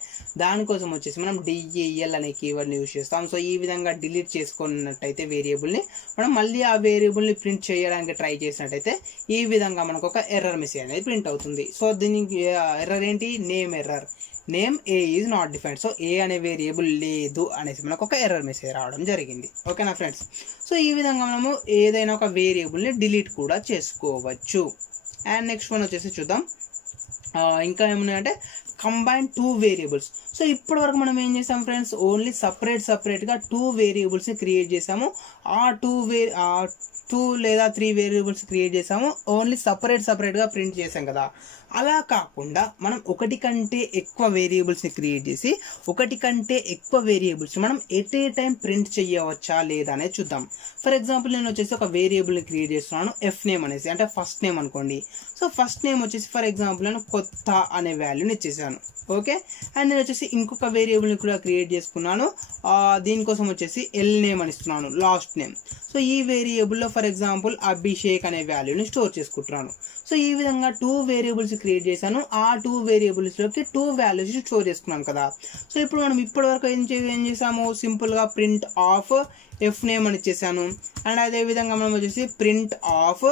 దానికోసం వచ్చేసి మనం DEL అనే కీవర్డ్ని యూజ్ చేస్తాం. సో ఈ విధంగా డిలీట్ చేసుకున్నట్టయితే వేరియబుల్ని మనం మళ్ళీ ఆ వేరియబుల్ని ప్రింట్ చేయడానికి ట్రై చేసినట్టయితే ఈ విధంగా మనకు ఒక ఎర్రర్ మెసేజ్ అనేది ప్రింట్ అవుతుంది. సో దీనికి ఎర్రర్ ఏంటి, name error. Name A is not defined. So A అనే వేరియబుల్ లేదు అనేసి మనకు ఒక ఎర్రర్ మెసేజ్ రావడం జరిగింది. ఓకేనా ఫ్రెండ్స్, సో ఈ విధంగా మనము ఏదైనా ఒక వేరియబుల్ని డిలీట్ కూడా చేసుకోవచ్చు. అండ్ నెక్స్ట్ వన్ వచ్చేసి చూద్దాం. ఇంకా ఏమున్నాయంటే కంబైన్ 2 వేరియబుల్స్. సో ఇప్పటి వరకు మనం ఏం చేసాం ఫ్రెండ్స్, ఓన్లీ సపరేట్గా 2 వేరియబుల్స్ని క్రియేట్ చేసాము. ఆ 2 లేదా 3 వేరియబుల్స్ క్రియేట్ చేసాము, ఓన్లీ సపరేట్గా ప్రింట్ చేసాం కదా. అలా కాకుండా మనం ఒకటి కంటే ఎక్కువ వేరియబుల్స్ని క్రియేట్ చేసి ఒకటి కంటే ఎక్కువ వేరియబుల్స్ మనం ఎట్ ఏ టైం ప్రింట్ చేయవచ్చా లేదా అనేది చూద్దాం. ఫర్ ఎగ్జాంపుల్ నేను వచ్చేసి ఒక వేరియబుల్ని క్రియేట్ చేస్తున్నాను, FName అనేసి, అంటే ఫస్ట్ నేమ్ అనుకోండి. సో ఫస్ట్ నేమ్ వచ్చేసి ఫర్ ఎగ్జాంపుల్ నేను కొత్త అనే వాల్యూని ఇచ్చేసాను. ఓకే, అండ్ నేను వచ్చేసి ఇంకొక వేరియబుల్ని కూడా క్రియేట్ చేసుకున్నాను. దీనికోసం వచ్చేసి LName అని ఇస్తున్నాను, లాస్ట్ నేమ్. సో ఈ వేరియబుల్లో ఫర్ ఎగ్జాంపుల్ అభిషేక్ అనే వాల్యూని స్టోర్ చేసుకుంటున్నాను. సో ఈ విధంగా 2 వేరియబుల్స్ క్రియేట్ చేశాను. ఆ 2 వేరియబుల్స్లోకి 2 వాల్యూస్ స్టోర్ చేసుకున్నాం కదా. సో ఇప్పుడు మనం ఇప్పటి వరకు ఏం చేసాము, సింపుల్గా ప్రింట్ ఆఫ్ ఎఫ్ నేమ్ అని ఇచ్చేసాను. అండ్ అదేవిధంగా మనం వచ్చేసి ప్రింట్ ఆఫ్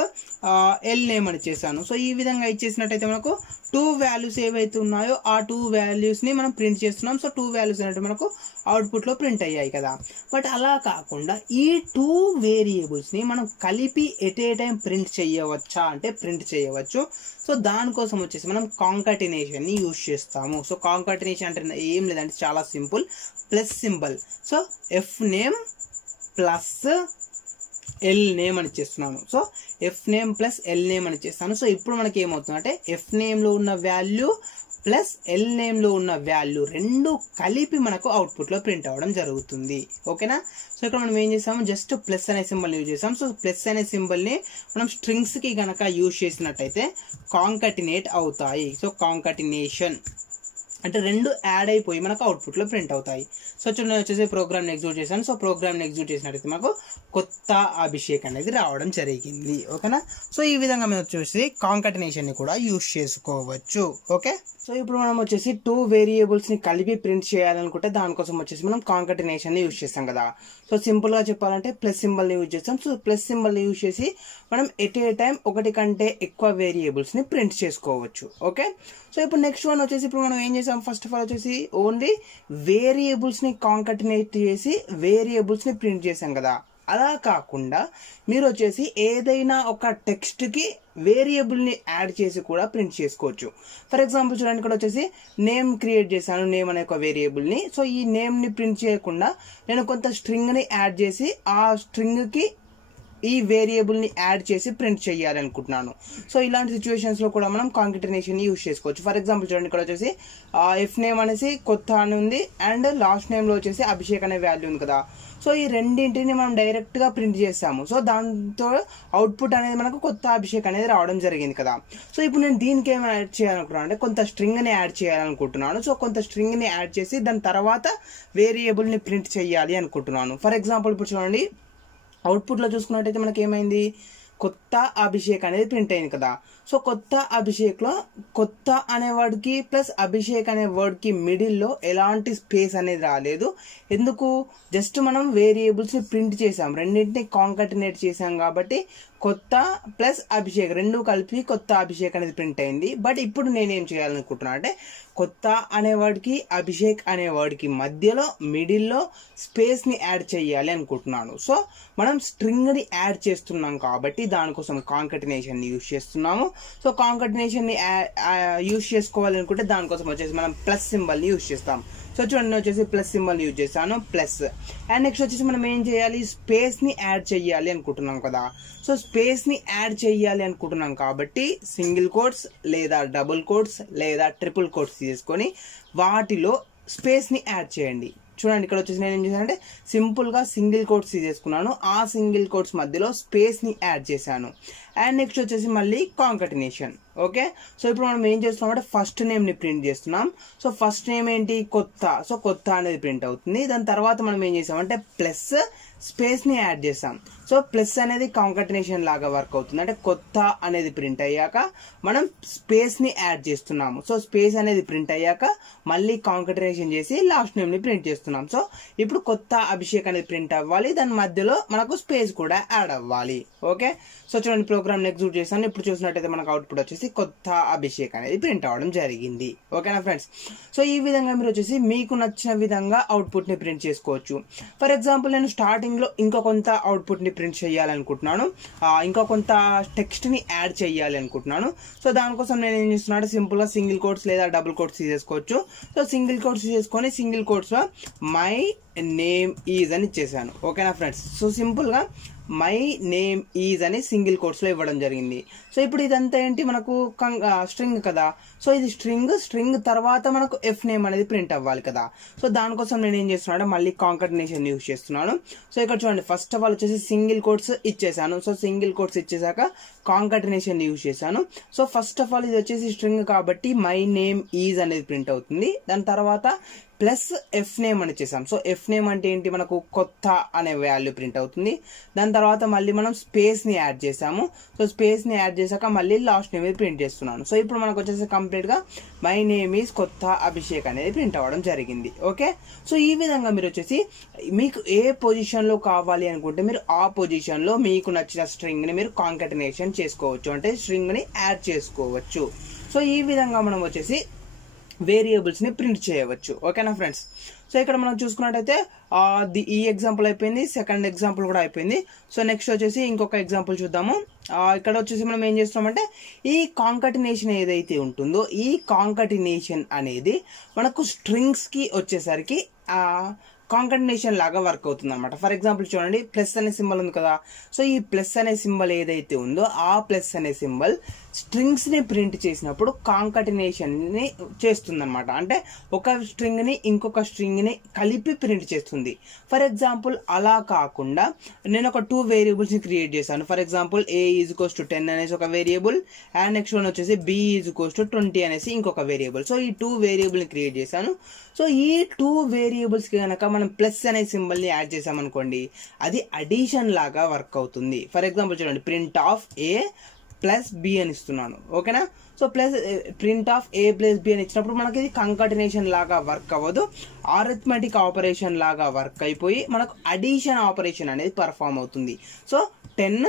ఎల్ నేమ్ అని ఇచ్చేసాను. సో ఈ విధంగా ఇచ్చేసినట్టయితే మనకు 2 వాల్యూస్ ఏవైతే ఉన్నాయో ఆ 2 వాల్యూస్ని మనం ప్రింట్ చేస్తున్నాం. సో 2 వాల్యూస్ అంటే మనకు అవుట్పుట్లో ప్రింట్ అయ్యాయి కదా. బట్ అలా కాకుండా ఈ 2 వేరియబుల్స్ని మనం కలిపి ఎట్ ఏ టైం ప్రింట్ చేయవచ్చా అంటే ప్రింట్ చేయవచ్చు. సో దానికోసం వచ్చేసి మనం కాంకాటినేషన్ని యూజ్ చేస్తాము. సో కాంకాటినేషన్ అంటే ఏం లేదంటే చాలా simple, plus symbol. So F name plus L name అని ఇచ్చేస్తున్నాను. So F name plus L name అని ఇచ్చేస్తాను. సో ఇప్పుడు మనకి ఏమవుతుందంటే ఎఫ్ నేమ్లో ఉన్న వాల్యూ ప్లస్ ఎల్ నేమ్లో ఉన్న వాల్యూ రెండు కలిపి మనకు అవుట్పుట్లో ప్రింట్ అవ్వడం జరుగుతుంది. ఓకేనా. సో ఇక్కడ మనం ఏం చేసాము, జస్ట్ ప్లస్ అనే సింబల్ని యూజ్ చేసాం. సో ప్లస్ అనే సింబల్ని మనం స్ట్రింగ్స్కి కనుక యూజ్ చేసినట్టయితే కాంకాటినేట్ అవుతాయి. సో కాంకాటినేషన్ అంటే రెండు యాడ్ అయిపోయి మనకు అవుట్పుట్లో ప్రింట్ అవుతాయి. సో చూడండి వచ్చేసి ప్రోగ్రామ్ని ఎగ్జిక్యూట్ చేశాను. సో ప్రోగ్రామ్ని ఎగ్జిక్యూట్ చేసినట్టయితే మనకు కొత్త అభిషేక్ అనేది రావడం జరిగింది. ఓకేనా. సో ఈ విధంగా మనం వచ్చేసి కాంకాటినేషన్ని కూడా యూజ్ చేసుకోవచ్చు. ఓకే. సో ఇప్పుడు మనం వచ్చేసి 2 వేరియబుల్స్ని కలిపి ప్రింట్ చేయాలనుకుంటే దానికోసం వచ్చేసి మనం కాంకాటినేషన్ని యూజ్ చేస్తాం కదా. సో సింపుల్గా చెప్పాలంటే ప్లస్ సింబల్ని యూజ్ చేస్తాం. సో ప్లస్ సింబల్ని యూజ్ చేసి మనం ఎట్ ఏ టైం ఒకటి కంటే ఎక్కువ వేరియబుల్స్ని ప్రింట్ చేసుకోవచ్చు. ఓకే. సో ఇప్పుడు నెక్స్ట్ వన్ వచ్చేసి ఇప్పుడు మనం ఏం చేసాం, ఫస్ట్ ఆఫ్ ఆల్ వచ్చేసి ఓన్లీ వేరియబుల్స్ని కాంకాటినేట్ చేసి వేరియబుల్స్ని ప్రింట్ చేసాం కదా. అలా కాకుండా మీరు వచ్చేసి ఏదైనా ఒక టెక్స్ట్కి వేరియబుల్ని యాడ్ చేసి కూడా ప్రింట్ చేసుకోవచ్చు. ఫర్ ఎగ్జాంపుల్ చూడండి, ఇక్కడ వచ్చేసి నేమ్ క్రియేట్ చేశాను, నేమ్ అనే ఒక వేరియబుల్ని. సో ఈ నేమ్ని ప్రింట్ చేయకుండా నేను కొంత స్ట్రింగ్ని యాడ్ చేసి ఆ స్ట్రింగ్కి ఈ వేరియబుల్ని యాడ్ చేసి ప్రింట్ చేయాలనుకుంటున్నాను. సో ఇలాంటి సిచ్యువేషన్స్లో కూడా మనం కాంకాటినేషన్ని యూజ్ చేసుకోవచ్చు. ఫర్ ఎగ్జాంపుల్ చూడండి, ఇక్కడ వచ్చేసి ఎఫ్ నేమ్ అనేసి కొత్త అని ఉంది అండ్ లాస్ట్ నేమ్లో వచ్చేసి అభిషేక్ అనే వాల్యూ ఉంది కదా. సో ఈ రెండింటిని మనం డైరెక్ట్గా ప్రింట్ చేస్తాము. సో దాంతో అవుట్పుట్ అనేది మనకు కొత్త అభిషేక్ అనేది రావడం జరిగింది కదా. సో ఇప్పుడు నేను దీనికి ఏమైనా యాడ్ చేయాలనుకుంటున్నాను అంటే కొంత స్ట్రింగ్ని యాడ్ చేయాలనుకుంటున్నాను. సో కొంత స్ట్రింగ్ని యాడ్ చేసి దాని తర్వాత వేరియబుల్ని ప్రింట్ చేయాలి అనుకుంటున్నాను. ఫర్ ఎగ్జాంపుల్ ఇప్పుడు చూడండి, అవుట్పుట్లో చూసుకున్నట్టయితే మనకి ఏమైంది, కొత్త అభిషేక్ అనేది ప్రింట్ అయింది కదా. సో కొత్త అభిషేక్లో కొత్త అనే వర్డ్కి ప్లస్ అభిషేక్ అనే వర్డ్కి మిడిల్లో ఎలాంటి స్పేస్ అనేది రాలేదు. ఎందుకు, జస్ట్ మనం వేరియబుల్స్ని ప్రింట్ చేసాం, రెండింటిని కాంకాటినేట్ చేసాం కాబట్టి కొత్త ప్లస్ అభిషేక్ రెండు కలిపి కొత్త అభిషేక్ అనేది ప్రింట్ అయింది. బట్ ఇప్పుడు నేనేం చేయాలనుకుంటున్నా అంటే కొత్త అనే వర్డ్కి అభిషేక్ అనే వర్డ్కి మధ్యలో మిడిల్లో స్పేస్ని యాడ్ చేయాలి అనుకుంటున్నాను. సో మనం స్ట్రింగ్ని యాడ్ చేస్తున్నాం కాబట్టి దానికోసం కాంకాటినేషన్ని యూజ్ చేస్తున్నాము. సో కాంకాటినేషన్ని యూజ్ చేసుకోవాలనుకుంటే దానికోసం వచ్చేసి మనం ప్లస్ సింబల్ని యూజ్ చేస్తాం. సో చూడండి వచ్చేసి ప్లస్ సింబల్ని యూజ్ చేస్తాను, ప్లస్. అండ్ నెక్స్ట్ వచ్చేసి మనం ఏం చేయాలి, స్పేస్ని యాడ్ చేయాలి అనుకుంటున్నాం కదా. సో స్పేస్ని యాడ్ చేయాలి అనుకుంటున్నాం కాబట్టి సింగిల్ కోట్స్ లేదా డబుల్ కోట్స్ లేదా ట్రిపుల్ కోట్స్ తీసుకొని వాటిలో స్పేస్ని యాడ్ చేయండి. చూడండి ఇక్కడ వచ్చేసి నేను ఏం చేశానంటే సింపుల్గా సింగిల్ కోట్స్ తీసుకున్నాను, ఆ సింగిల్ కోట్స్ మధ్యలో స్పేస్ని యాడ్ చేశాను. అండ్ నెక్స్ట్ వచ్చేసి మళ్ళీ కాంకాటినేషన్. ఓకే. సో ఇప్పుడు మనం ఏం చేస్తున్నాం అంటే ఫస్ట్ నేమ్ని ప్రింట్ చేస్తున్నాం. సో ఫస్ట్ నేమ్ ఏంటి, కొత్త. సో కొత్త అనేది ప్రింట్ అవుతుంది. దాని తర్వాత మనం ఏం చేసామంటే ప్లస్ స్పేస్ని యాడ్ చేసాం. సో ప్లస్ అనేది కాంకాటినేషన్ లాగా వర్క్ అవుతుంది. అంటే కొత్త అనేది ప్రింట్ అయ్యాక మనం స్పేస్ని యాడ్ చేస్తున్నాము. సో స్పేస్ అనేది ప్రింట్ అయ్యాక మళ్ళీ కాంకాటినేషన్ చేసి లాస్ట్ నేమ్ని ప్రింట్ చేస్తున్నాం. సో ఇప్పుడు కొత్త అభిషేక్ అనేది ప్రింట్ అవ్వాలి, దాని మధ్యలో మనకు స్పేస్ కూడా యాడ్ అవ్వాలి. ఓకే. సో చూడండి ప్రోగ్రామ్ ఎగ్జిక్యూట్ చేశాను. ఇప్పుడు చూసినట్టయితే మనకు అవుట్పుట్ వచ్చేసి కొత్త అభిషేక్ అనేది ప్రింట్ అవ్వడం జరిగింది. ఓకేనా ఫ్రెండ్స్. సో ఈ విధంగా మీరు వచ్చేసి మీకు నచ్చిన విధంగా అవుట్పుట్ని ప్రింట్ చేసుకోవచ్చు. ఫర్ ఎగ్జాంపుల్ నేను స్టార్టింగ్లో ఇంకో కొంత అవుట్పుట్ని ప్రింట్ చేయాలనుకుంటున్నాను, ఇంకా కొంత టెక్స్ట్ని యాడ్ చేయాలి అనుకుంటున్నాను. సో దానికోసం నేను ఏం చేస్తున్నాను, సింపుల్గా సింగిల్ కోట్స్ లేదా డబుల్ కోట్స్ తీసేసుకోవచ్చు. సో సింగిల్ కోట్స్ తీసుకొని సింగిల్ కోట్స్లో మై నేమ్ ఈజ్ అని ఇచ్చేసాను. ఓకేనా ఫ్రెండ్స్. సో సింపుల్గా మై నేమ్ ఈజ్ అని సింగిల్ కోట్స్లో ఇవ్వడం జరిగింది. సో ఇప్పుడు ఇదంతా ఏంటి, మనకు స్ట్రింగ్ కదా. సో ఇది స్ట్రింగ్ తర్వాత మనకు ఎఫ్ నేమ్ అనేది ప్రింట్ అవ్వాలి కదా. సో దానికోసం నేను ఏం చేస్తున్నాను, మళ్ళీ కాంకాటినేషన్ యూజ్ చేస్తున్నాను. సో ఇక్కడ చూడండి ఫస్ట్ ఆఫ్ ఆల్ వచ్చేసి సింగిల్ కోట్స్ ఇచ్చేసాను. సో సింగిల్ కోట్స్ ఇచ్చేసాక కాంకాటినేషన్ యూజ్ చేశాను. సో ఫస్ట్ ఆఫ్ ఆల్ ఇది వచ్చేసి స్ట్రింగ్ కాబట్టి మై నేమ్ ఈజ్ అనేది ప్రింట్ అవుతుంది. దాని తర్వాత ప్లస్ ఎఫ్ నేమ్ అని చేసాం. సో ఎఫ్ నేమ్ అంటే ఏంటి, మనకు కొత్త అనే వాల్యూ ప్రింట్ అవుతుంది. దాని తర్వాత మళ్ళీ మనం స్పేస్ని యాడ్ చేసాము. సో స్పేస్ని యాడ్ చేశాక మళ్ళీ లాస్ట్ నేమ్ ప్రింట్ చేస్తున్నాను. సో ఇప్పుడు మనకు వచ్చేసి కంప్లీట్గా మై నేమ్ ఈజ్ కొత్త అభిషేక్ అనేది ప్రింట్ అవ్వడం జరిగింది. ఓకే, సో ఈ విధంగా మీరు వచ్చేసి మీకు ఏ పొజిషన్లో కావాలి అనుకుంటే మీరు ఆ పొజిషన్లో మీకు నచ్చిన స్ట్రింగ్ని మీరు కాంకాటినేషన్ చేసుకోవచ్చు, అంటే స్ట్రింగ్ని యాడ్ చేసుకోవచ్చు. సో ఈ విధంగా మనం వచ్చేసి వేరియబుల్స్ని ప్రింట్ చేయవచ్చు. ఓకేనా ఫ్రెండ్స్, సో ఇక్కడ మనం చూసుకున్నట్టయితే ఈ ఎగ్జాంపుల్ అయిపోయింది, సెకండ్ ఎగ్జాంపుల్ కూడా అయిపోయింది. సో నెక్స్ట్ వచ్చేసి ఇంకొక ఎగ్జాంపుల్ చూద్దాము. ఇక్కడ వచ్చేసి మనం ఏం చేస్తామంటే ఈ కాంకాటినేషన్ ఏదైతే ఉంటుందో ఈ కాంకాటినేషన్ అనేది మనకు స్ట్రింగ్స్కి వచ్చేసరికి కాంకాటినేషన్ లాగా వర్క్ అవుతుంది అనమాట. ఫర్ ఎగ్జాంపుల్ చూడండి, ప్లస్ అనే సింబల్ ఉంది కదా. సో ఈ ప్లస్ అనే సింబల్ ఏదైతే ఉందో ఆ ప్లస్ అనే సింబల్ స్ట్రింగ్స్ని ప్రింట్ చేసినప్పుడు కాంకాటినేషన్ని చేస్తుంది అనమాట. అంటే ఒక స్ట్రింగ్ని ఇంకొక స్ట్రింగ్ని కలిపి ప్రింట్ చేస్తుంది. ఫర్ ఎగ్జాంపుల్ అలా కాకుండా నేను ఒక 2 వేరియబుల్స్ని క్రియేట్ చేశాను. ఫర్ ఎగ్జాంపుల్ a = 10 అనేసి ఒక వేరియబుల్ అండ్ నెక్స్ట్ వన్ వచ్చేసి b = 20 అనేసి ఇంకొక వేరియబుల్. సో ఈ 2 వేరియబుల్ని క్రియేట్ చేశాను. సో ఈ 2 వేరియబుల్స్కి కనుక మనం ప్లస్ అనే సింబల్ని యాడ్ చేసామనుకోండి అది అడిషన్ లాగా వర్క్ అవుతుంది. ఫర్ ఎగ్జాంపుల్ చూడండి, print of a plus b అని ఇస్తున్నాను. ఓకేనా, so print of a plus b అని ఇచ్చినప్పుడు మనకి ఇది కంకాటినేషన్ లాగా వర్క్ అవ్వదు, ఆరిథమెటిక్ ఆపరేషన్ లాగా వర్క్ అయిపోయి మనకు అడిషన్ ఆపరేషన్ అనేది పర్ఫామ్ అవుతుంది. సో 10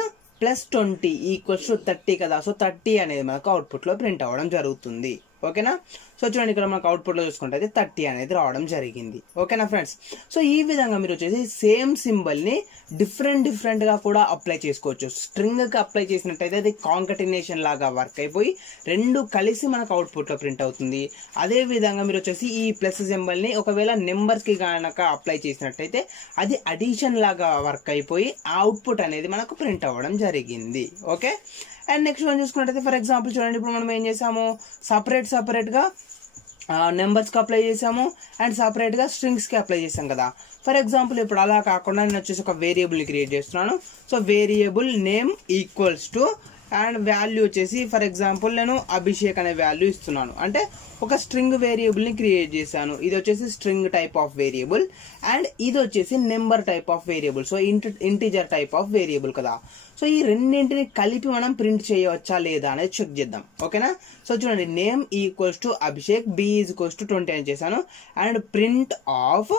+ 20 = 30 కదా. సో 30 అనేది మనకు అవుట్పుట్లో ప్రింట్ అవ్వడం జరుగుతుంది. ఓకేనా, సో చూడండి ఇక్కడ మనకు అవుట్పుట్లో చూసుకుంటే అయితే 30 అనేది రావడం జరిగింది. ఓకేనా ఫ్రెండ్స్, సో ఈ విధంగా మీరు వచ్చేసి సేమ్ సింబల్ని డిఫరెంట్గా కూడా అప్లై చేసుకోవచ్చు. స్ట్రింగ్కి అప్లై చేసినట్టయితే అది కాంకాటినేషన్ లాగా వర్క్ అయిపోయి రెండు కలిసి మనకు అవుట్పుట్లో ప్రింట్ అవుతుంది. అదే విధంగా మీరు వచ్చేసి ఈ ప్లస్ సింబల్ని ఒకవేళ నెంబర్స్కి కనుక అప్లై చేసినట్టయితే అది అడిషన్ లాగా వర్క్ అయిపోయి అవుట్పుట్ అనేది మనకు ప్రింట్ అవ్వడం జరిగింది. ఓకే, అండ్ నెక్స్ట్ మనం చూసుకున్నట్టయితే ఫర్ ఎగ్జాంపుల్ చూడండి, ఇప్పుడు మనం ఏం చేసాము, సపరేట్గా నెంబర్స్కి అప్లై చేసాము అండ్ సపరేట్గా స్ట్రింగ్స్కి అప్లై చేసాం కదా. ఫర్ ఎగ్జాంపుల్ ఇప్పుడు అలా కాకుండా నేను వచ్చేసి ఒక వేరియబుల్ని క్రియేట్ చేస్తున్నాను. So variable name = and value వచ్చేసి ఫర్ ఎగ్జాంపుల్ నేను అభిషేక్ అనే వాల్యూ ఇస్తున్నాను. అంటే ఒక స్ట్రింగ్ వేరియబుల్ని క్రియేట్ చేశాను. ఇది వచ్చేసి string type of variable and ఇది వచ్చేసి number type of variable. So integer type of variable కదా. సో ఈ రెండింటిని కలిపి మనం ప్రింట్ చేయవచ్చా లేదా అనేది చెక్ చేద్దాం. ఓకేనా, సో చూడండి, నేమ్ = అభిషేక్, b = 20 అని చేశాను and print of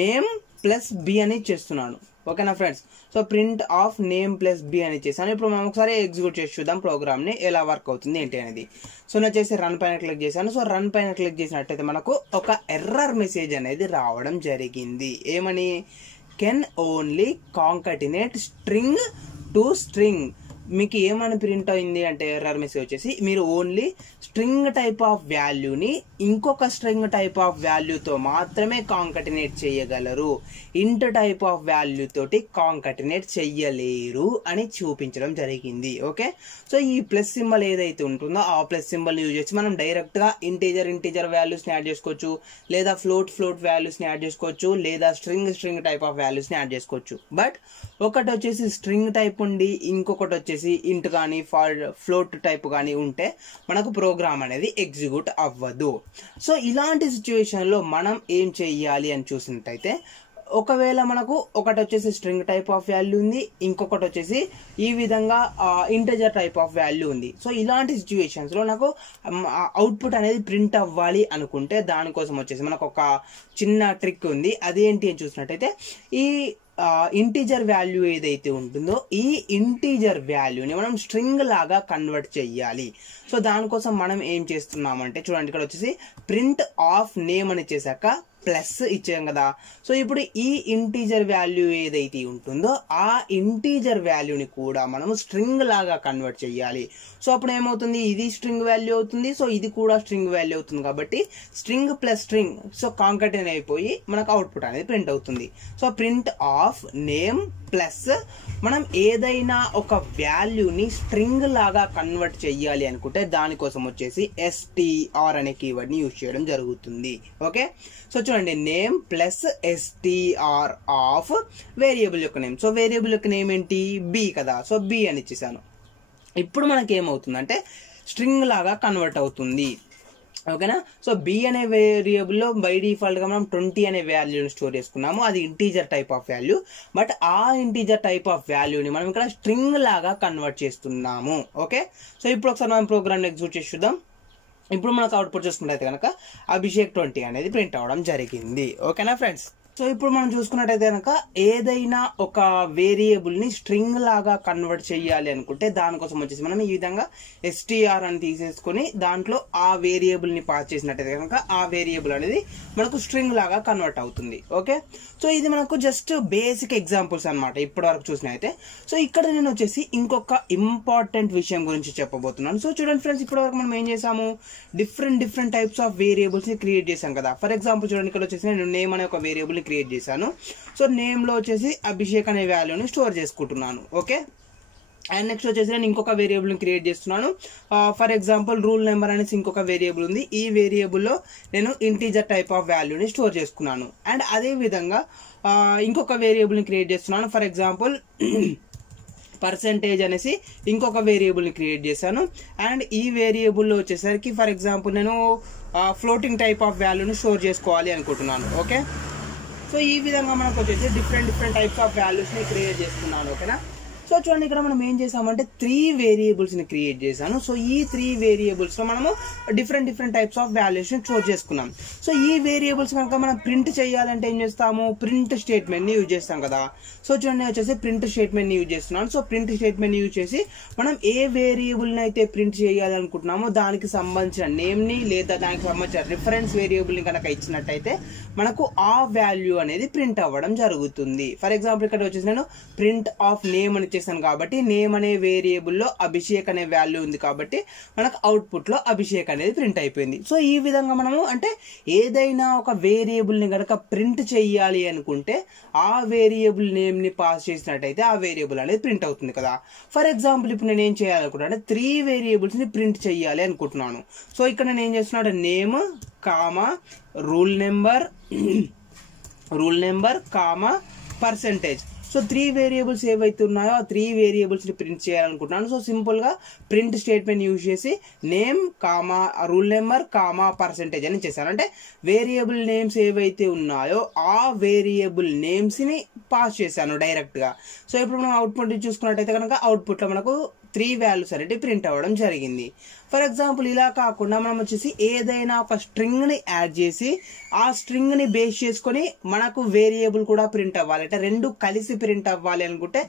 name plus b అని చేస్తున్నాను. ఓకేనా friends, so print of name plus b అని చేశాను. ఇప్పుడు మనం ఒకసారి ఎగ్జిక్యూట్ చేసి చూద్దాం ప్రోగ్రామ్ని ఎలా వర్క్ అవుతుంది ఏంటి అనేది. సో నేను వచ్చేసి రన్ పైన క్లిక్ చేశాను. సో రన్ పైన క్లిక్ చేసినట్టయితే మనకు ఒక ఎర్రర్ మెసేజ్ అనేది రావడం జరిగింది. ఏమని, can only కాంకాటినేట్ string to string. మీకు ఏమని ప్రింట్ అయింది అంటే ఎర్రర్ మెసేజ్ వచ్చేసి మీరు ఓన్లీ స్ట్రింగ్ టైప్ ఆఫ్ వాల్యూని ఇంకొక స్ట్రింగ్ టైప్ ఆఫ్ వాల్యూతో మాత్రమే కాంకాటినేట్ చేయగలరు, ఇంట్ టైప్ ఆఫ్ వాల్యూ తోటి కాంకాటినేట్ చెయ్యలేరు అని చూపించడం జరిగింది. ఓకే, సో ఈ ప్లస్ సింబల్ ఏదైతే ఉంటుందో ఆ ప్లస్ సింబల్ యూజ్ చేసి మనం డైరెక్ట్గా ఇంటీజర్ వాల్యూస్ని యాడ్ చేసుకోవచ్చు, లేదా ఫ్లోట్ వాల్యూస్ని యాడ్ చేసుకోవచ్చు, లేదా స్ట్రింగ్ టైప్ ఆఫ్ వాల్యూస్ని యాడ్ చేసుకోవచ్చు. బట్ ఒకటి వచ్చేసి స్ట్రింగ్ టైప్ ఉండి ఇంకొకటి వచ్చేసి ఇంట్ కానీ ఫ్లోట్ టైప్ కానీ ఉంటే మనకు ప్రోగ్రామ్ అనేది ఎగ్జిక్యూట్ అవ్వదు. సో ఇలాంటి సిచ్యువేషన్లో మనం ఏం చెయ్యాలి అని చూసినట్టయితే, ఒకవేళ మనకు ఒకటి వచ్చేసి స్ట్రింగ్ టైప్ ఆఫ్ వాల్యూ ఉంది, ఇంకొకటి వచ్చేసి ఈ విధంగా ఇంటిజర్ టైప్ ఆఫ్ వాల్యూ ఉంది. సో ఇలాంటి సిచ్యువేషన్స్లో నాకు అవుట్పుట్ అనేది ప్రింట్ అవ్వాలి అనుకుంటే దానికోసం వచ్చేసి మనకు ఒక చిన్న ట్రిక్ ఉంది. అదేంటి అని చూసినట్టయితే, ఈ ఇంటీజర్ వాల్యూ ఏదైతే ఉంటుందో ఈ ఇంటీజర్ వాల్యూని మనం స్ట్రింగ్ లాగా కన్వర్ట్ చెయ్యాలి. సో దానికోసం మనం ఏం చేస్తున్నామంటే చూడండి, ఇక్కడ వచ్చేసి ప్రింట్ ఆఫ్ నేమ్ అని చేశాక ప్లస్ ఇచ్చాం కదా. సో ఇప్పుడు ఈ ఇంటీజర్ వాల్యూ ఏదైతే ఉంటుందో ఆ ఇంటీజర్ వాల్యూని కూడా మనము స్ట్రింగ్ లాగా కన్వర్ట్ చెయ్యాలి. సో అప్పుడు ఏమవుతుంది, ఇది స్ట్రింగ్ వాల్యూ అవుతుంది, సో ఇది కూడా స్ట్రింగ్ వాల్యూ అవుతుంది. కాబట్టి స్ట్రింగ్ ప్లస్ స్ట్రింగ్ సో కాంకాటినేట్ అయిపోయి మనకు అవుట్పుట్ అనేది ప్రింట్ అవుతుంది. So print of name plus మనం ఏదైనా ఒక వాల్యూని స్ట్రింగ్ లాగా కన్వర్ట్ చెయ్యాలి అనుకుంటే దానికోసం వచ్చేసి str అనే కీవర్డ్ని యూజ్ చేయడం జరుగుతుంది. ఓకే, సో చూడండి, name plus str of variable యొక్క నేమ్. సో వేరియబుల్ యొక్క నేమ్ ఏంటి, b కదా. సో b అని ఇచ్చేసాను. ఇప్పుడు మనకి ఏమవుతుందంటే స్ట్రింగ్ లాగా కన్వర్ట్ అవుతుంది. ఓకేనా. సో బి అనే వేరియబుల్లో బై డిఫాల్ట్గా మనం 20 అనే వాల్యూని స్టోర్ చేసుకున్నాము. అది integer type of value. But ఆ ఇంటీజర్ టైప్ ఆఫ్ వాల్యూని మనం ఇక్కడ స్ట్రింగ్ లాగా కన్వర్ట్ చేస్తున్నాము. ఓకే. సో ఇప్పుడు ఒకసారి మనం ప్రోగ్రామ్ ఎగ్జిక్యూట్ చేసి చూద్దాం. ఇప్పుడు మనకు అవుట్పుట్ చూసుకున్నట్టయితే కనుక అభిషేక్ 20 అనేది ప్రింట్ అవ్వడం జరిగింది. ఓకేనా ఫ్రెండ్స్. సో ఇప్పుడు మనం చూసుకున్నట్టయితే కనుక ఏదైనా ఒక వేరియబుల్ని స్ట్రింగ్ లాగా కన్వర్ట్ చేయాలి అనుకుంటే దానికోసం వచ్చేసి మనం ఈ విధంగా str అని తీసేసుకొని దాంట్లో ఆ వేరియబుల్ని పాస్ చేసినట్టయితే కనుక ఆ వేరియబుల్ అనేది మనకు స్ట్రింగ్ లాగా కన్వర్ట్ అవుతుంది. ఓకే. సో ఇది మనకు జస్ట్ బేసిక్ ఎగ్జాంపుల్స్ అనమాట ఇప్పటి వరకు చూసిన అయితే. సో ఇక్కడ నేను వచ్చేసి ఇంకొక ఇంపార్టెంట్ విషయం గురించి చెప్పబోతున్నాను. సో చూడండి ఫ్రెండ్స్, ఇప్పటి వరకు మనం ఏం చేసాము, డిఫరెంట్ టైప్స్ ఆఫ్ వేరియబుల్స్ని క్రియేట్ చేసాం కదా. ఫర్ ఎగ్జాంపుల్ చూడండి, ఇక్కడ వచ్చేసి నేను నేమ్ అనే ఒక వేరియబుల్ని క్రియేట్ చేశాను. సో నేమ్లో వచ్చేసి అభిషేక్ అనే వాల్యూని స్టోర్ చేసుకుంటున్నాను. ఓకే. అండ్ నెక్స్ట్ వచ్చేసి నేను ఇంకొక వేరియబుల్ని క్రియేట్ చేస్తున్నాను. ఫర్ ఎగ్జాంపుల్ రూల్ నెంబర్ అనేసి ఇంకొక వేరియబుల్ ఉంది. ఈ వేరియబుల్లో నేను ఇంటీజర్ టైప్ ఆఫ్ వాల్యూని స్టోర్ చేసుకున్నాను. అండ్ అదే విధంగా ఇంకొక వేరియబుల్ని క్రియేట్ చేస్తున్నాను. ఫర్ ఎగ్జాంపుల్ పర్సెంటేజ్ అనేసి ఇంకొక వేరియబుల్ని క్రియేట్ చేశాను. అండ్ ఈ వేరియబుల్లో వచ్చేసరికి ఫర్ ఎగ్జాంపుల్ నేను ఫ్లోటింగ్ టైప్ ఆఫ్ వాల్యూని స్టోర్ చేసుకోవాలి అనుకుంటున్నాను. ఓకే. సో ఈ విధంగా మనకు వచ్చేసి డిఫరెంట్ టైప్స్ ఆఫ్ వాల్యూస్ని క్రియేట్ చేసుకున్నాను. ఓకేనా. సో చూడండి, ఇక్కడ మనం ఏం చేసామంటే 3 వేరియబుల్స్ని క్రియేట్ చేశాను. సో ఈ 3 వేరియబుల్స్లో మనము డిఫరెంట్ టైప్స్ ఆఫ్ వాల్యూస్ని స్టోర్ చేసుకున్నాం. సో ఈ వేరియబుల్స్ కనుక మనం ప్రింట్ చేయాలంటే ఏం చేస్తాము, ప్రింట్ స్టేట్మెంట్ని యూజ్ చేస్తాం కదా. సో చూడండి, వచ్చేసి ప్రింట్ స్టేట్మెంట్ని యూజ్ చేస్తున్నాను. సో ప్రింట్ స్టేట్మెంట్ని యూజ్ చేసి మనం ఏ వేరియబుల్ని అయితే ప్రింట్ చేయాలనుకుంటున్నామో దానికి సంబంధించిన నేమ్ని లేదా దానికి సంబంధించిన రిఫరెన్స్ వేరియబుల్ని కనుక ఇచ్చినట్టయితే మనకు ఆ వాల్యూ అనేది ప్రింట్ అవ్వడం జరుగుతుంది. ఫర్ ఎగ్జాంపుల్ ఇక్కడ వచ్చేసి నేను ప్రింట్ ఆఫ్ నేమ్ అని చేశాను కాబట్టి నేమ్ అనే వేరియబుల్లో అభిషేక్ అనే వాల్యూ ఉంది కాబట్టి మనకు అవుట్పుట్లో అభిషేక్ అనేది ప్రింట్ అయిపోయింది. సో ఈ విధంగా మనము అంటే ఏదైనా ఒక వేరియబుల్ని కనుక ప్రింట్ చేయాలి అనుకుంటే ఆ వేరియబుల్ నేమ్ని పాస్ చేసినట్టయితే ఆ వేరియబుల్ అనేది ప్రింట్ అవుతుంది కదా. ఫర్ ఎగ్జాంపుల్ ఇప్పుడు నేను ఏం చేయాలనుకుంటున్నా అంటే 3 వేరియబుల్స్ని ప్రింట్ చేయాలి అనుకుంటున్నాను. సో ఇక్కడ నేను ఏం చేస్తున్నాను, name comma rule number comma percentage. So 3 variables ఏవైతే ఉన్నాయో ఆ 3 వేరియబుల్స్ని ప్రింట్ చేయాలనుకుంటున్నాను. సో సింపుల్గా ప్రింట్ స్టేట్మెంట్ యూజ్ చేసి name comma rule number comma percentage అని చేశాను. అంటే వేరియబుల్ నేమ్స్ ఏవైతే ఉన్నాయో ఆ వేరియబుల్ నేమ్స్ని పాస్ చేశాను డైరెక్ట్గా. సో ఇప్పుడు మనం అవుట్పుట్ చూసుకున్నట్టయితే కనుక అవుట్పుట్లో మనకు 3 వాల్యూస్ అనేవి ప్రింట్ అవ్వడం జరిగింది. ఫర్ ఎగ్జాంపుల్ ఇలా కాకుండా మనం వచ్చేసి ఏదైనా ఒక స్ట్రింగ్ని యాడ్ చేసి ఆ స్ట్రింగ్ని బేస్ చేసుకొని మనకు వేరియబుల్ కూడా ప్రింట్ అవ్వాలి, అంటే 2 కలిసి ప్రింట్ అవ్వాలి అనుకుంటే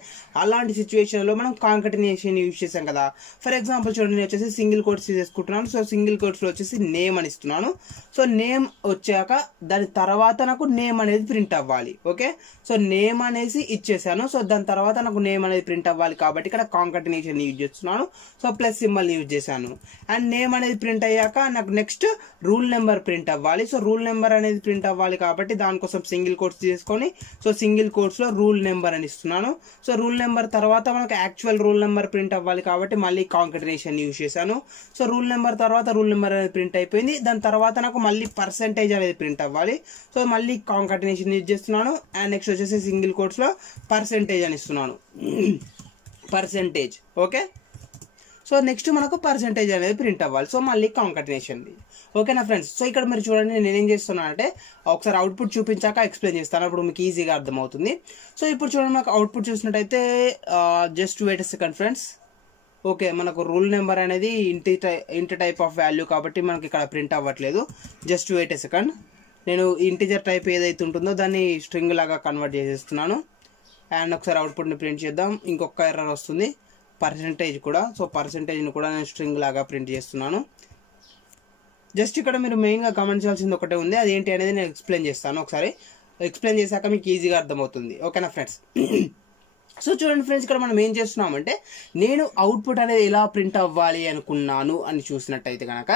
అలాంటి సిచ్యువేషన్లో మనం కాంకటినేషన్ యూజ్ చేసాం కదా. ఫర్ ఎగ్జాంపుల్ చూడండి, నేను వచ్చేసి సింగిల్ కోట్స్ తీసుకుంటున్నాను. సో సింగిల్ కోట్స్లో వచ్చేసి నేమ్ అని ఇస్తున్నాను. సో నేమ్ వచ్చాక దాని తర్వాత నాకు నేమ్ అనేది ప్రింట్ అవ్వాలి. ఓకే. సో నేమ్ అనేసి ఇచ్చేసాను. సో దాని తర్వాత నాకు నేమ్ అనేది ప్రింట్ అవ్వాలి కాబట్టి ఇక్కడ కాంకటినేషన్ యూజ్ చేస్తున్నాను. సో ప్లస్ సింబల్ యూజ్ చేశాను. అండ్ నేమ్ అనేది ప్రింట్ అయ్యాక నాకు నెక్స్ట్ రూల్ నెంబర్ ప్రింట్ అవ్వాలి. సో రూల్ నెంబర్ అనేది ప్రింట్ అవ్వాలి కాబట్టి దానికోసం సింగిల్ కోట్స్ తీసుకొని సో సింగిల్ కోట్స్లో రూల్ నెంబర్ అని ఇస్తున్నాను. సో రూల్ నెంబర్ తర్వాత మనకు యాక్చువల్ రూల్ నెంబర్ ప్రింట్ అవ్వాలి కాబట్టి మళ్ళీ కాంకటినేషన్ యూజ్ చేశాను. సో రూల్ నెంబర్ తర్వాత రూల్ నెంబర్ అనేది ప్రింట్ అయిపోయింది. దాని తర్వాత నాకు మళ్ళీ పర్సెంటేజ్ అనేది ప్రింట్ అవ్వాలి. సో మళ్ళీ కాంకటినేషన్ యూజ్ చేస్తున్నాను. అండ్ నెక్స్ట్ వచ్చేసి సింగిల్ కోట్స్లో పర్సెంటేజ్ అని ఇస్తున్నాను. పర్సెంటేజ్. ఓకే. సో నెక్స్ట్ మనకు పర్సెంటేజ్ అనేది ప్రింట్ అవ్వాలి. సో మళ్ళీ కాంకటినేషన్. ఓకేనా ఫ్రెండ్స్. సో ఇక్కడ మీరు చూడండి, నేను ఏం చేస్తున్నాను అంటే ఒకసారి అవుట్పుట్ చూపించాక ఎక్స్ప్లెయిన్ చేస్తాను, అప్పుడు మీకు ఈజీగా అర్థమవుతుంది. సో ఇప్పుడు చూడండి, నాకు అవుట్పుట్ చూసినట్టయితే just wait second friends. Okay, మనకు రూల్ నెంబర్ అనేది ఇంటి టైప్ ఆఫ్ వాల్యూ కాబట్టి మనకి ఇక్కడ ప్రింట్ అవ్వట్లేదు. Just wait second. నేను ఇంటిజర్ టైప్ ఏదైతే ఉంటుందో దాన్ని స్ట్రింగ్ లాగా కన్వర్ట్ చేసేస్తున్నాను. అండ్ ఒకసారి అవుట్పుట్ని ప్రింట్ చేద్దాం. ఇంకొక ఎర్రర్ వస్తుంది, పర్సెంటేజ్ కూడా. సో పర్సెంటేజ్ని కూడా నేను స్ట్రింగ్ లాగా ప్రింట్ చేస్తున్నాను. జస్ట్ ఇక్కడ మీరు మెయిన్గా గమనించాల్సింది ఒకటే ఉంది, అదేంటి అనేది నేను ఎక్స్ప్లెయిన్ చేస్తాను. ఒకసారి ఎక్స్ప్లెయిన్ చేశాక మీకు ఈజీగా అర్థమవుతుంది. ఓకేనా ఫ్రెండ్స్. సో చూడండి ఫ్రెండ్స్, ఇక్కడ మనం ఏం చేస్తున్నామంటే నేను అవుట్పుట్ అనేది ఎలా ప్రింట్ అవ్వాలి అనుకున్నాను అని చూసినట్టయితే కనుక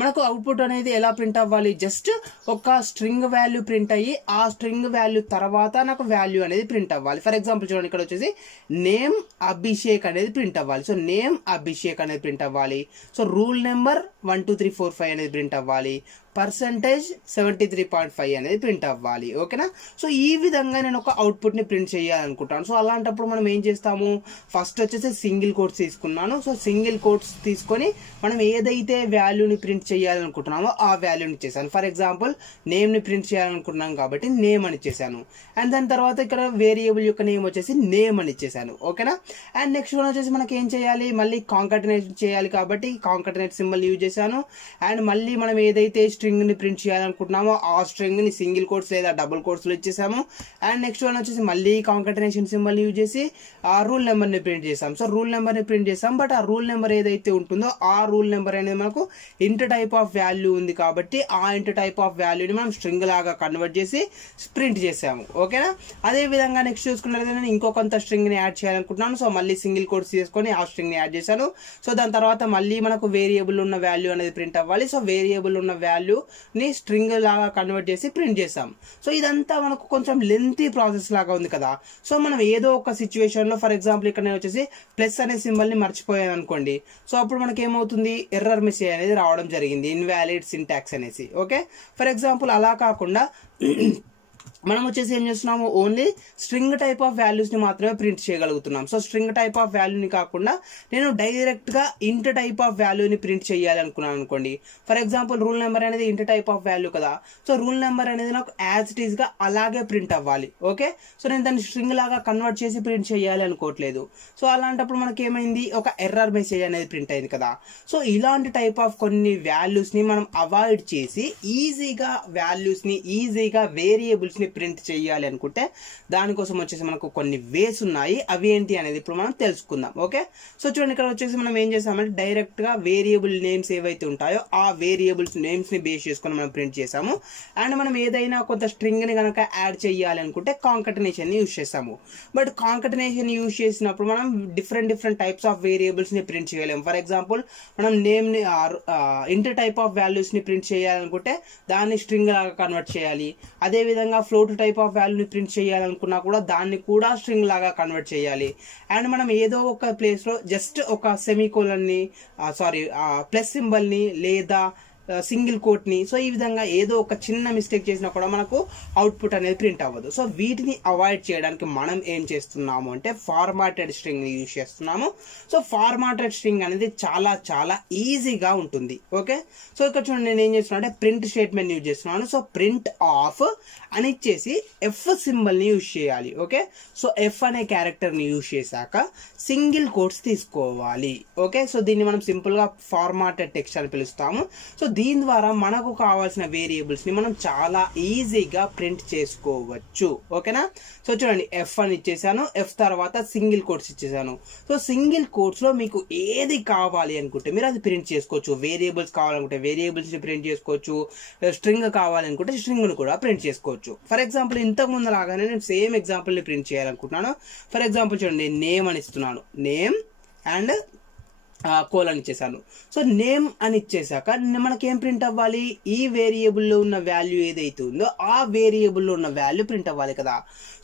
మనకు అవుట్పుట్ అనేది ఎలా ప్రింట్ అవ్వాలి, జస్ట్ ఒక స్ట్రింగ్ వాల్యూ ప్రింట్ అయ్యి ఆ స్ట్రింగ్ వాల్యూ తర్వాత నాకు వాల్యూ అనేది ప్రింట్ అవ్వాలి. ఫర్ ఎగ్జాంపుల్ చూడండి, ఇక్కడ వచ్చేసి నేమ్ అభిషేక్ అనేది ప్రింట్ అవ్వాలి. సో నేమ్ అభిషేక్ అనేది ప్రింట్ అవ్వాలి. సో రూల్ నెంబర్ 1 2 3 4 5 అనేది ప్రింట్ అవ్వాలి. పర్సెంటేజ్ 73.5 అనేది ప్రింట్ అవ్వాలి. ఓకేనా. సో ఈ విధంగా నేను ఒక అవుట్పుట్ని ప్రింట్ చేయాలనుకుంటాను. సో అలాంటప్పుడు మనం ఏం చేస్తాము, ఫస్ట్ వచ్చేసి సింగిల్ కోట్స్ తీసుకున్నాను. సో సింగిల్ కోట్స్ తీసుకొని మనం ఏదైతే వాల్యూని ప్రింట్ చేయాలనుకుంటున్నామో ఆ వాల్యూని ఇచ్చేసాను. ఫర్ ఎగ్జాంపుల్ నేమ్ని ప్రింట్ చేయాలనుకుంటున్నాం కాబట్టి నేమ్ అని ఇచ్చేసాను. అండ్ దాని తర్వాత ఇక్కడ వేరియబుల్ యొక్క నేమ్ వచ్చేసి నేమ్ అని ఇచ్చేసాను. ఓకేనా. అండ్ నెక్స్ట్ వన్ వచ్చేసి మనకి ఏం చేయాలి, మళ్ళీ కాంకాటినేట్ చేయాలి కాబట్టి కాంకాటినేట్ సింబల్ యూజ్ చేశాను. అండ్ మళ్ళీ మనం ఏదైతే స్ట్రింగ్ ని ప్రింట్ చేయాలనుకుంటున్నామో ఆ స్ట్రింగ్ ని సింగిల్ కోట్స్ లేదా డబుల్ కోట్స్ లో ఇచ్చేసాము. అండ్ నెక్స్ట్ వన్ వచ్చేసి మళ్ళీ కాంకాటినేషన్ సింబల్ యూజ్ చేసి ఆ రూల్ నెంబర్ ని ప్రింట్ చేసాం. సో రూల్ నెంబర్ ని ప్రింట్ చేసాం. బట్ ఆ రూల్ నెంబర్ ఏదైతే ఉంటుందో ఆ రూల్ నెంబర్ అనేది మనకు ఇంట్ టైప్ ఆఫ్ వాల్యూ ఉంది కాబట్టి ఆ ఇంట్ టైప్ ఆఫ్ వాల్యూని మనం స్ట్రింగ్ లాగా కన్వర్ట్ చేసి ప్రింట్ చేసాము. ఓకేనా. అదే విధంగా నెక్స్ట్ చూసుకున్నట్లయితే నేను ఇంకొంత స్ట్రింగ్ ని యాడ్ చేయాలనుకుంటున్నాను. సో మళ్ళీ సింగిల్ కోట్స్ తీసుకొని ఆ స్ట్రింగ్ ని యాడ్ చేశాను. సో దాని తర్వాత మళ్ళీ మనకు వేరియబుల్ ఉన్న వాల్యూ అనేది ప్రింట్ అవ్వాలి. సో వేరియబుల్ ఉన్న వాల్యూ ని స్ట్రింగ్ లాగా కన్వర్ట్ చేసి ప్రింట్ చేసాం. సో ఇదంతా మనకు కొంచెం లెంతీ ప్రాసెస్ లాగా ఉంది కదా. సో మనం ఏదో ఒక సిచ్యువేషన్ లో ఫర్ ఎగ్జాంపుల్ ఇక్కడ నేను వచ్చేసి ప్లస్ అనే సింబల్ ని మర్చిపోయాను అనుకోండి. సో అప్పుడు మనకి ఏమవుతుంది, ఎర్రర్ మెసేజ్ అనేది రావడం జరిగింది, ఇన్వాలిడ్ సింటాక్స్ అనేసి. ఓకే. ఫర్ ఎగ్జాంపుల్ అలా కాకుండా మనం వచ్చేసి ఏం చేస్తున్నాము, only string type of values ని మాత్రమే ప్రింట్ చేయగలుగుతున్నాం. సో స్ట్రింగ్ టైప్ ఆఫ్ వాల్యూని కాకుండా నేను డైరెక్ట్ గా ఇంట్ టైప్ ఆఫ్ వాల్యూని ప్రింట్ చేయాలి అనుకున్నాను అనుకోండి. ఫర్ ఎగ్జాంపుల్ రూల్ నెంబర్ అనేది ఇంట్ టైప్ ఆఫ్ వాల్యూ కదా. సో రూల్ నెంబర్ అనేది నాకు యాజ్ ఇట్ ఈస్ గా అలాగే ప్రింట్ అవ్వాలి. ఓకే. సో నేను దాన్ని స్ట్రింగ్ లాగా కన్వర్ట్ చేసి ప్రింట్ చేయాలి అనుకోవట్లేదు. సో అలాంటప్పుడు మనకి ఏమైంది, ఒక ఎర్రర్ మెసేజ్ అనేది ప్రింట్ అయింది కదా. సో ఇలాంటి టైప్ ఆఫ్ కొన్ని వాల్యూస్ ని మనం అవాయిడ్ చేసి ఈజీగా వాల్యూస్ ని ఈజీగా వేరియబుల్స్ ని ప్రింట్ చేయాలి అనుకుంటే దానికోసం వచ్చేసి మనకు కొన్ని వేస్ ఉన్నాయి. అవి ఏంటి అనేది ఇప్పుడు మనం తెలుసుకుందాం. ఓకే. సో చూడండి, ఇక్కడ వచ్చేసి మనం ఏం చేసామంటే డైరెక్ట్ గా వేరియబుల్ నేమ్స్ ఏవైతే ఉంటాయో ఆ వేరియబుల్స్ నేమ్స్ ని బేస్ చేసుకొని మనం ప్రింట్ చేసాము. అండ్ మనం ఏదైనా కొంత స్ట్రింగ్ ని కనుక యాడ్ చేయాలి అనుకుంటే కాంకాటినేషన్ ని యూజ్ చేస్తాము. బట్ కాంకాటినేషన్ యూజ్ చేసినప్పుడు మనం డిఫరెంట్ టైప్స్ ఆఫ్ వేరియబుల్స్ ని ప్రింట్ చేయలేము. ఫర్ ఎగ్జాంపుల్ మనం నేమ్ ని ఇంటర్ టైప్ ఆఫ్ వాల్యూస్ ని ప్రింట్ చేయాలనుకుంటే దాన్ని స్ట్రింగ్ లాగా కన్వర్ట్ చేయాలి. అదే విధంగా ఫ్లోట్ టైప్ ఆఫ్ వాల్యూని ప్రింట్ చేయాలనుకున్నా కూడా దాన్ని కూడా స్ట్రింగ్ లాగా కన్వర్ట్ చేయాలి. అండ్ మనం ఏదో ఒక ప్లేస్ లో జస్ట్ ఒక సెమీకోలన్ ని ప్లస్ సింబల్ ని లేదా సింగిల్ కోట్ ని, సో ఈ విధంగా ఏదో ఒక చిన్న మిస్టేక్ చేసినా కూడా మనకు అవుట్పుట్ అనేది ప్రింట్ అవ్వదు. సో వీటిని అవాయిడ్ చేయడానికి మనం ఏం చేస్తున్నాము అంటే ఫార్మాటెడ్ స్ట్రింగ్ ని యూజ్ చేస్తున్నాము. సో ఫార్మాటెడ్ స్ట్రింగ్ అనేది చాలా చాలా ఈజీగా ఉంటుంది. ఓకే. సో ఇక్కడ చూడండి, నేను ఏం చేస్తున్నా అంటే ప్రింట్ స్టేట్మెంట్ యూజ్ చేస్తున్నాను. సో ప్రింట్ ఆఫ్ అని ఇచ్చేసి ఎఫ్ సింబల్ ని యూజ్ చేయాలి. ఓకే. సో ఎఫ్ అనే క్యారెక్టర్ ని యూజ్ చేశాక సింగిల్ కోట్స్ తీసుకోవాలి. ఓకే. సో దీన్ని మనం సింపుల్ గా ఫార్మాటెడ్ టెక్స్ట్ అని పిలుస్తాము. సో దీని ద్వారా మనకు కావాల్సిన వేరియబుల్స్ ని మనం చాలా ఈజీగా ప్రింట్ చేసుకోవచ్చు. ఓకేనా. సో చూడండి, ఎఫ్ అని ఇచ్చేసాను. ఎఫ్ తర్వాత సింగిల్ కోట్స్ ఇచ్చేసాను. సో సింగిల్ కోట్స్ లో మీకు ఏది కావాలి అనుకుంటే మీరు అది ప్రింట్ చేసుకోవచ్చు. వేరియబుల్స్ కావాలనుకుంటే వేరియబుల్స్ ని ప్రింట్ చేసుకోవచ్చు. స్ట్రింగ్ కావాలనుకుంటే స్ట్రింగ్ ని కూడా ప్రింట్ చేసుకోవచ్చు. ఫర్ ఎగ్జాంపుల్ ఇంతకు ముందు లాగానే నేను సేమ్ ఎగ్జాంపుల్ ని ప్రింట్ చేయాలనుకుంటున్నాను. ఫర్ ఎగ్జాంపుల్ చూడండి, నేమ్ అని ఇస్తున్నాను. నేమ్ అండ్ కోలన్ ఇచ్చేసాను. సో నేమ్ అని ఇచ్చేసాక మనకేం ప్రింట్ అవ్వాలి, ఈ వేరియబుల్లో ఉన్న వాల్యూ ఏదైతే ఉందో ఆ వేరియబుల్లో ఉన్న వాల్యూ ప్రింట్ అవ్వాలి కదా.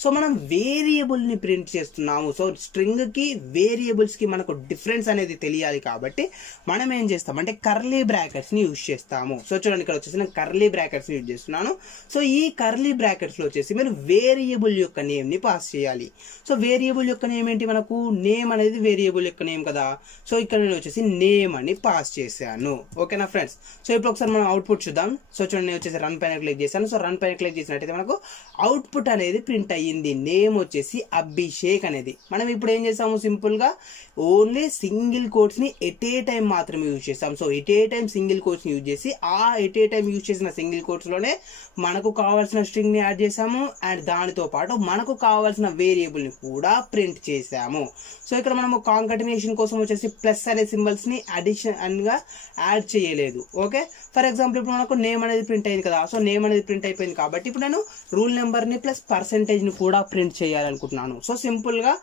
సో మనం వేరియబుల్ ని ప్రింట్ చేస్తున్నాము. సో స్ట్రింగ్ కి వేరియబుల్స్ కి మనకు డిఫరెన్స్ అనేది తెలియాలి కాబట్టి మనం ఏం చేస్తామంటే కర్లీ బ్రాకెట్స్ ని యూజ్ చేస్తాము. సో చూడండి, ఇక్కడ వచ్చేసి నేను కర్లీ బ్రాకెట్స్ ని యూజ్ చేస్తున్నాను. సో ఈ కర్లీ బ్రాకెట్స్ లో వచ్చేసి మీరు వేరియబుల్ యొక్క నేమ్ ని పాస్ చేయాలి. సో వేరియబుల్ యొక్క నేమ్ ఏంటి, మనకు నేమ్ అనేది వేరియబుల్ యొక్క నేమ్ కదా. సో ఇక్కడ నేను వచ్చేసి నేమ్ అని పాస్ చేశాను. ఓకేనా ఫ్రెండ్స్. సో ఇప్పుడు ఒకసారి మనం అవుట్పుట్ చూద్దాం. సో చూడండి, నేను వచ్చేసి రన్ పైన క్లిక్ చేశాను. సో రన్ పైన క్లిక్ చేసినట్టయితే మనకు అవుట్పుట్ అనేది ప్రింట్ అయ్యింది. నేమ్ వచ్చేసి అభిషేక్ అనేది. మనం ఇప్పుడు ఏం చేసాము, సింపుల్ గా ఓన్లీ సింగిల్ కోట్స్ ని ఎట్ ఏ టైం మాత్రమే యూజ్ చేస్తాం. So at a time single quotes ని యూజ్ చేసి ఆ ఎట్ ఏ టైం యూజ్ చేసిన సింగిల్ కోట్స్ లోనే మనకు కావాల్సిన స్ట్రింగ్ ని యాడ్ చేసాము. అండ్ దానితో పాటు మనకు కావాల్సిన వేరియబుల్ ని కూడా ప్రింట్ చేసాము. సో ఇక్కడ మనము కాంకాటినేషన్ కోసం వచ్చేసి ప్లస్ అనే సింబల్స్ ని అడిషన్ గా యాడ్ చేయలేదు. ఓకే. ఫర్ ఎగ్జాంపుల్ ఇప్పుడు మనకు నేమ్ అనేది ప్రింట్ అయింది కదా. సో నేమ్ అనేది ప్రింట్ అయిపోయింది కాబట్టి ఇప్పుడు నేను రూల్ నెంబర్ ని ప్లస్ పర్సెంటేజ్ ని కూడా ప్రింట్ చేయాలనుకుంటున్నాను. సో సింపుల్ గా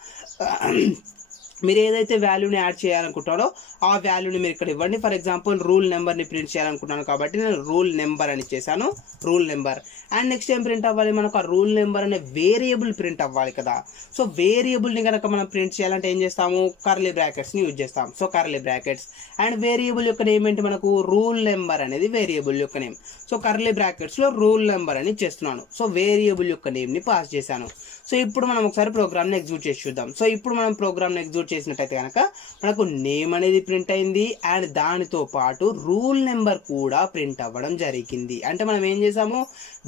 మీరు ఏదైతే వాల్యూని యాడ్ చేయాలనుకుంటారో ఆ వాల్యూని మీరు ఇక్కడ ఇవ్వండి. ఫర్ ఎగ్జాంపుల్ రూల్ నెంబర్ ని ప్రింట్ చేయాలనుకుంటున్నాను కాబట్టి నేను రూల్ నెంబర్ అని ఇచ్చేసాను. రూల్ నెంబర్ అండ్ నెక్స్ట్ ఏం ప్రింట్ అవ్వాలి, మనకు ఆ రూల్ నెంబర్ అనే వేరియబుల్ ప్రింట్ అవ్వాలి కదా. సో వేరియబుల్ని కనుక మనం ప్రింట్ చేయాలంటే ఏం చేస్తాము, కర్లీ బ్రాకెట్స్ని యూజ్ చేస్తాం. So curly brackets and variable యొక్క నేమ్ ఏంటి, మనకు రూల్ నెంబర్ అనేది వేరియబుల్ యొక్క నేమ్. సో కర్లీ బ్రాకెట్స్లో రూల్ నెంబర్ అని చేస్తున్నాను. సో వేరియబుల్ యొక్క నేమ్ని పాస్ చేశాను. సో ఇప్పుడు మనం ఒకసారి ప్రోగ్రామ్ని ఎగ్జిక్యూట్ చేసి చూద్దాం. సో ఇప్పుడు మనం ప్రోగ్రామ్ని ఎగ్జిక్యూట్ చేసినట్టయితే కనుక మనకు నేమ్ అనేది ప్రింట్ అయింది అండ్ దానితో పాటు రూల్ నెంబర్ కూడా ప్రింట్ అవ్వడం జరిగింది. అంటే మనం ఏం చేసాము,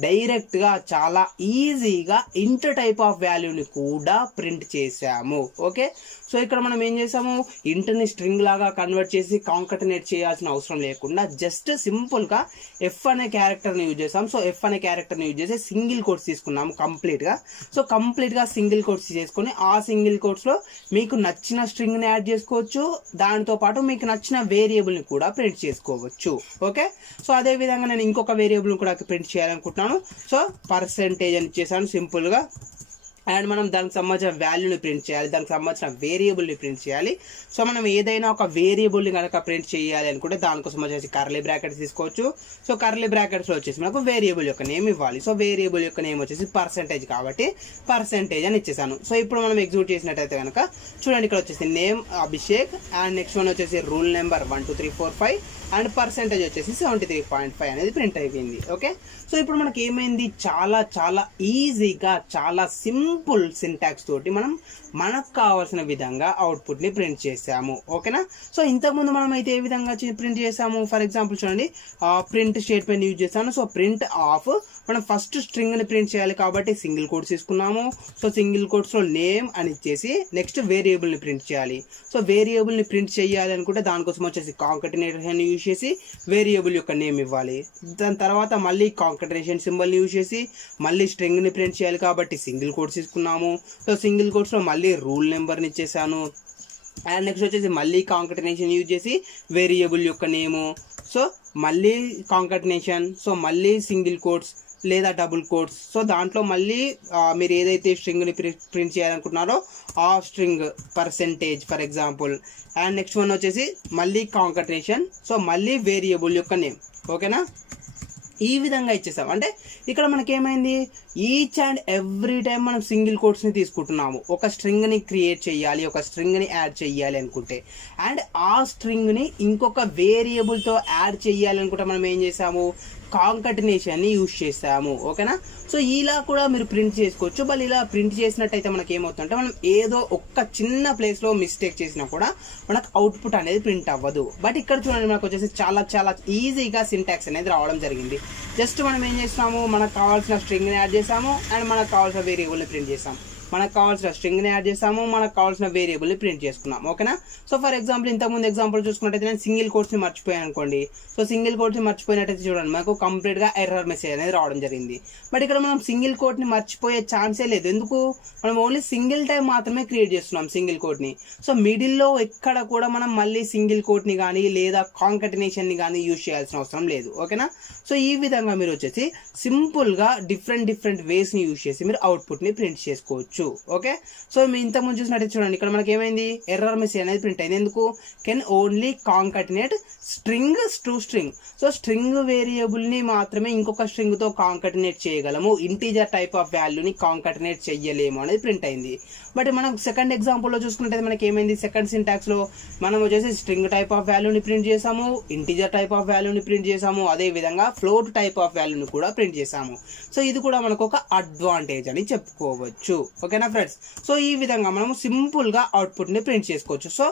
డైరెక్ట్గా చాలా ఈజీగా ఇంటర్ టైప్ ఆఫ్ వాల్యూని కూడా ప్రింట్ చేసాము. ఓకే, సో ఇక్కడ మనం ఏం చేసాము, ఇంటర్ని స్ట్రింగ్ లాగా కన్వర్ట్ చేసి కాంకటనేట్ చేయాల్సిన అవసరం లేకుండా జస్ట్ సింపుల్గా ఎఫ్ అనే క్యారెక్టర్ని యూజ్ చేసాం. సో ఎఫ్ అనే క్యారెక్టర్ని యూజ్ చేసి సింగిల్ కోట్స్ తీసుకున్నాము కంప్లీట్గా. సో కంప్లీట్గా సింగిల్ కోట్స్ చేసుకొని ఆ సింగిల్ కోట్స్లో మీకు నచ్చిన స్ట్రింగ్ని యాడ్ చేసుకోవచ్చు, దానితో పాటు మీకు నచ్చిన వేరియబుల్ని కూడా ప్రింట్ చేసుకోవచ్చు. ఓకే, సో అదే విధంగా నేను ఇంకొక వేరియబుల్ని కూడా ప్రింట్ చేయాలనుకుంటున్నాను. సో పర్సెంటేజ్ అని ఇచ్చేసాను సింపుల్గా. అండ్ మనం దానికి సంబంధించిన వాల్యూని ప్రింట్ చేయాలి, దానికి సంబంధించిన వేరియబుల్ని ప్రింట్ చేయాలి. సో మనం ఏదైనా ఒక వేరియబుల్ని కనుక ప్రింట్ చేయాలి అనుకుంటే దానికోసం వచ్చేసి కర్లీ బ్రాకెట్స్ తీసుకోవచ్చు. సో కర్లీ బ్రాకెట్స్లో వచ్చేసి మనకు వేరియబుల్ యొక్క నేమ్ ఇవ్వాలి. సో వేరియబుల్ యొక్క నేమ్ వచ్చేసి పర్సెంటేజ్ కాబట్టి పర్సెంటేజ్ అని ఇచ్చేసాను. సో ఇప్పుడు మనం ఎగ్జిక్యూట్ చేసినట్టయితే కనుక చూడండి, ఇక్కడ వచ్చేసి name Abhishek and next one వచ్చేసి రూల్ నెంబర్ 1 2 3 4 5 అండ్ పర్సెంటేజ్ వచ్చేసి 73.5 అనేది ప్రింట్ అయిపోయింది. ఓకే, సో ఇప్పుడు మనకి ఏమైంది, చాలా చాలా ఈజీగా చాలా సింపుల్ సింటాక్స్ తోటి మనం మనకు కావాల్సిన విధంగా అవుట్పుట్ని ప్రింట్ చేసాము. ఓకేనా, సో ఇంతకుముందు మనం అయితే ఏ విధంగా ప్రింట్ చేసాము, ఫర్ ఎగ్జాంపుల్ చూడండి, ప్రింట్ స్టేట్మెంట్ యూజ్ చేస్తాను. సో ప్రింట్ ఆఫ్ మనం ఫస్ట్ స్ట్రింగ్ని ప్రింట్ చేయాలి కాబట్టి సింగిల్ కోట్స్ తీసుకున్నాము. సో సింగిల్ కోట్స్లో నేమ్ అని ఇచ్చేసి నెక్స్ట్ వేరియబుల్ని ప్రింట్ చేయాలి. సో వేరియబుల్ని ప్రింట్ చేయాలి అనుకుంటే దానికోసం వచ్చేసి కాంకటినేషన్ యూజ్ చేసి వేరియబుల్ యొక్క నేమ్ ఇవ్వాలి. దాని తర్వాత మళ్ళీ కాంకటినేషన్ సింబల్ని యూజ్ చేసి మళ్ళీ స్ట్రింగ్ని ప్రింట్ చేయాలి కాబట్టి సింగిల్ కోట్స్ తీసుకున్నాము. సో సింగిల్ కోట్స్లో మళ్ళీ రూల్ నెంబర్ని ఇచ్చేసాను. అండ్ నెక్స్ట్ వచ్చేసి మళ్ళీ కాంకటినేషన్ యూజ్ చేసి వేరియబుల్ యొక్క నేము. సో మళ్ళీ కాంకటినేషన్, సో మళ్ళీ సింగిల్ కోట్స్ లేదా డబుల్ కోట్స్. సో దాంట్లో మళ్ళీ మీరు ఏదైతే స్ట్రింగ్ని ప్రింట్ చేయాలనుకుంటున్నారో ఆ string percentage for example. And next one వచ్చేసి మళ్ళీ కాంకటినేషన్, సో మళ్ళీ వేరియబుల్ యొక్క నేమ్. ఓకేనా, ఈ విధంగా ఇచ్చేసాం. అంటే ఇక్కడ మనకేమైంది, ఈచ్ అండ్ ఎవ్రీ టైం మనం సింగిల్ కోట్స్ని తీసుకుంటున్నాము. ఒక స్ట్రింగ్ని క్రియేట్ చేయాలి, ఒక స్ట్రింగ్ని యాడ్ చేయాలి అనుకుంటే అండ్ ఆ స్ట్రింగ్ని ఇంకొక వేరియబుల్తో యాడ్ చేయాలి అనుకుంటే మనం ఏం చేసాము, కాంకటినేషన్ని యూజ్ చేసాము. ఓకేనా, సో ఇలా కూడా మీరు ప్రింట్ చేసుకోవచ్చు. బట్ ఇలా ప్రింట్ చేసినట్టయితే మనకి ఏమవుతుందంటే మనం ఏదో ఒక్క చిన్న ప్లేస్లో మిస్టేక్ చేసినా కూడా మనకు అవుట్పుట్ అనేది ప్రింట్ అవ్వదు. బట్ ఇక్కడ చూడండి, మనకు వచ్చేసి చాలా చాలా ఈజీగా సింటాక్స్ అనేది రావడం జరిగింది. జస్ట్ మనం ఏం చేస్తున్నాము, మనకు కావాల్సిన స్ట్రింగ్ని యాడ్ చేసాము అండ్ మనకు కావాల్సిన వేరియబుల్ని ప్రింట్ చేసాము. మనకు కావాల్సిన స్ట్రింగ్ని యాడ్ చేసాము, మనకు కావాల్సిన వేరియబుల్ని ప్రింట్ చేసుకున్నాం. ఓకేనా, సో ఫర్ ఎగ్జాంపుల్ ఇంతకుముందు ఎగ్జాంపుల్ చూసుకున్నట్టయితే నేను సింగిల్ కోట్స్ని మర్చిపోయాను అనుకోండి. సో సింగిల్ కోట్స్ని మర్చిపోయినట్టయితే చూడండి మనకు కంప్లీట్గా ఎర్రర్ మెసేజ్ అనేది రావడం జరిగింది. బట్ ఇక్కడ మనం సింగిల్ కోట్ని మర్చిపోయే ఛాన్సే లేదు. ఎందుకు, మనం ఓన్లీ సింగిల్ టైం మాత్రమే క్రియేట్ చేస్తున్నాం సింగిల్ కోట్ని. సో మిడిల్లో ఎక్కడ కూడా మనం మళ్ళీ సింగిల్ కోట్ని కానీ లేదా కాంకటినేషన్ని కానీ యూజ్ చేయాల్సిన అవసరం లేదు. ఓకేనా, సో ఈ విధంగా మీరు వచ్చేసి సింపుల్గా డిఫరెంట్ వేస్ని యూజ్ చేసి మీరు అవుట్పుట్ని ప్రింట్ చేసుకోవచ్చు. ఓకే, సో మీ ఇంతకుముందు చూసినట్టు చూడండి, ఇక్కడ మనకి ఏమైంది, ఎర్రర్ మెసేజ్ అనేది ప్రింట్ అయింది. ఎందుకు, can only concatenate string to string. So string వేరియబుల్ని మాత్రమే ఇంకొక స్ట్రింగ్తో కాంకటినేట్ చేయగలము, ఇంటీజర్ టైప్ ఆఫ్ వాల్యూని కాంకటినేట్ చెయ్యలేము అనేది ప్రింట్ అయింది. బట్ మనం సెకండ్ ఎగ్జాంపుల్లో చూసుకుంటే మనకి ఏమైంది, సెకండ్ సింటాక్స్లో మనం వచ్చేసి స్ట్రింగ్ టైప్ ఆఫ్ వాల్యూని ప్రింట్ చేసాము, ఇంటీజర్ టైప్ ఆఫ్ వాల్యూని ప్రింట్ చేసాము, అదే విధంగా ఫ్లోట్ టైప్ ఆఫ్ వాల్యూని కూడా ప్రింట్ చేసాము. సో ఇది కూడా మనకు ఒక అడ్వాంటేజ్ అని చెప్పుకోవచ్చు. ఓకేనా ఫ్రెండ్స్, సో ఈ విధంగా మనము సింపుల్గా అవుట్పుట్ని ప్రింట్ చేసుకోవచ్చు. సో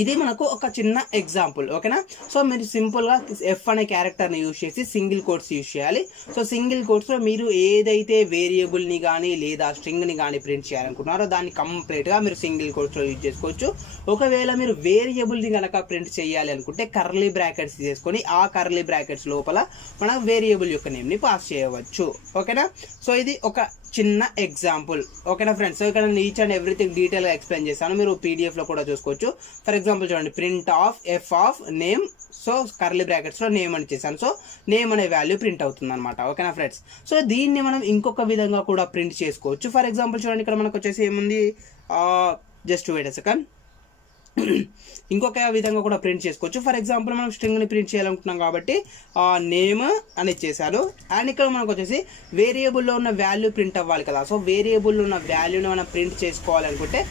ఇది మనకు ఒక చిన్న ఎగ్జాంపుల్. ఓకేనా, సో మీరు సింపుల్గా ఎఫ్ అనే క్యారెక్టర్ని యూజ్ చేసి సింగిల్ కోట్స్ యూజ్ చేయాలి. సో సింగిల్ కోట్స్లో మీరు ఏదైతే వేరియబుల్ని కానీ లేదా స్ట్రింగ్ని కానీ ప్రింట్ చేయాలనుకుంటున్నారో దాన్ని కంప్లీట్గా మీరు సింగిల్ కోట్స్లో యూజ్ చేసుకోవచ్చు. ఒకవేళ మీరు వేరియబుల్ని కనుక ప్రింట్ చేయాలి అనుకుంటే కర్లీ బ్రాకెట్స్ చేసుకొని ఆ కర్లీ బ్రాకెట్స్ లోపల మనం వేరియబుల్ యొక్క నేమ్ని పాస్ చేయవచ్చు. ఓకేనా, సో ఇది ఒక చిన్న ఎగ్జాంపుల్. ఓకేనా ఫ్రెండ్స్, సో ఇక్కడ నేను ఈచ్ అండ్ ఎవ్రీథింగ్ డీటెయిల్గా ఎక్స్ప్లెయిన్ చేశాను, మీరు పీడిఎఫ్లో కూడా చూసుకోవచ్చు. ఫర్ ఎగ్జాంపుల్ చూడండి, print of F of name, so curly బ్రాకెట్స్లో నేమ్ అని చేశాను. సో నేమ్ అనే వాల్యూ ప్రింట్ అవుతుంది అనమాట. ఓకేనా ఫ్రెండ్స్, సో దీన్ని మనం ఇంకొక విధంగా కూడా ప్రింట్ చేసుకోవచ్చు. ఫర్ ఎగ్జాంపుల్ చూడండి, ఇక్కడ మనకు వచ్చేసి ఏముంది, జస్ట్ వెయిట్ ఎ సెకండ్. ఇంకొక విధంగా కూడా ప్రింట్ చేసుకోవచ్చు. ఫర్ ఎగ్జాంపుల్ మనం స్ట్రింగ్ని ప్రింట్ చేయాలనుకుంటున్నాం కాబట్టి నేమ్ అని ఇచ్చేసారు. అండ్ ఇక్కడ మనకు వచ్చేసి వేరియబుల్లో ఉన్న వాల్యూ ప్రింట్ అవ్వాలి కదా. సో వేరియబుల్లో ఉన్న వాల్యూని మనం ప్రింట్ చేసుకోవాలనుకుంటే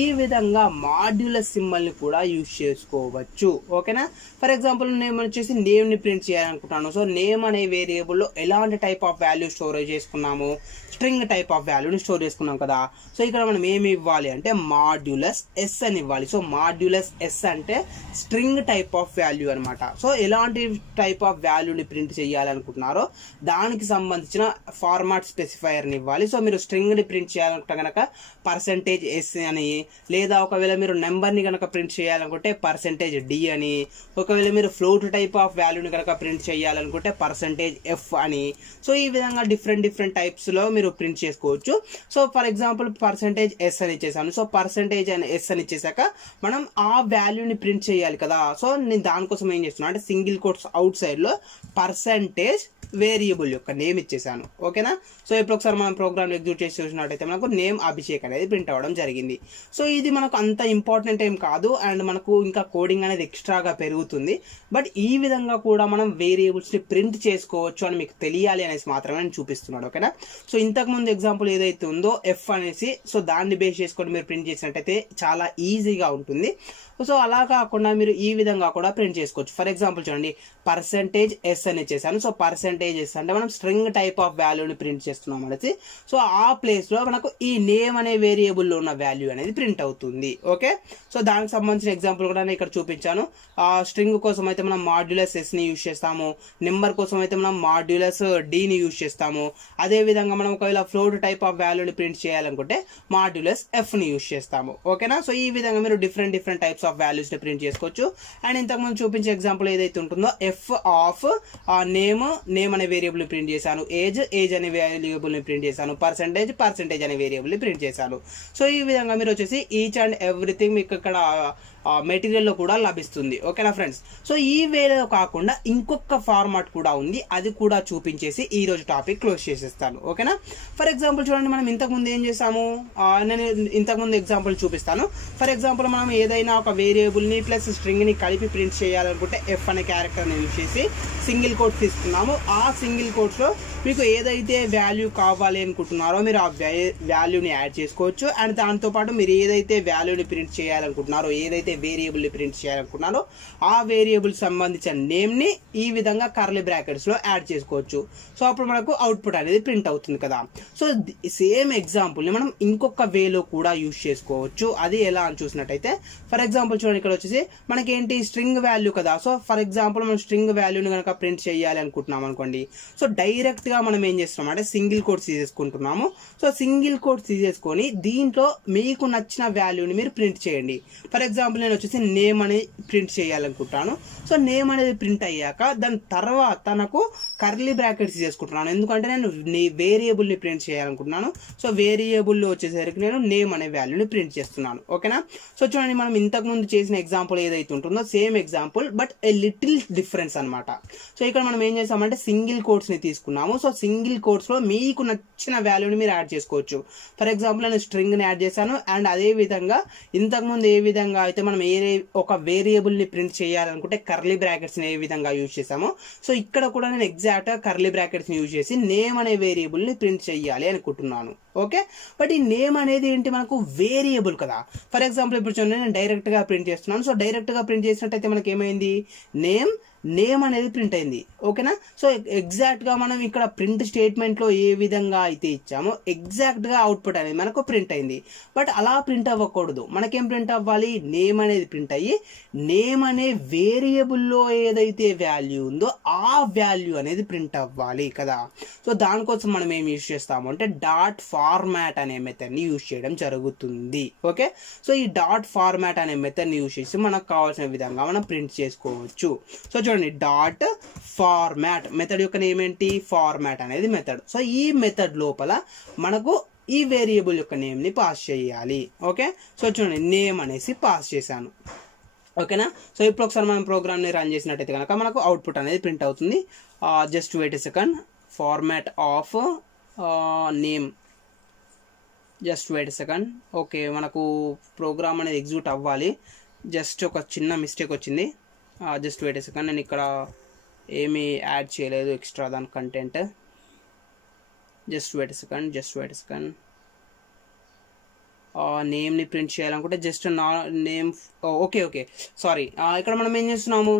ఈ విధంగా మాడ్యులస్ సింబల్ని కూడా యూజ్ చేసుకోవచ్చు. ఓకేనా. ఫర్ ఎగ్జాంపుల్ నేను వచ్చేసి నేమ్ని ప్రింట్ చేయాలనుకుంటున్నాను. సో నేమ్ అనే వేరియబుల్లో ఎలాంటి టైప్ ఆఫ్ వాల్యూ స్టోరేజ్ చేసుకున్నాము, స్ట్రింగ్ టైప్ ఆఫ్ వాల్యూని స్టోర్ చేసుకున్నాం కదా. సో ఇక్కడ మనం ఏమి ఇవ్వాలి అంటే మాడ్యులస్ ఎస్ అని ఇవ్వాలి. సో మాడ్యులస్ ఎస్ అంటే స్ట్రింగ్ టైప్ ఆఫ్ వాల్యూ అనమాట. సో ఎలాంటి టైప్ ఆఫ్ వాల్యూని ప్రింట్ చేయాలనుకుంటున్నారో దానికి సంబంధించిన ఫార్మాట్ స్పెసిఫైయర్ని ఇవ్వాలి. సో మీరు స్ట్రింగ్ని ప్రింట్ చేయాలనుకుంటే కనుక %s అని, లేదా ఒకవేళ మీరు నెంబర్ని కనుక ప్రింట్ చేయాలనుకుంటే %d అని, ఒకవేళ మీరు ఫ్లోట్ టైప్ ఆఫ్ వాల్యూని కనుక ప్రింట్ చేయాలనుకుంటే %f అని. సో ఈ విధంగా డిఫరెంట్ టైప్స్లో మీరు ప్రింట్ చేసుకోవచ్చు. సో ఫర్ ఎగ్జాంపుల్ %s అని ఇచ్చేసాను. సో %s అని ఇచ్చేసాక మనం ఆ వాల్యూని ప్రింట్ చేయాలి కదా. సో నేను దానికోసం ఏం చేస్తున్నాను అంటే సింగిల్ కోట్స్ అవుట్ సైడ్లో పర్సంటేజ్ వేరియబుల్ యొక్క నేమ్ ఇచ్చేసాను. ఓకేనా. సో ఇప్పుడు ఒకసారి మనం ప్రోగ్రామ్ ఎగ్జిక్యూట్ చేసి చూసినట్టయితే మనకు నేమ్ అభిషేక్ అనేది ప్రింట్ అవ్వడం జరిగింది. సో ఇది మనకు అంత ఇంపార్టెంట్ ఏం కాదు, అండ్ మనకు ఇంకా కోడింగ్ అనేది ఎక్స్ట్రాగా పెరుగుతుంది. బట్ ఈ విధంగా కూడా మనం వేరియబుల్స్ని ప్రింట్ చేసుకోవచ్చు అని మీకు తెలియాలి అనేసి మాత్రమే నేను చూపిస్తున్నాడు. ఓకేనా. సో ఇంతకుముందు ఎగ్జాంపుల్ ఏదైతే ఉందో ఎఫ్ అనేసి, సో దాన్ని బేస్ చేసుకొని మీరు ప్రింట్ చేసినట్టయితే చాలా ఈజీగా ఉంటుంది. సో అలా కాకుండా మీరు ఈ విధంగా కూడా ప్రింట్ చేసుకోవచ్చు. ఫర్ ఎగ్జాంపుల్ చూడండి %s అని ఇచ్చేసాను. సో %s అంటే మనం స్ట్రింగ్ టైప్ ఆఫ్ వాల్యూని ప్రింట్ చేస్తున్నాం అనేసి. సో ఆ ప్లేస్లో మనకు ఈ నేమ్ అనే వేరియబుల్లో ఉన్న వాల్యూ అనేది ప్రింట్ అవుతుంది. ఓకే. సో దానికి సంబంధించిన ఎగ్జాంపుల్ కూడా నేను ఇక్కడ చూపించాను. స్ట్రింగ్ కోసం అయితే మనం మాడ్యులస్ ఎస్ని యూజ్ చేస్తాము, నెంబర్ కోసం అయితే మనం మాడ్యులస్ డీని యూజ్ చేస్తాము. అదేవిధంగా మనం ఒకవేళ ఫ్లోట్ టైప్ ఆఫ్ వాల్యూని ప్రింట్ చేయాలనుకుంటే మాడ్యులస్ ఎఫ్ని యూజ్ చేస్తాము. ఓకేనా. సో ఈ విధంగా మీరు డిఫరెంట్ టైప్స్ ఆఫ్ వాల్యూస్ ని ప్రింట్ చేసుకోవచ్చు. అండ్ ఇంతకుముందు చూపించే ఎగ్జాంపుల్ ఏదైతే ఉంటుందో ఎఫ్ ఆఫ్ నేమ్ అనే వేరియబుల్ ని ప్రింట్ చేశాను, ఏజ్ అనే వేరియబుల్ ని ప్రింట్ చేశాను, పర్సెంటేజ్ అనే వేరియబుల్ ని ప్రింట్ చేశాను. సో ఈ విధంగా మీరు వచ్చేసి ఈచ్ అండ్ ఎవ్రీథింగ్ మీకు ఇక్కడ మెటీరియల్లో కూడా లభిస్తుంది. ఓకేనా ఫ్రెండ్స్. సో ఈ వేలో కాకుండా ఇంకొక ఫార్మాట్ కూడా ఉంది, అది కూడా చూపించేసి ఈ రోజు టాపిక్ క్లోజ్ చేసేస్తాను. ఓకేనా. ఫర్ ఎగ్జాంపుల్ చూడండి మనం ఇంతకుముందు ఏం చేసాము, నేను ఇంతకుముందు ఎగ్జాంపుల్ చూపిస్తాను. ఫర్ ఎగ్జాంపుల్ మనం ఏదైనా ఒక వేరియబుల్ని ప్లస్ స్ట్రింగ్ని కలిపి ప్రింట్ చేయాలనుకుంటే ఎఫ్ అనే క్యారెక్టర్ని యూజ్ చేసి సింగిల్ కోట్స్ తీసుకున్నాము. ఆ సింగిల్ కోట్స్లో మీకు ఏదైతే వాల్యూ కావాలి అనుకుంటున్నారో మీరు ఆ వాల్యూని యాడ్ చేసుకోవచ్చు. అండ్ దాంతోపాటు మీరు ఏదైతే వాల్యూని ప్రింట్ చేయాలనుకుంటున్నారో, ఏదైతే వేరియబుల్ని ప్రింట్ చేయాలనుకున్నారో ఆ వేరియబుల్ సంబంధించిన నేమ్ని ఈ విధంగా కర్లీ బ్రాకెట్స్లో యాడ్ చేసుకోవచ్చు. సో అప్పుడు మనకు అవుట్పుట్ అనేది ప్రింట్ అవుతుంది కదా. సో సేమ్ ఎగ్జాంపుల్ని మనం ఇంకొక వేలో కూడా యూజ్ చేసుకోవచ్చు. అది ఎలా అని చూసినట్టయితే ఫర్ ఎగ్జాంపుల్ చూడండి ఇక్కడ వచ్చేసి మనకేంటి స్ట్రింగ్ వాల్యూ కదా. సో ఫర్ ఎగ్జాంపుల్ మనం స్ట్రింగ్ వాల్యూని కనుక ప్రింట్ చేయాలి అనుకుంటున్నాం అనుకోండి. సో డైరెక్ట్గా మనం ఏం చేస్తున్నాం అంటే సింగిల్ కోట్స్ తీసేసుకుంటున్నాము. సో సింగిల్ కోట్స్ తీసేసుకొని దీంట్లో మీకు నచ్చిన వాల్యూని మీరు ప్రింట్ చేయండి. ఫర్ ఎగ్జాంపుల్ నేను వచ్చేసి నేమ్ అనేది ప్రింట్ చేయాలనుకుంటాను. సో నేమ్ అనేది ప్రింట్ అయ్యాక దాని తర్వాత నాకు కర్లీ బ్రాకెట్స్ చేసుకుంటున్నాను, ఎందుకంటే నేను వేరియబుల్ని ప్రింట్ చేయాలనుకుంటున్నాను. సో వేరియబుల్లో వచ్చేసరికి నేను నేమ్ అనే వాల్యూని ప్రింట్ చేస్తున్నాను. ఓకేనా. సో చూడండి మనం ఇంతకుముందు చేసిన ఎగ్జాంపుల్ ఏదైతే ఉంటుందో same example but a little difference అనమాట. సో ఇక్కడ మనం ఏం చేసామంటే సింగిల్ కోట్స్ని తీసుకున్నాము. సో సింగిల్ కోట్స్లో మీకు నచ్చిన వాల్యూని మీరు యాడ్ చేసుకోవచ్చు. ఫర్ ఎగ్జాంపుల్ నేను స్ట్రింగ్ని యాడ్ చేశాను. అండ్ అదే విధంగా ఇంతకుముందు ఏ విధంగా అయితే మనం ఒక వేరియబుల్ని ప్రింట్ చేయాలనుకుంటే కర్లీ బ్రాకెట్స్ని ఏ విధంగా యూజ్ చేసామో, సో ఇక్కడ కూడా నేను ఎగ్జాక్ట్గా కర్లీ బ్రాకెట్స్ని యూజ్ చేసి నేమ్ అనే వేరియబుల్ని ప్రింట్ చేయాలి అనుకుంటున్నాను. ఓకే. బట్ ఈ నేమ్ అనేది ఏంటి మనకు వేరియబుల్ కదా. ఫర్ ఎగ్జాంపుల్ ఇప్పుడు చూడండి నేను డైరెక్ట్గా ప్రింట్ చేస్తున్నాను. సో డైరెక్ట్గా ప్రింట్ చేసినట్టయితే మనకి ఏమైంది, నేమ్ అనేది ప్రింట్ అయింది. ఓకేనా. సో ఎగ్జాక్ట్గా మనం ఇక్కడ ప్రింట్ స్టేట్మెంట్లో ఏ విధంగా అయితే ఇచ్చామో ఎగ్జాక్ట్గా అవుట్పుట్ అనేది మనకు ప్రింట్ అయింది. బట్ అలా ప్రింట్ అవ్వకూడదు. మనకేం ప్రింట్ అవ్వాలి, నేమ్ అనేది ప్రింట్ అయ్యి నేమ్ అనే వేరియబుల్లో ఏదైతే వాల్యూ ఉందో ఆ వాల్యూ అనేది ప్రింట్ అవ్వాలి కదా. సో దానికోసం మనం ఏం యూజ్ చేస్తాము అంటే డాట్ ఫార్మాట్ అనే మెథడ్ని యూజ్ చేయడం జరుగుతుంది. ఓకే. సో ఈ డాట్ ఫార్మాట్ అనే మెథడ్ని యూజ్ చేసి మనకు కావాల్సిన విధంగా మనం ప్రింట్ చేసుకోవచ్చు. సో చూడండి డాట్ ఫార్మాట్ మెథడ్ యొక్క నేమ్ ఏంటి, ఫార్మాట్ అనేది మెథడ్. సో ఈ మెథడ్ లోపల మనకు ఈ వేరియబుల్ యొక్క నేమ్ని పాస్ చేయాలి. ఓకే. సో చూడండి నేమ్ అనేసి పాస్ చేశాను. ఓకేనా. సో ఇప్పుడు ఒకసారి మనం ప్రోగ్రామ్ని రన్ చేసినట్టయితే కనుక మనకు అవుట్పుట్ అనేది ప్రింట్ అవుతుంది. Just wait a second. Format of name, just wait a second. Okay, మనకు ప్రోగ్రామ్ అనేది ఎగ్జిక్యూట్ అవ్వాలి. జస్ట్ ఒక చిన్న మిస్టేక్ వచ్చింది, జస్ట్ వెయిట్ ఏ సెకండ్. నేను ఇక్కడ ఏమీ యాడ్ చేయలేదు ఎక్స్ట్రా దాని కంటెంట్. జస్ట్ వెయిట్ ఏ సెకండ్. నేమ్ని ప్రింట్ చేయాలనుకుంటే జస్ట్ నా నేమ్. Okay sorry. ఇక్కడ మనం ఏం చేస్తున్నాము,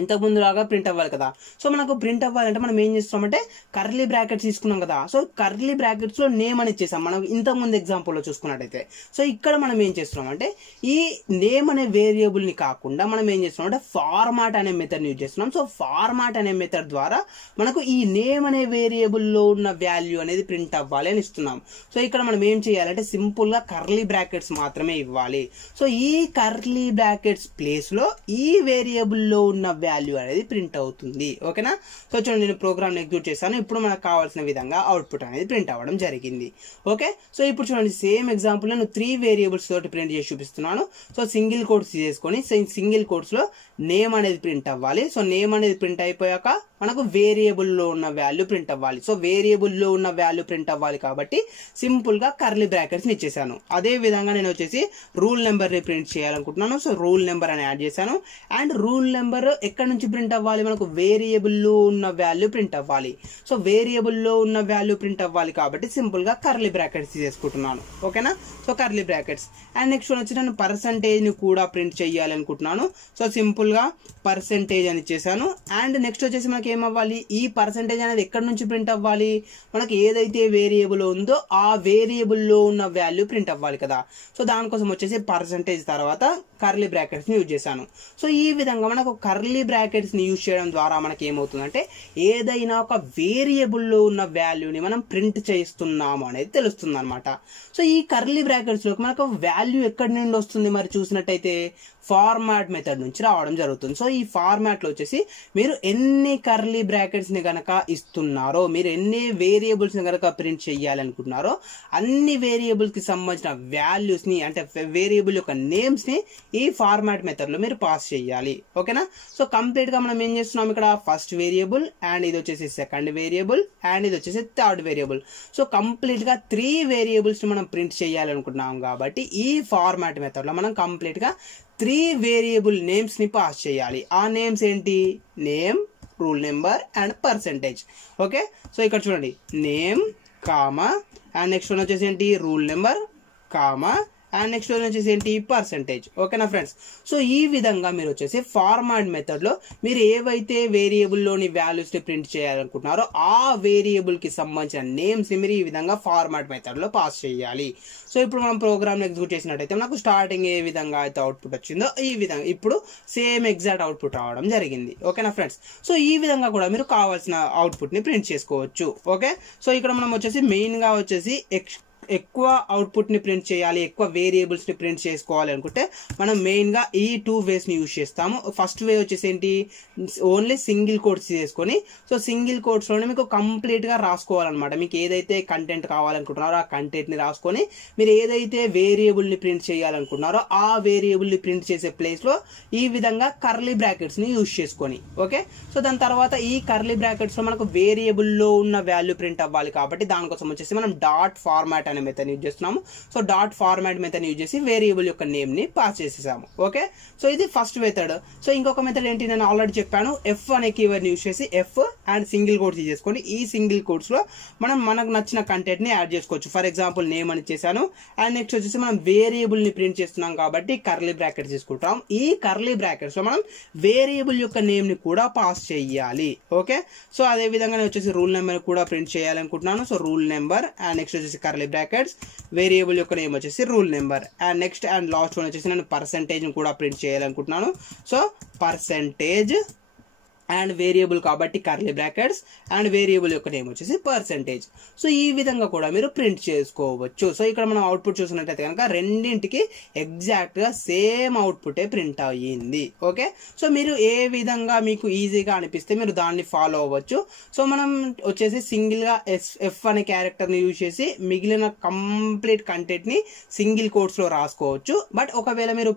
ఇంతకుముందు లాగా ప్రింట్ అవ్వాలి కదా. సో మనకు ప్రింట్ అవ్వాలంటే మనం ఏం చేస్తామంటే కర్లీ బ్రాకెట్స్ తీసుకున్నాం కదా. సో కర్లీ బ్రాకెట్స్లో నేమ్ అని ఇచ్చేసాం మనం ఇంతకుముందు ఎగ్జాంపుల్లో చూసుకున్నట్టయితే. సో ఇక్కడ మనం ఏం చేస్తున్నాం అంటే ఈ నేమ్ అనే వేరియబుల్ని కాకుండా మనం ఏం చేస్తున్నాం అంటే ఫార్మాట్ అనే మెథడ్ని యూజ్ చేస్తున్నాం. సో ఫార్మాట్ అనే మెథడ్ ద్వారా మనకు ఈ నేమ్ అనే వేరియబుల్లో ఉన్న వాల్యూ అనేది ప్రింట్ అవ్వాలి అని ఇస్తున్నాం. సో ఇక్కడ మనం ఏం చేయాలంటే సింపుల్గా కర్లీ బ్రాకెట్స్ మాత్రమే ఇవ్వాలి. సో ఈ కర్లీ బ్రాకెట్స్ ప్లేస్లో ఈ వేరియబుల్లో ఉన్న వాల్యూ అనేది ప్రింట్ అవుతుంది. ఓకేనా. సో చూడండి, నేను ప్రోగ్రామ్ ఎగ్జిక్యూట్ చేశాను. ఇప్పుడు మనకు కావాల్సిన విధంగా అవుట్పుట్ అనేది ప్రింట్ అవ్వడం జరిగింది. ఓకే. సో ఇప్పుడు చూడండి, సేమ్ ఎగ్జాంపుల్ నేను 3 వేరియబుల్స్ తోటి ప్రింట్ చేసి చూపిస్తున్నాను. సో సింగిల్ కోట్స్ తీసుకొని సింగిల్ కోట్స్ లో నేమ్ అనేది ప్రింట్ అవ్వాలి. సో నేమ్ అనేది ప్రింట్ అయిపోయాక మనకు వేరియబుల్లో ఉన్న వాల్యూ ప్రింట్ అవ్వాలి. సో వేరియబుల్లో ఉన్న వాల్యూ ప్రింట్ అవ్వాలి కాబట్టి సింపుల్ గా కర్లీ బ్రాకెట్స్ ని ఇచ్చేసాను. అదే విధంగా నేను వచ్చేసి రూల్ నెంబర్ ని ప్రింట్ చేయాలనుకుంటున్నాను. సో రూల్ నెంబర్ అని యాడ్ చేశాను. అండ్ రూల్ నెంబర్ ఎక్కడి నుంచి ప్రింట్ అవ్వాలి, మనకు వేరియబుల్లో ఉన్న వాల్యూ ప్రింట్ అవ్వాలి. సో వేరియబుల్లో ఉన్న వాల్యూ ప్రింట్ అవ్వాలి కాబట్టి సింపుల్ గా కర్లీ బ్రాకెట్స్ తీసుకుంటున్నాను. ఓకేనా. So curly brackets. And next వచ్చి నేను పర్సంటేజ్ ని కూడా ప్రింట్ చేయాలి అనుకుంటున్నాను. సో సింపుల్ గా పర్సంటేజ్ అని ఇచ్చేసాను. అండ్ నెక్స్ట్ వచ్చేసి మనకి ఏమవ్వాలి, ఈ పర్సంటేజ్ అనేది ఎక్కడి నుంచి ప్రింట్ అవ్వాలి, మనకి ఏదైతే వేరియబుల్ ఉందో ఆ వేరియబుల్లో ఉన్న వాల్యూ ప్రింట్ అవ్వాలి కదా. సో దానికోసం వచ్చేసి పర్సంటేజ్ తర్వాత కర్లీ బ్రాకెట్స్ ని యూజ్ చేశాను. సో ఈ విధంగా మనకు కర్లీ బ్రాకెట్స్ ని యూజ్ చేయడం ద్వారా మనకి ఏమవుతుందంటే ఏదైనా ఒక వేరియబుల్లో ఉన్న వాల్యూని మనం ప్రింట్ చేస్తున్నాము అనేది తెలుస్తుంది అనమాట. సో ఈ కర్లీ బ్రాకెట్స్ లో మనకు వాల్యూ ఎక్కడి నుండి వస్తుంది, మరి చూసినట్టయితే ఫార్మాట్ మెథడ్ నుంచి రావడం జరుగుతుంది. సో ఈ ఫార్మాట్ లో వచ్చేసి మీరు ఎన్ని కర్లీ బ్రాకెట్స్ ని గనక ఇస్తున్నారో, మీరు ఎన్ని వేరియబుల్స్ ని గనక ప్రింట్ చేయాలనుకుంటున్నారో అన్ని వేరియబుల్స్ కి సంబంధించిన వాల్యూస్ ని, అంటే వేరియబుల్ యొక్క నేమ్స్ ని ఈ ఫార్మాట్ మెథడ్ లో మీరు పాస్ చేయాలి. ఓకేనా. సో కంప్లీట్ గా మనం ఏం చేస్తున్నాం, ఇక్కడ ఫస్ట్ వేరియబుల్ అండ్ ఇది వచ్చేసి సెకండ్ వేరియబుల్ అండ్ ఇది వచ్చేసి థర్డ్ వేరియబుల్. సో కంప్లీట్ గా 3 వేరియబుల్స్ ని మనం ప్రింట్ చేయాలనుకుంటున్నాం కాబట్టి ఈ ఫార్మాట్ మెథడ్ లో మనం కంప్లీట్ గా 3 వేరియబుల్ నేమ్స్ ని పాస్ చేయాలి. ఆ నేమ్స్ ఏంటి, name, rule number and percentage. Okay. So ఇక్కడ చూడండి, name comma and next one వచ్చేసి ఏంటి, rule number comma and next వచ్చేసి ఏంటి, పర్సంటేజ్. ఓకేనా ఫ్రెండ్స్. సో ఈ విధంగా మీరు వచ్చేసి ఫార్మాట్ మెథడ్ లో మీరు ఏవైతే వేరియబుల్లోని వాల్యూస్ ని ప్రింట్ చేయాలనుకుంటున్నారో ఆ వేరియబుల్ కి సంబంధించిన నేమ్స్ ని మీరు ఈ విధంగా ఫార్మాట్ మెథడ్ లో పాస్ చేయాలి. సో ఇప్పుడు మనం ప్రోగ్రామ్ ఎగ్జిక్యూట్ చేసినట్టయితే నాకు స్టార్టింగ్ ఏ విధంగా అయితే అవుట్పుట్ వచ్చిందో ఈ విధంగా ఇప్పుడు సేమ్ ఎగ్జాక్ట్ అవుట్పుట్ రావడం జరిగింది. ఓకేనా ఫ్రెండ్స్. సో ఈ విధంగా కూడా మీరు కావాల్సిన అవుట్పుట్ ని ప్రింట్ చేసుకోవచ్చు. ఓకే. సో ఇక్కడ మనం వచ్చేసి మెయిన్ గా వచ్చేసి ఎక్కువ అవుట్పుట్ ని ప్రింట్ చేయాలి, ఎక్కువ వేరియబుల్స్ ని ప్రింట్ చేసుకోవాలి అనుకుంటే మనం మెయిన్ గా ఈ 2 వేస్ ని యూజ్ చేస్తాము. ఫస్ట్ వే వచ్చేసి ఏంటి, ఓన్లీ సింగిల్ కోట్స్ చేసుకొని, సో సింగిల్ కోట్స్ లోనే మీకు కంప్లీట్ గా రాసుకోవాలన్నమాట. మీకు ఏదైతే కంటెంట్ కావాలనుకుంటున్నారో ఆ కంటెంట్ ని రాసుకొని మీరు ఏదైతే వేరియబుల్ ని ప్రింట్ చేయాలనుకుంటున్నారో ఆ వేరియబుల్ ని ప్రింట్ చేసే ప్లేస్ లో ఈ విధంగా కర్లీ బ్రాకెట్స్ ని యూజ్ చేసుకొని. ఓకే. సో దాని తర్వాత ఈ కర్లీ బ్రాకెట్స్ లో మనకు వేరియబుల్ లో ఉన్న వాల్యూ ప్రింట్ అవ్వాలి కాబట్టి దానికోసం వచ్చేసి మనం డాట్ ఫార్మాట్ మెథడ్ యూజ్ చేస్తున్నాము. So dot format method use చేసి వేరియబుల్ యొక్క నేమ్ ని పాస్ చేసేసాము. ఓకే. సో ఇది ఫస్ట్ మెథడ్. సో ఇంకొక మెథడ్ ఏంటి, నేను ఆల్రెడీ చెప్పాను, ఎఫ్ అనే కీవర్డ్ యూజ్ చేసి F and single quotes use చేసుకోండి. ఈ సింగిల్ కోట్స్ లో మనం మనకు నచ్చిన కంటెంట్ ని యాడ్ చేసుకోవచ్చు. ఫర్ ఎగ్జాంపుల్ నేమ్ అని చేశాను అండ్ నెక్స్ట్ వచ్చేసి మనం వేరియబుల్ ని ప్రింట్ చేస్తున్నాం కాబట్టి కర్లీ బ్రాకెట్స్ తీసుకుంటాం. ఈ కర్లీ బ్రాకెట్స్ లో మనం వేరియబుల్ యొక్క నేమ్ ని కూడా పాస్ చేయాలి. ఓకే. సో అదే విధంగా నేను వచ్చేసి రూల్ నెంబర్ కూడా ప్రింట్ చేయాలనుకుంటున్నాను. So rule number and next వచ్చేసి కర్లీ బ్రాకెట్స్, వేరియబుల్ యొక్క నేమ్ వచ్చేసి rule number and next and last one వచ్చేసి నేను పర్సంటేజ్ కూడా ప్రింట్ చేయాలనుకుంటున్నాను. సో పర్సంటేజ్ అండ్ వేరియబుల్ కాబట్టి కర్లీ బ్రాకెట్స్ అండ్ వేరియబుల్ యొక్క నేమ్ వచ్చేసి పర్సంటేజ్. సో ఈ విధంగా కూడా మీరు ప్రింట్ చేసుకోవచ్చు. సో ఇక్కడ మనం అవుట్పుట్ చూసినట్టయితే కనుక రెండింటికి ఎగ్జాక్ట్ గా సేమ్ అవుట్పుటే ప్రింట్ అయ్యింది. ఓకే. సో మీరు ఏ విధంగా మీకు ఈజీగా అనిపిస్తే మీరు దాన్ని ఫాలో అవ్వచ్చు. సో మనం వచ్చేసి సింగిల్ గా ఎఫ్ అనే క్యారెక్టర్ ని యూజ్ చేసి మిగిలిన కంప్లీట్ కంటెంట్ ని సింగిల్ కోట్స్ లో రాసుకోవచ్చు. బట్ ఒకవేళ మీరు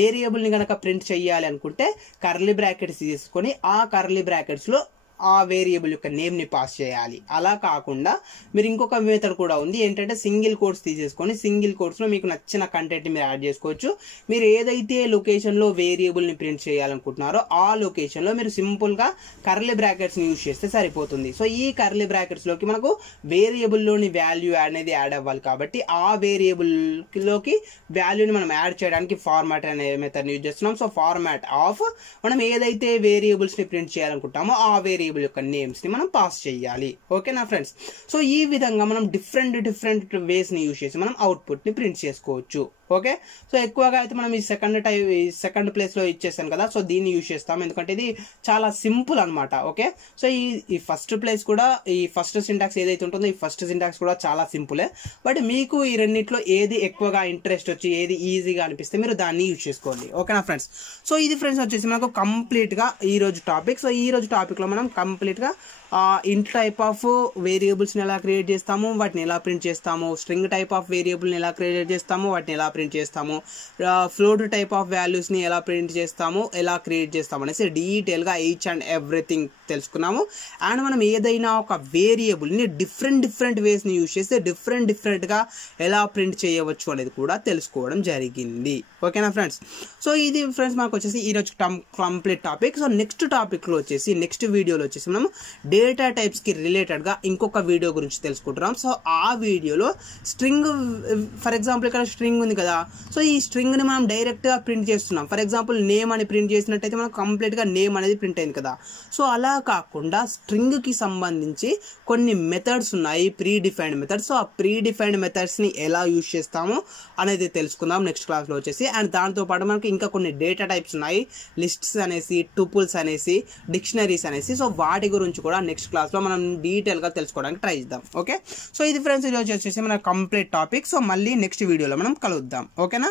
వేరియబుల్ ని కనుక ప్రింట్ చేయాలి అనుకుంటే కర్లీ బ్రాకెట్స్ తీసుకొని ఆ కర్లీ బ్రాకెట్స్ లో ఆ వేరియబుల్ యొక్క నేమ్ని పాస్ చేయాలి. అలా కాకుండా మీరు ఇంకొక మెథడ్ కూడా ఉంది, ఏంటంటే సింగిల్ కోట్స్ తీసేసుకొని సింగిల్ కోట్స్లో మీకు నచ్చిన కంటెంట్ మీరు యాడ్ చేసుకోవచ్చు. మీరు ఏదైతే లొకేషన్లో వేరియబుల్ని ప్రింట్ చేయాలనుకుంటున్నారో ఆ లొకేషన్లో మీరు సింపుల్గా కర్లీ బ్రాకెట్స్ని యూజ్ చేస్తే సరిపోతుంది. సో ఈ కర్లీ బ్రాకెట్స్లోకి మనకు వేరియబుల్లోని వాల్యూ అనేది యాడ్ అవ్వాలి కాబట్టి ఆ వేరియబుల్లోకి వాల్యూని మనం యాడ్ చేయడానికి ఫార్మాట్ అనే మెథడ్ని యూజ్ చేస్తున్నాం. సో ఫార్మాట్ ఆఫ్ మనం ఏదైతే వేరియబుల్స్ని ప్రింట్ చేయాలనుకుంటామో ఆ వేరియబుల్ యొక్క నేమ్స్ని మనం పాస్ చేయాలి. ఓకేనా ఫ్రెండ్స్? సో ఈ విధంగా మనం డిఫరెంట్ వేస్ని యూజ్ చేసి మనం అవుట్పుట్ని ప్రింట్ చేసుకోవచ్చు. ఓకే, సో ఎక్కువగా అయితే మనం ఈ సెకండ్ ప్లేస్లో ఇచ్చేసాను కదా, సో దీన్ని యూజ్ చేస్తాం ఎందుకంటే ఇది చాలా సింపుల్ అనమాట. ఓకే, సో ఈ ఫస్ట్ ప్లేస్ కూడా ఈ ఫస్ట్ సింటాక్స్ ఏదైతే ఉంటుందో ఈ ఫస్ట్ సింటాక్స్ కూడా చాలా సింపులే. బట్ మీకు ఈ రెండిట్లో ఏది ఎక్కువగా ఇంట్రెస్ట్ వచ్చి ఏది ఈజీగా అనిపిస్తే మీరు దాన్ని యూజ్ చేసుకోండి. ఓకేనా ఫ్రెండ్స్? సో ఇది ఫ్రెండ్స్ వచ్చేసి మనకు కంప్లీట్గా ఈరోజు టాపిక్. సో ఈరోజు టాపిక్లో మనం కంప్లీట్గా ఇంట్ టైప్ ఆఫ్ వేరియబుల్స్ని ఎలా క్రియేట్ చేస్తాము, వాటిని ఎలా ప్రింట్ చేస్తాము, స్ట్రింగ్ టైప్ ఆఫ్ వేరియబుల్ని ఎలా క్రియేట్ చేస్తాము, వాటిని ఎలా ప్రింట్ చేస్తాము, ఫ్లోట్ టైప్ ఆఫ్ వాల్యూస్ని ఎలా ప్రింట్ చేస్తాము, ఎలా క్రియేట్ చేస్తాము అనేసి డీటెయిల్గా ఈచ్ అండ్ ఎవ్రీథింగ్ తెలుసుకున్నాము. అండ్ మనం ఏదైనా ఒక వేరియబుల్ని డిఫరెంట్ వేస్ని యూజ్ చేస్తే డిఫరెంట్గా ఎలా ప్రింట్ చేయవచ్చు అనేది కూడా తెలుసుకోవడం జరిగింది. ఓకేనా ఫ్రెండ్స్? సో ఇది ఫ్రెండ్స్ మనకు వచ్చేసి ఈరోజు కంప్లీట్ టాపిక్. సో నెక్స్ట్ టాపిక్లో వచ్చేసి నెక్స్ట్ వీడియోలో వచ్చేసి మనం డేటా టైప్స్కి రిలేటెడ్గా ఇంకొక వీడియో గురించి తెలుసుకుంటున్నాం. సో ఆ వీడియోలో స్ట్రింగ్, ఫర్ ఎగ్జాంపుల్ ఇక్కడ స్ట్రింగ్ ఉంది కదా, సో ఈ స్ట్రింగ్ని మనం డైరెక్ట్గా ప్రింట్ చేస్తున్నాం. ఫర్ ఎగ్జాంపుల్ నేమ్ అని ప్రింట్ చేసినట్టయితే మనకు కంప్లీట్గా నేమ్ అనేది ప్రింట్ అయింది కదా. సో అలా కాకుండా స్ట్రింగ్కి సంబంధించి కొన్ని మెథడ్స్ ఉన్నాయి, ప్రీ డిఫైన్డ్ మెథడ్స్. సో ఆ ప్రీ డిఫైన్డ్ మెథడ్స్ని ఎలా యూజ్ చేస్తాము అనేది తెలుసుకుందాం నెక్స్ట్ క్లాస్లో వచ్చేసి. అండ్ దాంతోపాటు మనకి ఇంకా కొన్ని డేటా టైప్స్ ఉన్నాయి, లిస్ట్స్ అనేసి, టుపుల్స్ అనేసి, డిక్షనరీస్ అనేసి. సో వాటి గురించి కూడా నెక్స్ట్ క్లాస్లో మనం డీటెయిల్గా తెలుసుకోవడానికి ట్రై చేద్దాం. ఓకే, సో ఇది ఫ్రెండ్స్ ఈరోజు వచ్చేసి మన కంప్లీట్ టాపిక్. సో మళ్ళీ నెక్స్ట్ వీడియోలో మనం కలుద్దాం. ఓకేనా?